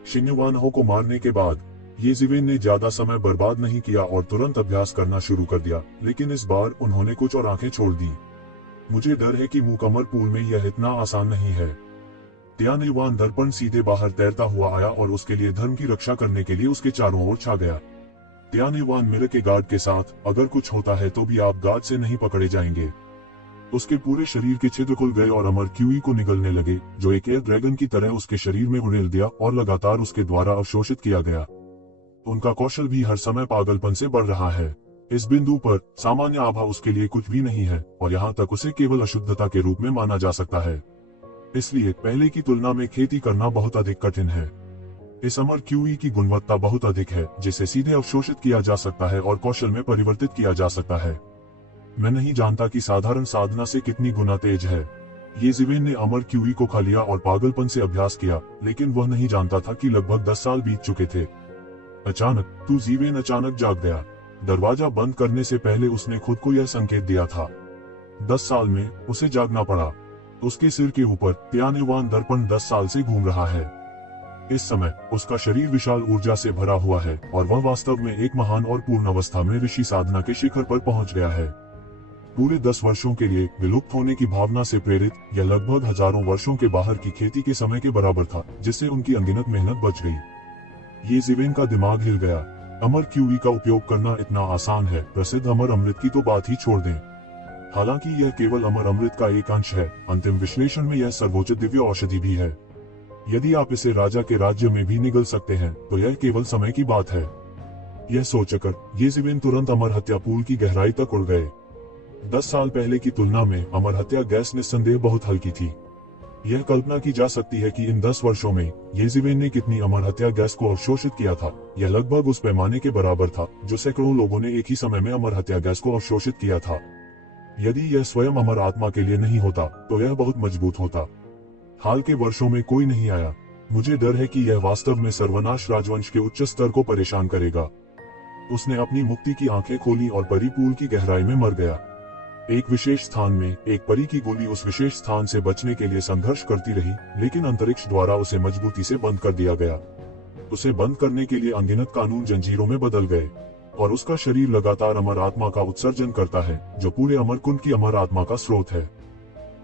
शिन्युवानहो को मारने के बाद येज़िवेन ने ज्यादा समय बर्बाद नहीं किया और तुरंत अभ्यास करना शुरू कर दिया, लेकिन इस बार उन्होंने कुछ और आंखें छोड़ दी। मुझे डर है कि मूक अमरपुल में यह इतना आसान नहीं है। त्यानिवान दर्पण सीधे बाहर तैरता हुआ आया और उसके लिए धर्म की रक्षा करने के लिए उसके चारों ओर छा गया। त्यानिवान मिर के गार्ड के साथ, अगर कुछ होता है तो भी आप गार्ड से नहीं पकड़े जाएंगे। उसके पूरे शरीर के छिद्र खुल गए और अमर क्यूई को निगलने लगे, जो एक एयर ड्रैगन की तरह उसके शरीर में उड़ेल दिया और लगातार उसके द्वारा अवशोषित किया गया। उनका कौशल भी हर समय पागलपन से बढ़ रहा है। इस बिंदु पर सामान्य आभा उसके लिए कुछ भी नहीं है और यहाँ तक उसे केवल अशुद्धता के रूप में माना जा सकता है। इसलिए पहले की तुलना में खेती करना बहुत अधिक कठिन है। इस अमर क्यूई की गुणवत्ता बहुत अधिक है, जिसे सीधे अवशोषित किया जा सकता है और कौशल में परिवर्तित किया जा सकता है। मैं नहीं जानता कि साधारण साधना से कितनी गुना तेज है। ये जिवेन ने अमर क्यूई को खा लिया और पागलपन से अभ्यास किया, लेकिन वह नहीं जानता था कि लगभग 10 साल बीत चुके थे। अचानक जीवेन अचानक जाग गया। दरवाजा बंद करने से पहले उसने खुद को यह संकेत दिया था। 10 साल में उसे जागना पड़ा। उसके सिर के ऊपर प्यानेवान दर्पण 10 साल से घूम रहा है। इस समय उसका शरीर विशाल ऊर्जा से भरा हुआ है और वह वास्तव में एक महान और पूर्ण अवस्था में ऋषि साधना के शिखर पर पहुंच गया है। पूरे 10 वर्षों के लिए विलुप्त होने की भावना से प्रेरित यह लगभग हजारों वर्षों के बाहर की खेती के समय के बराबर था, जिससे उनकी अनगिनत मेहनत बच गई। ये जिवेन का दिमाग हिल गया। अमर क्यूई का उपयोग करना इतना आसान है, प्रसिद्ध अमर अमृत की तो बात ही छोड़ दें। हालांकि यह केवल अमर अमृत का एक अंश है, अंतिम विश्लेषण में यह सर्वोच्च दिव्य औषधि भी है। यदि आप इसे राजा के राज्य में भी निगल सकते हैं तो यह केवल समय की बात है। यह सोचकर ये जिवेन तुरंत अमर हत्या पूल की गहराई तक उड़ गए। 10 साल पहले की तुलना में अमर हत्या गैस निस्संदेह बहुत हल्की थी। यह कल्पना की जा सकती है कि इन 10 वर्षों में ये जिवेन ने कितनी अमर हत्या गैस को अवशोषित किया था। यह लगभग उस पैमाने के बराबर था जो सैकड़ों लोगों ने एक ही समय में अमर हत्या गैस को अवशोषित किया था। यदि यह स्वयं अमर आत्मा के लिए नहीं होता तो यह बहुत मजबूत होता। हाल के वर्षों में कोई नहीं आया। मुझे डर है कि यह वास्तव में सर्वनाश राजवंश के उच्च स्तर को परेशान करेगा। उसने अपनी मुक्ति की आंखें खोली और परी पूल की गहराई में मर गया। एक विशेष स्थान में एक परी की गोली उस विशेष स्थान से बचने के लिए संघर्ष करती रही, लेकिन अंतरिक्ष द्वारा उसे मजबूती से बंद कर दिया गया। उसे बंद करने के लिए अनगिनत कानून जंजीरों में बदल गए और उसका शरीर लगातार अमर आत्मा का उत्सर्जन करता है, जो पूरे अमर कुंड की अमर आत्मा का स्रोत है।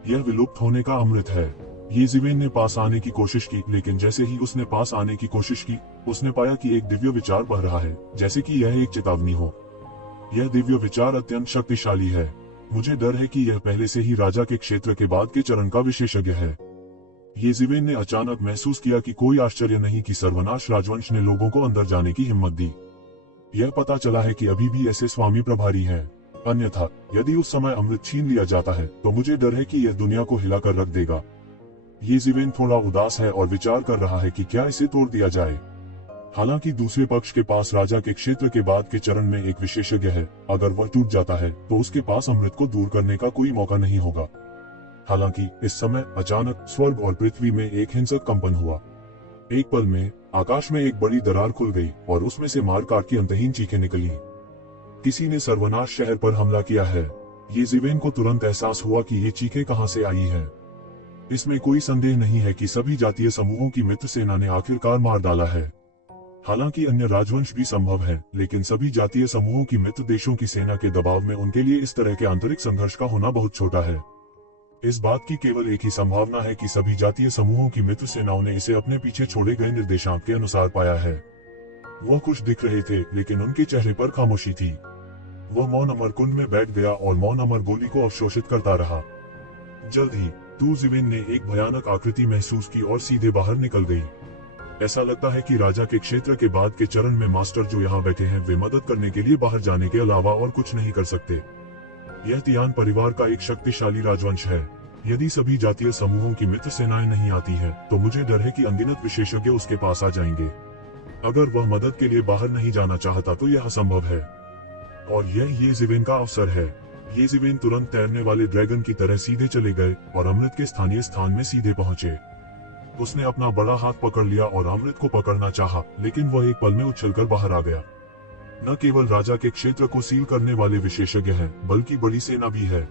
यह विलुप्त होने का अमृत है। ये जिवेन ने पास आने की कोशिश की, लेकिन जैसे ही उसने पास आने की कोशिश की, उसने पाया कि एक दिव्य विचार बह रहा है, जैसे कि यह एक चेतावनी हो। यह दिव्य विचार अत्यंत शक्तिशाली है। मुझे डर है कि यह पहले से ही राजा के क्षेत्र के बाद के चरण का विशेषज्ञ है। ये जिवेन ने अचानक महसूस किया कि कोई आश्चर्य नहीं कि सर्वनाश राजवंश ने लोगों को अंदर जाने की हिम्मत दी। यह पता चला है कि अभी भी ऐसे स्वामी प्रभारी हैं। अन्यथा यदि उस समय अमृत छीन लिया जाता है तो मुझे डर है कि यह दुनिया को हिलाकर रख देगा। ये जिवेन थोड़ा उदास है और विचार कर रहा है कि क्या इसे तोड़ दिया जाए। हालांकि दूसरे पक्ष के पास राजा के क्षेत्र के बाद के चरण में एक विशेषज्ञ है। अगर वह टूट जाता है तो उसके पास अमृत को दूर करने का कोई मौका नहीं होगा। हालांकि इस समय अचानक स्वर्ग और पृथ्वी में एक हिंसक कंपन हुआ। एक पल में आकाश में एक बड़ी दरार खुल गई और उसमें से मार काट की अंतहीन चीखें निकली। किसी ने सर्वनाश शहर पर हमला किया है। ये जिवेन को तुरंत एहसास हुआ कि ये चीखें कहां से आई हैं। इसमें कोई संदेह नहीं है कि सभी जातीय समूहों की मित्र सेना ने आखिरकार मार डाला है। हालांकि अन्य राजवंश भी संभव है, लेकिन सभी जातीय समूहों की मित्र देशों की सेना के दबाव में उनके लिए इस तरह के आंतरिक संघर्ष का होना बहुत छोटा है। इस बात की केवल एक ही संभावना है कि सभी जातीय समूहों की मित्र सेनाओं ने इसे अपने पीछे छोड़े गए निर्देशांक के अनुसार पाया है। वह खुश दिख रहे थे, लेकिन उनके चेहरे पर खामोशी थी। वह मौन अमर कुंड में बैठ गया और मौन अमर गोली को अवशोषित करता रहा। जल्द ही जिवेन ने एक भयानक आकृति महसूस की और सीधे बाहर निकल गई। ऐसा लगता है कि राजा के क्षेत्र के बाद के चरण में मास्टर जो यहाँ बैठे हैं वे मदद करने के लिए बाहर जाने के अलावा और कुछ नहीं कर सकते। यह तियान परिवार का एक शक्तिशाली राजवंश है। यदि सभी जातीय समूहों की मित्र सेनाएं नहीं आती हैं, तो मुझे डर है कि अनगिनत विशेषज्ञ उसके पास आ जाएंगे। अगर वह मदद के लिए बाहर नहीं जाना चाहता तो यह असंभव है। और यह ये जिवेन का अवसर है। ये जिवेन तुरंत तैरने वाले ड्रैगन की तरह सीधे चले गए और अमृत के स्थानीय स्थान में सीधे पहुंचे। उसने अपना बड़ा हाथ पकड़ लिया और अमृत को पकड़ना चाहा, लेकिन वह एक पल में उछलकर बाहर आ गया। न केवल राजा के क्षेत्र को सील करने वाले विशेषज्ञ हैं, बल्कि बड़ी सेना भी है।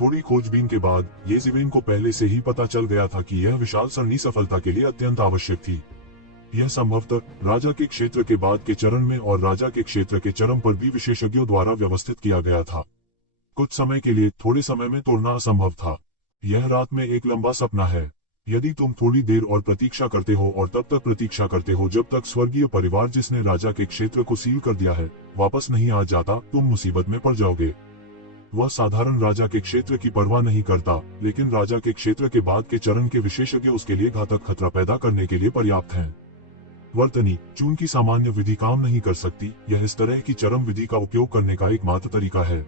थोड़ी खोजबीन के बाद ये जिवेन को पहले से ही पता चल गया था कि यह विशाल सरणी सफलता के लिए अत्यंत आवश्यक थी। यह संभवतः राजा के क्षेत्र के बाद के चरण में और राजा के क्षेत्र के चरम पर भी विशेषज्ञों द्वारा व्यवस्थित किया गया था। कुछ समय के लिए थोड़े समय में तोड़ना असंभव था। यह रात में एक लंबा सपना है। यदि तुम थोड़ी देर और प्रतीक्षा करते हो और तब तक प्रतीक्षा करते हो जब तक स्वर्गीय परिवार जिसने राजा के क्षेत्र को सील कर दिया है वापस नहीं आ जाता, तुम मुसीबत में पड़ जाओगे। वह साधारण राजा के क्षेत्र की परवाह नहीं करता, लेकिन राजा के क्षेत्र के बाद के चरण के विशेषज्ञ उसके लिए घातक खतरा पैदा करने के लिए पर्याप्त हैं। वर्तनी चून की सामान्य विधि काम नहीं कर सकती। यह इस तरह की चरम विधि का उपयोग करने का एकमात्र तरीका है।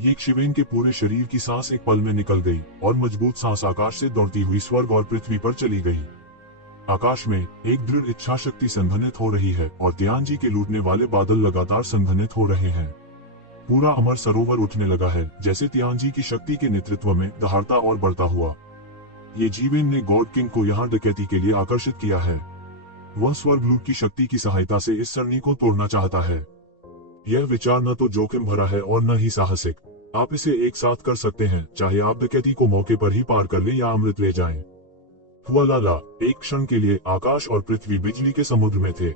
ये शिवेन के पूरे शरीर की सांस एक पल में निकल गई और मजबूत सांस आकाश से दौड़ती हुई स्वर्ग और पृथ्वी पर चली गई। आकाश में एक दृढ़ इच्छा शक्ति संघनित हो रही है और तियानजी के लूटने वाले बादल लगातार संघनित हो रहे हैं। पूरा अमर सरोवर उठने लगा है, जैसे तियानजी की शक्ति के नेतृत्व में दहाड़ता और बढ़ता हुआ। ये जीवेन ने गॉड किंग को यहाँ डकैती के लिए आकर्षित किया है। वह स्वर्ग लूट की शक्ति की सहायता से इस सरनी को तोड़ना चाहता है। यह विचार न तो जोखिम भरा है और न ही साहसिक। आप इसे एक साथ कर सकते हैं, चाहे आप डकैती को मौके पर ही पार कर लें या अमृत ले जाएं। हुआ लाला, एक क्षण के लिए आकाश और पृथ्वी बिजली के समुद्र में थे।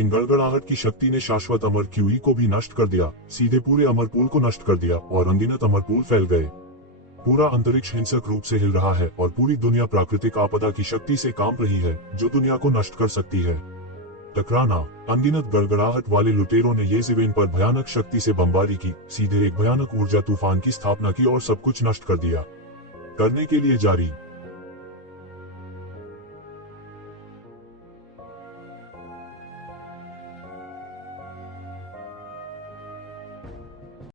इन गड़गड़ाहट की शक्ति ने शाश्वत अमर क्यूई को भी नष्ट कर दिया, सीधे पूरे अमरपूल को नष्ट कर दिया और अनगिनत अमरपूल फैल गए। पूरा अंतरिक्ष हिंसक रूप से हिल रहा है और पूरी दुनिया प्राकृतिक आपदा की शक्ति से कांप रही है, जो दुनिया को नष्ट कर सकती है। टकराना। अनगिनत गड़गड़ाहट वाले लुटेरों ने येजिवेन पर भयानक शक्ति से बमबारी की, सीधे एक भयानक ऊर्जा तूफान की स्थापना की और सब कुछ नष्ट कर दिया। करने के लिए जारी।